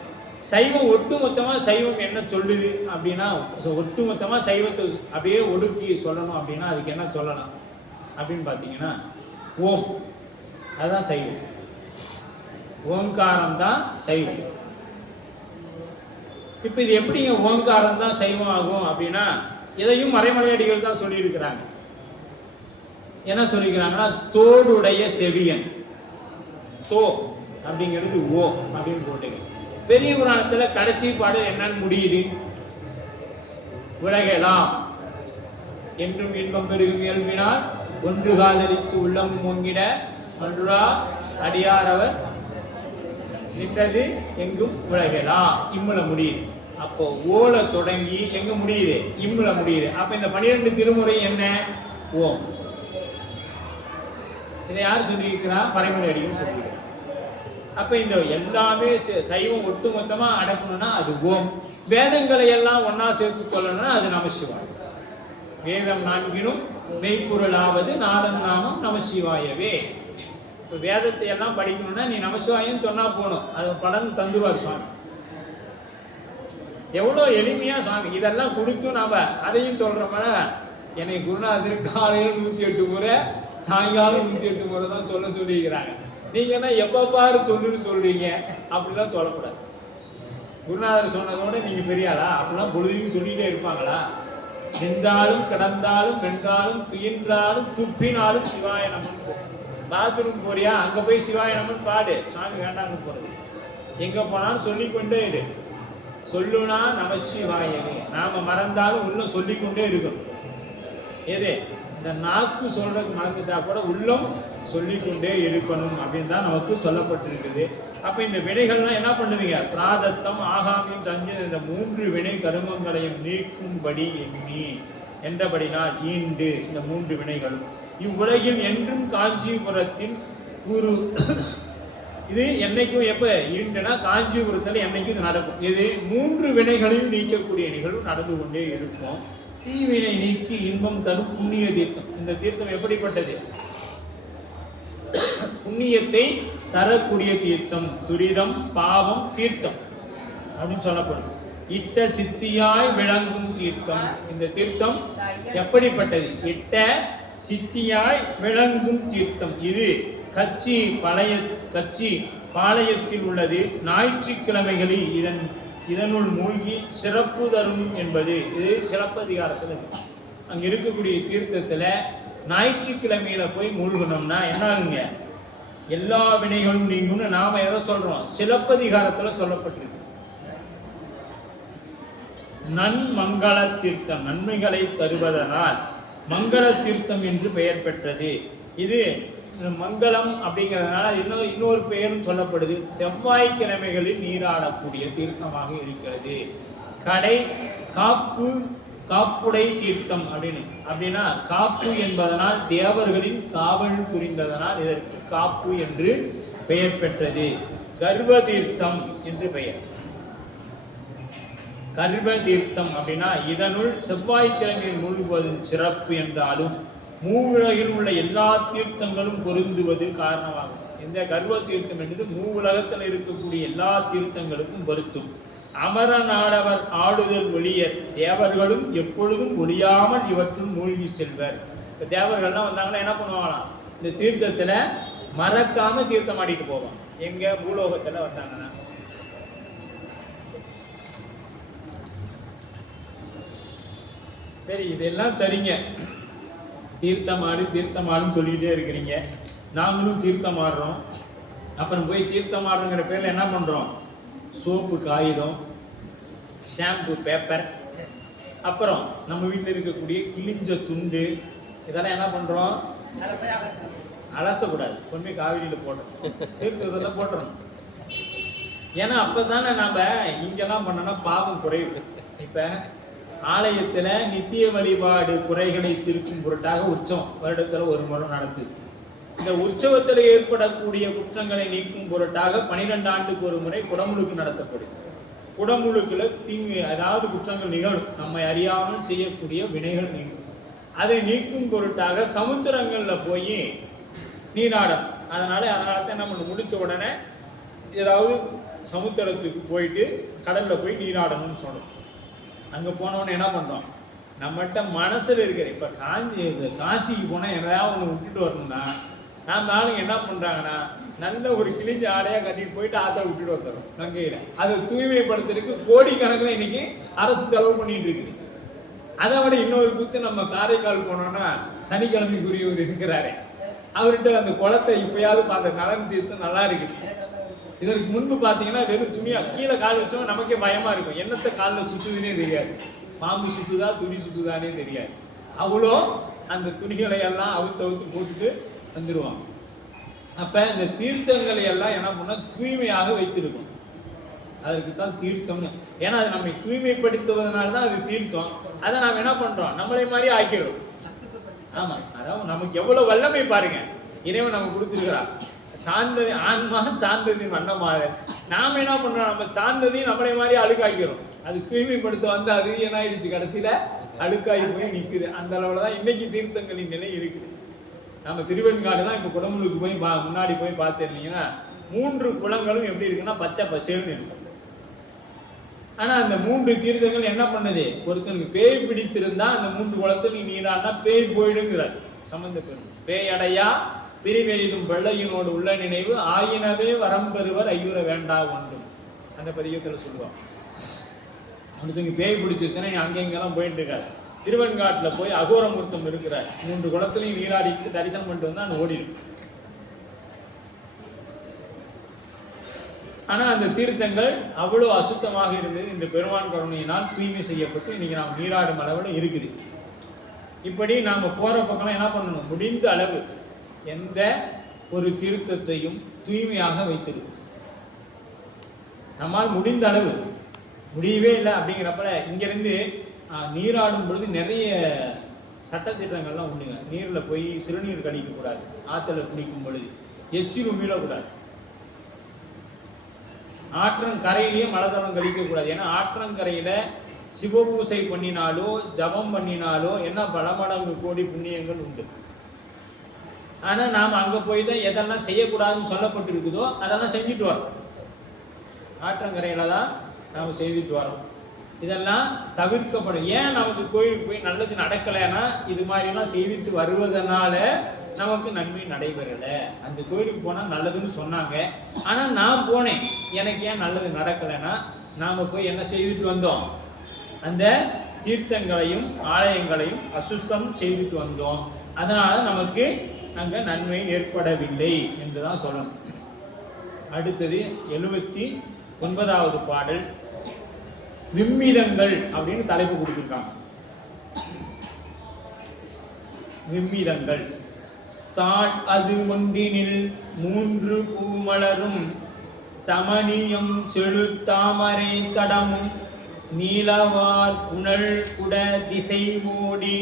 சைவம் ஒட்டுமொத்தமா சைவம் என்ன சொல்லுது அப்படின்னா, ஒட்டுமொத்தமா சைவத்தை அப்படியே ஒடுக்கி சொல்லணும் அப்படின்னா அதுக்கு என்ன சொல்லலாம் அப்படின்னு பார்த்தீங்கன்னா, ஓம். அதுதான் சைவம். ஓங்காரம் தான் சைவம். இப்ப இது எப்படிங்க ஓங்காரம் தான் சைவம் ஆகும் அப்படின்னா, இதையும் மறைமலையடிகள் தான் சொல்லியிருக்கிறாங்க. என்ன சொல்லியிருக்கிறாங்கன்னா, தோடுடைய செவியன். தோ அப்படிங்கிறது ஓ அப்படின்னு போட்டுங்க. பெரிய புராணத்துல கடைசி பாடல் என்னன்னு முடியுது, உலகெல்லாம் என்றும் இன்பம் பெருகும் இயல்பினால் ஒன்று காதலித்து உள்ளம் மூங்கிட ஒன்றா அடியாரவர் நின்றது எங்கும் உலகெல்லாம். இம்முல முடியுது. அப்போ ஓல தொடங்கி எங்க முடியுது, இம்முல முடியுது. அப்ப இந்த 12 திருமுறை என்ன, ஓம். இதை யார் சொல்லியிருக்கிறா, மறைமலையடிகள் சொல்லியிருக்கிறார். அப்ப இந்த எல்லாமே சைவம் ஒட்டுமொத்தமா அடக்கணும்னா அது ஓம். வேதங்களை எல்லாம் ஒன்னா சேர்த்து சொல்லணும்னா அது நமசிவாயம். வேதம் 4னும் மெய்ப்பொருள் ஆவது நாதன் நாமம் நமசிவாயவே. இப்போ வேதத்தை எல்லாம் படிக்கணும்னா நீ நமசிவாயம் சொன்னா போகணும், அது பலன் தந்துருவார் சுவாமி. எவ்வளோ எளிமையா சுவாமி இதெல்லாம் கொடுத்தும் நாம அதையும் சொல்றோம்னா, என்னை குருநாதர் காலையில் 108 முறை, சாயங்காலம் 108 முறை தான் சொல்லிக்கிறாங்க. நீங்க என்ன எப்ப பாரு சொல்றீங்க அப்படிலாம் சொல்லக்கூடாது. குருநாதர் சொன்னதோட நீங்க பெரியாளா அப்படிலாம் பொழுதுக்கு சொல்லிட்டே இருப்பாங்களா? நின்றாலும் கிடந்தாலும் வென்றாலும் துயின்றாலும் துப்பினாலும் சிவாய நமன். பாத்ரூம் போறியா, அங்க போய் சிவாய நமன் பாடு, சாமி வேண்டாம்னு போறது. எங்க போனாலும் சொல்லிக்கொண்டே இரு. சொல்லுனா நமசிவாயவே. நாம மறந்தாலும் உள்ளம் சொல்லிக்கொண்டே இருக்கும். எது இந்த நாக்கு சொல்றது மறந்துட்டா கூட உள்ளம் சொல்லிக்கொண்டே இருக்கணும் அப்படின்னு தான் நமக்கு சொல்லப்பட்டிருக்குது. அப்ப இந்த வினைகள்லாம் என்ன பண்ணுதுங்க, பிராதத்தம் ஆகாமியம் சஞ்சீதம், இந்த 3 வினை கருமங்களையும் நீக்கும்படி எண்ணி என்றபடினால் ஈண்டு இந்த 3 வினைகளும் இவ்வுலகில் என்றும் காஞ்சிபுரத்தின் குரு. இது என்னைக்கும் எப்ப ஈண்டுனா காஞ்சிபுரத்தில் என்னைக்கும் இது நடக்கும். இது 3 வினைகளையும் நீக்கக்கூடிய நிகழ்வு நடந்து கொண்டே இருக்கும். தீவினை நீக்கி இன்பம் தரும் புண்ணிய தீர்த்தம். இந்த தீர்த்தம் எப்படிப்பட்டது, புண்ணியத்தை தரக்கூடிய தீர்த்தம். துரிதம் பாவம் தீர்த்தம் அப்படின்னு சொல்லப்படும். இட்ட சித்தியாய் விளங்கும் தீர்த்தம். இந்த தீர்த்தம் எப்படிப்பட்டது, இட்ட சித்தியாய் விளங்கும் தீர்த்தம். இது கச்சி பாளையத்தில் உள்ளது. ஞாயிற்றுக்கிழமைகளில் இதனுள் மூழ்கி சிறப்பு தரும் என்பது இது சிலப்பதிகாரத்தில் அங்க இருக்கக்கூடிய தீர்த்தத்துல ஞாயிற்றுக்கிழமையில போய் மூழ்கணும்னா என்ன ஆகுங்க, எல்லா வினைகளும் நீங்கும்னு நாம எதை சொல்றோம், சிலப்பதிகாரத்துல சொல்லப்பட்டிருக்கு. நன்மங்கள தீர்த்தம், நன்மைகளை தருவதனால் மங்கள தீர்த்தம் என்று பெயர் பெற்றது. இது மங்களம் அப்படிங்கிறதுனால இன்னொரு பெயரும் சொல்லப்படுது. செவ்வாய்க்கிழமைகளில் நீராடக்கூடிய தீர்த்தமாக இருக்கிறது. கடை காப்புடை தீர்த்தம் அப்படின்னா காப்பு என்பதனால் தேவர்களின் காவல் புரிந்ததனால் இதற்கு காப்பு என்று பெயர் பெற்றது. கர்வ தீர்த்தம் என்று பெயர். கர்வ தீர்த்தம் அப்படின்னா இதனுள் செவ்வாய்க்கிழமையில் மூழ்குவதன் சிறப்பு என்றாலும் மூவுலகில் உள்ள எல்லா தீர்த்தங்களும் பொருந்துவது காரணமாகும். இந்த கர்வ தீர்த்தம் என்பது மூவுலகத்தில் இருக்கக்கூடிய எல்லா தீர்த்தங்களுக்கும் பொருத்தும். அமர நாடவர் ஆடுதல் ஒளியர், தேவர்களும் எப்பொழுதும் ஒளியாமல் இவற்றுள் மூழ்கி செல்வர். இப்போ தேவர்கள்லாம் வந்தாங்கன்னா என்ன பண்ணுவாங்களாம், இந்த தீர்த்தத்தில் மறக்காம தீர்த்தம் ஆடிட்டு போவாங்க. எங்க பூலோகத்தில் வந்தாங்கன்னா சரி, இதெல்லாம் சரிங்க. தீர்த்தமாடுன்னு சொல்லிக்கிட்டே இருக்கிறீங்க. நாங்களும் தீர்த்தம் ஆடுறோம். அப்புறம் போய் தீர்த்தம் ஆடுங்கிற பேரில் என்ன பண்ணுறோம், சோப்பு காகிதம், ஷாம்பு பேப்பர், அப்புறம் நம்ம வீட்டில் இருக்கக்கூடிய கிழிஞ்ச துண்டு இதெல்லாம் என்ன பண்றோம்? அலசக்கூடாது, கொண்டு போய் காவிரியில் போடுறோம், இதெல்லாம் போட்டுறோம். ஏன்னா அப்பதானே நம்ம இங்கெல்லாம் பண்ணோம்னா பாவம் குறைவு. இப்ப ஆலயத்துல நித்திய வழிபாடு குறைகளை தீர்க்கும் பொருட்டாக உற்சவம் வருடத்துல ஒரு முறை நடக்குது. இந்த உற்சவத்தில் ஏற்படக்கூடிய குற்றங்களை நீக்கும் பொருட்டாக 12 ஆண்டுக்கு ஒரு முறை குடமுழுக்கு நடத்தப்படும். குடமுழுக்குல தீங்கு அதாவது குற்றங்கள் நிகழும், நம்மை அறியாமல் செய்யக்கூடிய வினைகள் நீங்கும். அதை நீக்கும் பொருட்டாக சமுத்திரங்கள்ல போய் நீராடும். அதனால தான் நம்ம முடிச்ச உடனே ஏதாவது சமுத்திரத்துக்கு போயிட்டு கடல்ல போய் நீராடணும்னு சொன்னோம். அங்க போனவொடனே என்ன பண்றோம்? நம்மகிட்ட மனசுல இருக்கிற இப்ப காசிக்கு போனா எதாவது ஒன்று விட்டுட்டு வரணும்னா நம்ம ஆளுங்க என்ன பண்றாங்கன்னா நல்ல ஒரு கிழிஞ்ச ஆடையா கட்டிட்டு போயிட்டு ஆத்தா விட்டுட்டு வந்துடும் கங்கையில. அதை தூய்மைப்படுத்துறதுக்கு கோடிக்கணக்கில் இன்னைக்கு அரசு செலவு பண்ணிட்டு இருக்குது. அதை விட இன்னொரு குத்து, நம்ம காரைக்கால் போனோம்னா சனிக்கிழமைக்குரியவர் இருக்கிறாரு, அவர்கிட்ட அந்த குளத்தை இப்பயாவது பார்த்த நலன் தீர்த்து நல்லா இருக்குது. இதற்கு முன்பு பார்த்தீங்கன்னா வெறும் துணியா கீழே கால் வச்சோம், நமக்கே பயமா இருக்கும், என்னத்தை காலில் சுத்துதுன்னே தெரியாது, பாம்பு சுத்துதா துணி சுத்துதானே தெரியாது. அவ்வளோ அந்த துணிகளை எல்லாம் அவுத்து போட்டுட்டு வந்துடுவாங்க. அப்ப இந்த தீர்த்தங்களை எல்லாம் என்ன பண்ணா தூய்மையாக வைத்திருக்கும். அதற்கு தான் தீர்த்தம்னு. ஏன்னா அது நம்மை தூய்மைப்படுத்துவதனால தான் அது தீர்த்தம். அதை நாம் என்ன பண்றோம்? நம்மளை மாதிரி ஆக்கிறோம். ஆமா, அதாவது நமக்கு எவ்வளவு வல்லமை பாருங்க, இறைவன் நமக்கு கொடுத்துருக்கிறா. சார்ந்தது ஆன்மா சார்ந்தது வண்ணமாக நாம என்ன பண்றோம்? நம்ம சார்ந்ததையும் நம்மளை மாதிரி அழுக்காக்கிறோம். அது தூய்மைப்படுத்த வந்து அது என்ன ஆயிடுச்சு, கடைசியில அழுக்காகி போய் நிக்குது. அந்த அளவுல தான் இன்னைக்கு தீர்த்தங்களின் நிலை இருக்குது. நம்ம திருவெண்காடுலாம் இப்ப குடமுழுக்கு போய் முன்னாடி போய் பார்த்துருந்தீங்கன்னா 3 குளங்களும் எப்படி இருக்குன்னா பச்சை பசேல்னு இருக்கும். ஆனா அந்த 3 தீர்த்தங்கள் என்ன பண்ணுது? ஒருத்தனுக்கு பேய் பிடித்திருந்தா அந்த 3 குளத்தில் நீ நீராடினா பேய் போயிடுங்கிறார் சம்பந்த பெருமான். பேய் அடையா பிரிவெய்தும் வெள்ளையினோடு உள்ள நினைவு ஆயினவே வரம் பெறுவர் ஐயுற வேண்டா ஒன்றும் அந்த பதிகத்துல சொல்லுவான். ஒருத்தங்க பேய் பிடிச்சிருச்சுன்னா நீ அங்கெங்கெல்லாம் போயிட்டு இருக்காரு. திருவெண்காட்டுல போய் அகோரமூர்த்தம் இருக்கிறார், 3 குளத்திலையும் நீராடிட்டு தரிசனம் பண்ணிட்டு வந்தா அது ஓடிடும். ஆனா அந்த தீர்த்தங்கள் அவ்வளவு அசுத்தமாக இருந்தது. இந்த பெருமான் கருணையினால் தூய்மை செய்யப்பட்டு இன்னைக்கு நாம் நீராடும் அளவுல இருக்குது. இப்படி நாம போற பக்கம் என்ன பண்ணணும்? முடிந்த அளவு எந்த ஒரு தீர்த்தத்தையும் தூய்மையாக வைத்திருக்கும். நம்மால் முடிந்த அளவு, முடியவே இல்லை அப்படிங்கிறப்ப இங்கிருந்து நீராடும் பொழுது நிறைய சட்டத்திட்டங்கள்லாம் உண்டுங்க. நீரில் போய் சிறுநீர் கழிக்கக்கூடாது, ஆற்றுல குடிக்கும் பொழுது எச்சில் உமிழக்கூடாது, ஆற்றங்கரையிலேயே மலஜலம் கழிக்கக்கூடாது. ஏன்னா ஆற்றங்கரையில சிவபூசை பண்ணினாலோ ஜபம் பண்ணினாலோ என்ன பல மடங்கு கோடி புண்ணியங்கள் உண்டு. ஆனா நாம அங்க போய் தான் எதெல்லாம் செய்யக்கூடாதுன்னு சொல்லப்பட்டிருக்குதோ அதெல்லாம் செஞ்சுட்டு வரோம். ஆற்றங்கரையில தான் நாம செய்துட்டு வரோம். இதெல்லாம் தவிர்க்கப்படும். ஏன் நமக்கு கோயிலுக்கு போய் நல்லது நடக்கலைன்னா இது மாதிரிலாம் செய்துட்டு வருவதனால நமக்கு நன்மை நடைபெறல. அந்த கோயிலுக்கு போனா நல்லதுன்னு சொன்னாங்க, ஆனா நான் போனேன், எனக்கு ஏன் நல்லது நடக்கலைன்னா நாம போய் என்ன செய்துட்டு வந்தோம்? அந்த தீர்த்தங்களையும் ஆலயங்களையும் அசுத்தம் செய்துட்டு வந்தோம். அதனால நமக்கு அங்க நன்மை ஏற்படவில்லை என்றுதான் சொல்லணும். அடுத்தது 79வது பாடல் விம்மிதங்கள் அப்படின்னு தலைப்பு கொடுத்திருக்காங்க. விம்மிதங்கள் தாட் அது ஒன்றினில் 3 பூமலரும் தமனியம் செழுத்தாமரை தடமும் நீலவார் புனல் குட திசை ஓடி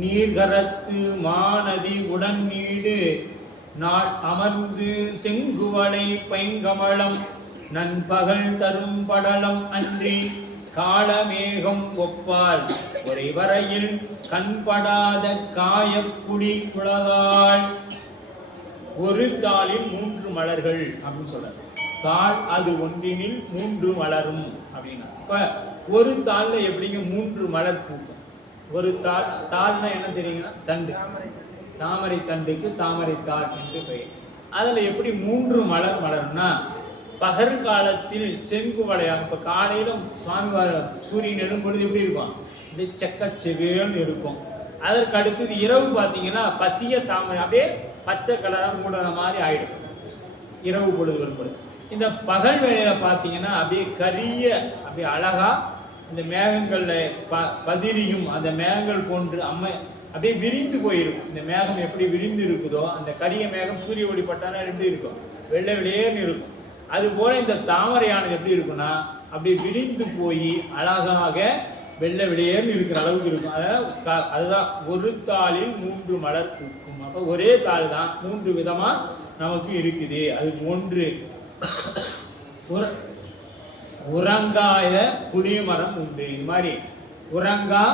நீர்கரத்து மாநதி உடன் நீடு நாள் அமர்ந்து செங்குவளை பைங்கமலம் நண்பகல் தரும் படலம் அன்றி காலமேகம் ஒப்பால் ஒரே வரையில் கண்படாத காயப்புடி குளதாள். ஒரு தாளில் 3 மலர்கள் அப்படின்னு சொல்றாரு. தாள் அது ஒன்றினில் 3 மலரும் அப்படின்னா இப்ப ஒரு தாள்ல எப்படிங்க 3 மலர் பூக்கும்? ஒரு தாள்னா என்ன தெரியுங்கன்னா தண்டு, தாமரை தண்டுக்கு தாமரை தாள் என்று பெயர். அதுல எப்படி 3 மலர் மலர்னா பகற்காலத்தில் செங்குவளையாக இப்ப காலையில சுவாமி சூரியன் எழும் பொழுது எப்படி இருக்கும்? அப்படியே செக்க செவேன்னு இருக்கும். அதற்கு அடுத்தது இரவு பார்த்தீங்கன்னா பசிய தாமரை அப்படியே பச்சை கலரா மூடன மாதிரி ஆயிடும் இரவு பொழுது வரும்பொழுது. இந்த பகல் வேளையில பார்த்தீங்கன்னா அப்படியே கரிய அப்படியே அழகா இந்த மேகங்களில் பதிரியும் அந்த மேகங்கள் போன்று அப்படியே விரிந்து போயிருக்கும். இந்த மேகம் எப்படி விரிந்து இருக்குதோ, அந்த கரிய மேகம் சூரிய ஒளி பட்டானா எப்படி இருக்கும், வெள்ளை வெளியேன்னு இருக்கும். அது போல இந்த தாமரையானது எப்படி இருக்குன்னா அப்படியே விரிந்து போய் அழகாக வெள்ளை வெளியேன்னு இருக்கிற அளவுக்கு இருக்கும். அதுதான் ஒரு தாளில் 3 மலர் பூக்கும். அப்போ ஒரே தாள் தான் 3 விதமா நமக்கு இருக்குது. அது ஒன்று உறங்காய புளிய மரம் உண்டு. இது மாதிரி உறங்கா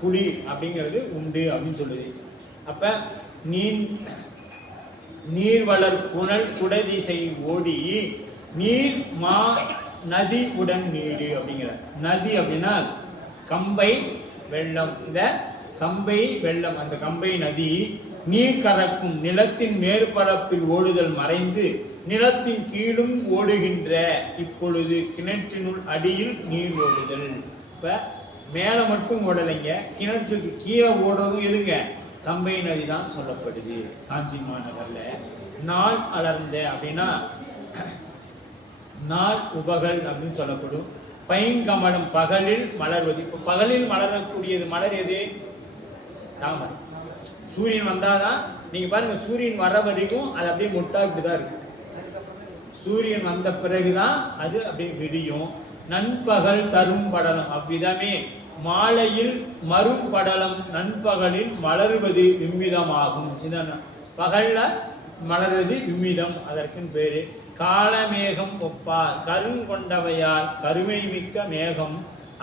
புளி அப்படிங்கிறது உண்டு அப்படின்னு சொல்லுது. அப்ப நீர் வளர் புனல் குடதிசை ஓடி நீர் மா நதி உடன் நீடு அப்படிங்கிற. நதி அப்படின்னா கம்பை வெள்ளம். இந்த கம்பை வெள்ளம், அந்த கம்பை நதி நீர் கறக்கும் நிலத்தின் மேற்பரப்பில் ஓடுதல் மறைந்து நிலத்தின் கீழும் ஓடுகின்ற இப்பொழுது கிணற்றினுள் அடியில் நீர் ஓடுதல். இப்ப மேல மட்டும் ஓடலைங்க, கிணற்றுக்கு கீழே ஓடுறதும் எதுங்க, கம்பை நதி தான் சொல்லப்படுது. காஞ்சி மாநகர்ல நாள் அலர்ந்த அப்படின்னா நாள் உபகல் அப்படின்னு சொல்லப்படும். பைங்கமலம் பகலில் மலர்வது. இப்போ பகலில் மலரக்கூடியது மலர் எது, தாமரை. சூரியன் வந்தாதான் நீங்க பாருங்க, சூரியன் வர வரைக்கும் அது அப்படியே முட்டா இப்படிதான் இருக்கும். சூரியன் வந்த பிறகுதான் அது அப்படியே விரியும். நண்பகல் தரும் படலம் அவ்விதமே மாலையில் மரும் படலம் நண்பகலில் மலருவது விம்மிதமாகும். இதான் பகல்ல மலருவது விம்மிதம், அதற்குன்னு பேரு. காலமேகம் ஒப்பார் கருங்கொண்டவையால் கருமை மிக்க மேகம்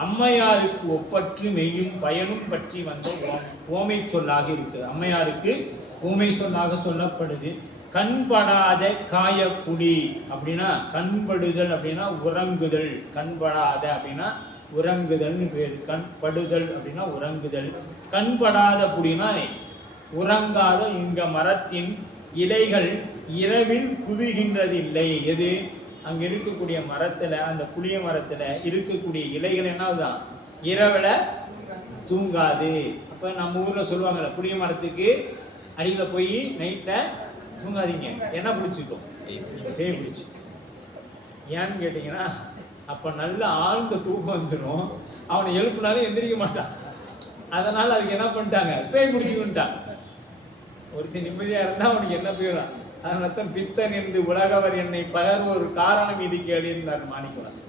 அம்மையாருக்கு ஒப்பற்று மெய்யும் பயனும் பற்றி வந்த ஓமை சொல்லாக இருக்குது. அம்மையாருக்கு ஓமை சொல்லாக சொல்லப்படுது. கண்படாத காயப்புடி அப்படின்னா கண்படுதல் அப்படின்னா உறங்குதல். கண்படாத அப்படின்னா உறங்குதல்னு பேர். கண்படுதல் அப்படின்னா உறங்குதல். கண்படாத புடினா உறங்காத. இங்க மரத்தின் இலைகள் இரவில் குவிகின்றதில்லை. எது, அங்க இருக்கக்கூடிய மரத்துல, அந்த புளிய மரத்துல இருக்கக்கூடிய இலைகள் என்னதான் இரவுல தூங்காது. அப்ப நம்ம ஊர்ல சொல்லுவாங்கல்ல, புளிய மரத்துக்கு அடியில போய் நைட்ல தூங்காதீங்க, என்ன பிடிச்சிக்கும், பேய் பிடிச்சி. ஏன்னு கேட்டீங்கன்னா அப்ப நல்ல ஆழ்ந்த தூக்கம் வந்துடும். அவனை எழுப்புனாலும் எந்திரிக்க மாட்டான். அதனால அதுக்கு என்ன பண்ணிட்டாங்க, பேய் பிடிச்சுக்கிட்டான். ஒருத்தர் நிம்மதியா இருந்தா அவனுக்கு என்ன போயிடும். அதனால பித்தன் என்று உலகவர் என்னை பகர் ஒரு காரணம் இது கேளுன்னார் மாணிக்கவாசன்.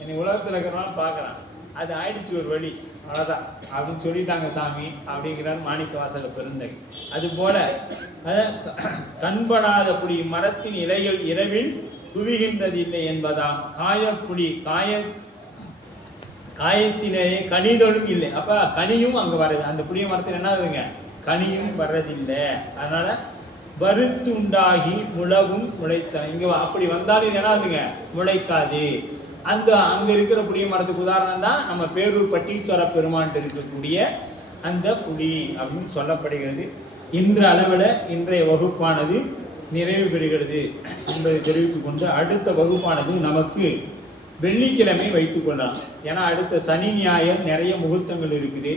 என்னை உலகத்துல இருக்கிறனால பாக்குறான், அது ஆயிடுச்சு ஒரு வழி, அவ்வளவுதான் அப்படின்னு சொல்லிட்டாங்க சாமி அப்படிங்கிறார் மாணிக்கவாசக பெருந்தகை. அது போல கண்படாத புடி மரத்தின் இலைகள் இரவில் குவிகின்றது இல்லை என்பதாம். காயப்புடி காயத்திலேயே கனிதலும் இல்லை. அப்ப கனியும் அங்க வர்றது, அந்த புளிய மரத்தில் என்னதுங்க, கனியும் வர்றதில்லை. அதனால வருத்துண்டாகி முளவும் முளைத்தன. இங்க அப்படி வந்தாலும் இது என்னதுங்க, முளைக்காது. அந்த அங்க இருக்கிற புளிய மரத்துக்கு உதாரணம் தான் நம்ம பேரூர் பட்டீஸ்வர பெருமான் இருக்கக்கூடிய அந்த புலி அப்படின்னு சொல்லப்படுகிறது. இன்று அளவில் இன்றைய வகுப்பானது நிறைவு பெறுகிறது என்பதை தெரிவித்துக் கொண்டு அடுத்த வகுப்பானது நமக்கு வெள்ளிக்கிழமை வைத்துக் கொள்ளலாம். ஏன்னா அடுத்த சனி ஞாயிறு நிறைய முகூர்த்தங்கள் இருக்குது.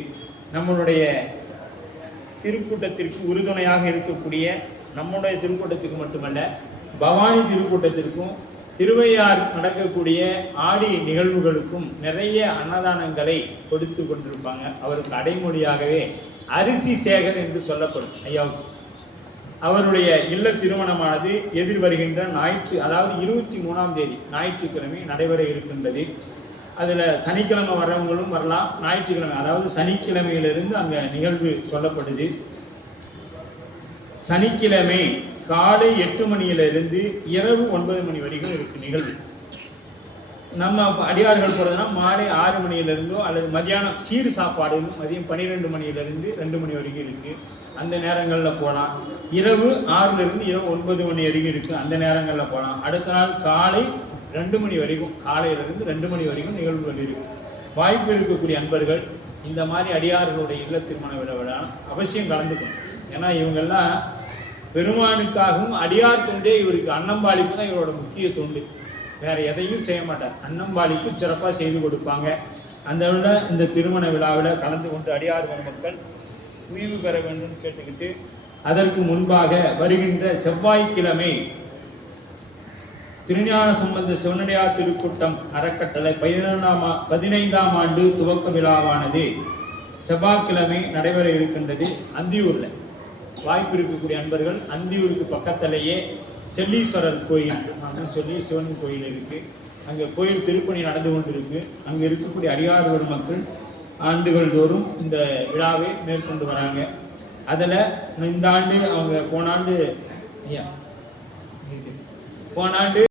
நம்மளுடைய திருக்கூட்டத்திற்கு உறுதுணையாக இருக்கக்கூடிய, நம்முடைய திருக்கூட்டத்துக்கு மட்டுமல்ல பவானி திருக்கூட்டத்திற்கும் திருவையார் நடக்கக்கூடிய ஆடி நிகழ்வுகளுக்கும் நிறைய அன்னதானங்களை கொடுத்து கொண்டிருப்பாங்க. அவருக்கு அடைமொழியாகவே அரிசி சேகர் என்று சொல்லப்படும் ஐயாவுக்கு. அவருடைய இல்ல திருமணமானது எதிர் வருகின்ற ஞாயிற்று, அதாவது 23ஆம் தேதி ஞாயிற்றுக்கிழமை நடைபெற இருக்கின்றது. அதுல சனிக்கிழமை வரவங்களும் வரலாம், ஞாயிற்றுக்கிழமை அதாவது சனிக்கிழமையிலிருந்து அங்க நிகழ்வு சொல்லப்படுது. சனிக்கிழமை காலை 8 மணியிலிருந்து இரவு 9 மணி வரைக்கும் இருக்கு நிகழ்வு. நம்ம அடியார்கள் போறதுன்னா மாலை 6 மணியிலிருந்தோ அல்லது மதியானம் சீர் சாப்பாடு மதியம் 12 மணியிலிருந்து 2 மணி வரைக்கும் இருக்கு. அந்த நேரங்களில் போகலாம். இரவு 6லிருந்து இரவு 9 மணி வரைக்கும் இருக்கு, அந்த நேரங்களில் போகலாம். அடுத்த நாள் காலை 2 மணி வரைக்கும், காலையிலிருந்து 2 மணி வரைக்கும் நிகழ்வுகள் இருக்கு. வாய்ப்பு இருக்கக்கூடிய அன்பர்கள் இந்த மாதிரி அடியார்களுடைய இல்ல திருமண விழா அவசியம் கலந்துக்கணும். ஏன்னா இவங்கெல்லாம் பெருமானுக்காகவும் அடியார் தொண்டே இவருக்கு அன்னம்பாளிப்பு தான் இவரோட முக்கிய தொண்டு. வேற எதையும் செய்ய மாட்டார், அன்னம்பாளிப்பு சிறப்பாக செய்து கொடுப்பாங்க. அந்த விட இந்த திருமண விழாவில் கலந்து கொண்டு அடியார் மக்கள் உய்வு பெற வேண்டும் கேட்டுக்கிட்டு, அதற்கு முன்பாக வருகின்ற செவ்வாய்க்கிழமை திருஞான சம்பந்த சிவனடியார் திருக்கூட்டம் அறக்கட்டளை 15ஆம் ஆண்டு துவக்க விழாவானது செவ்வாய்க்கிழமை நடைபெற இருக்கின்றது. அந்தியூரில் வாய்ப்பு இருக்கக்கூடிய அன்பர்கள், அந்தியூருக்கு பக்கத்திலேயே செல்லீஸ்வரர் கோயில் சொல்லி சிவன் கோயில் இருக்கு. அங்கே கோயில் திருப்பணி நடந்து கொண்டிருக்கு. அங்கே இருக்கக்கூடிய அடியார் பெருமக்கள் ஆண்டுகள் தோறும் இந்த விழாவை மேற்கொண்டு வராங்க. அதில் இந்த ஆண்டு அவங்க போன ஆண்டு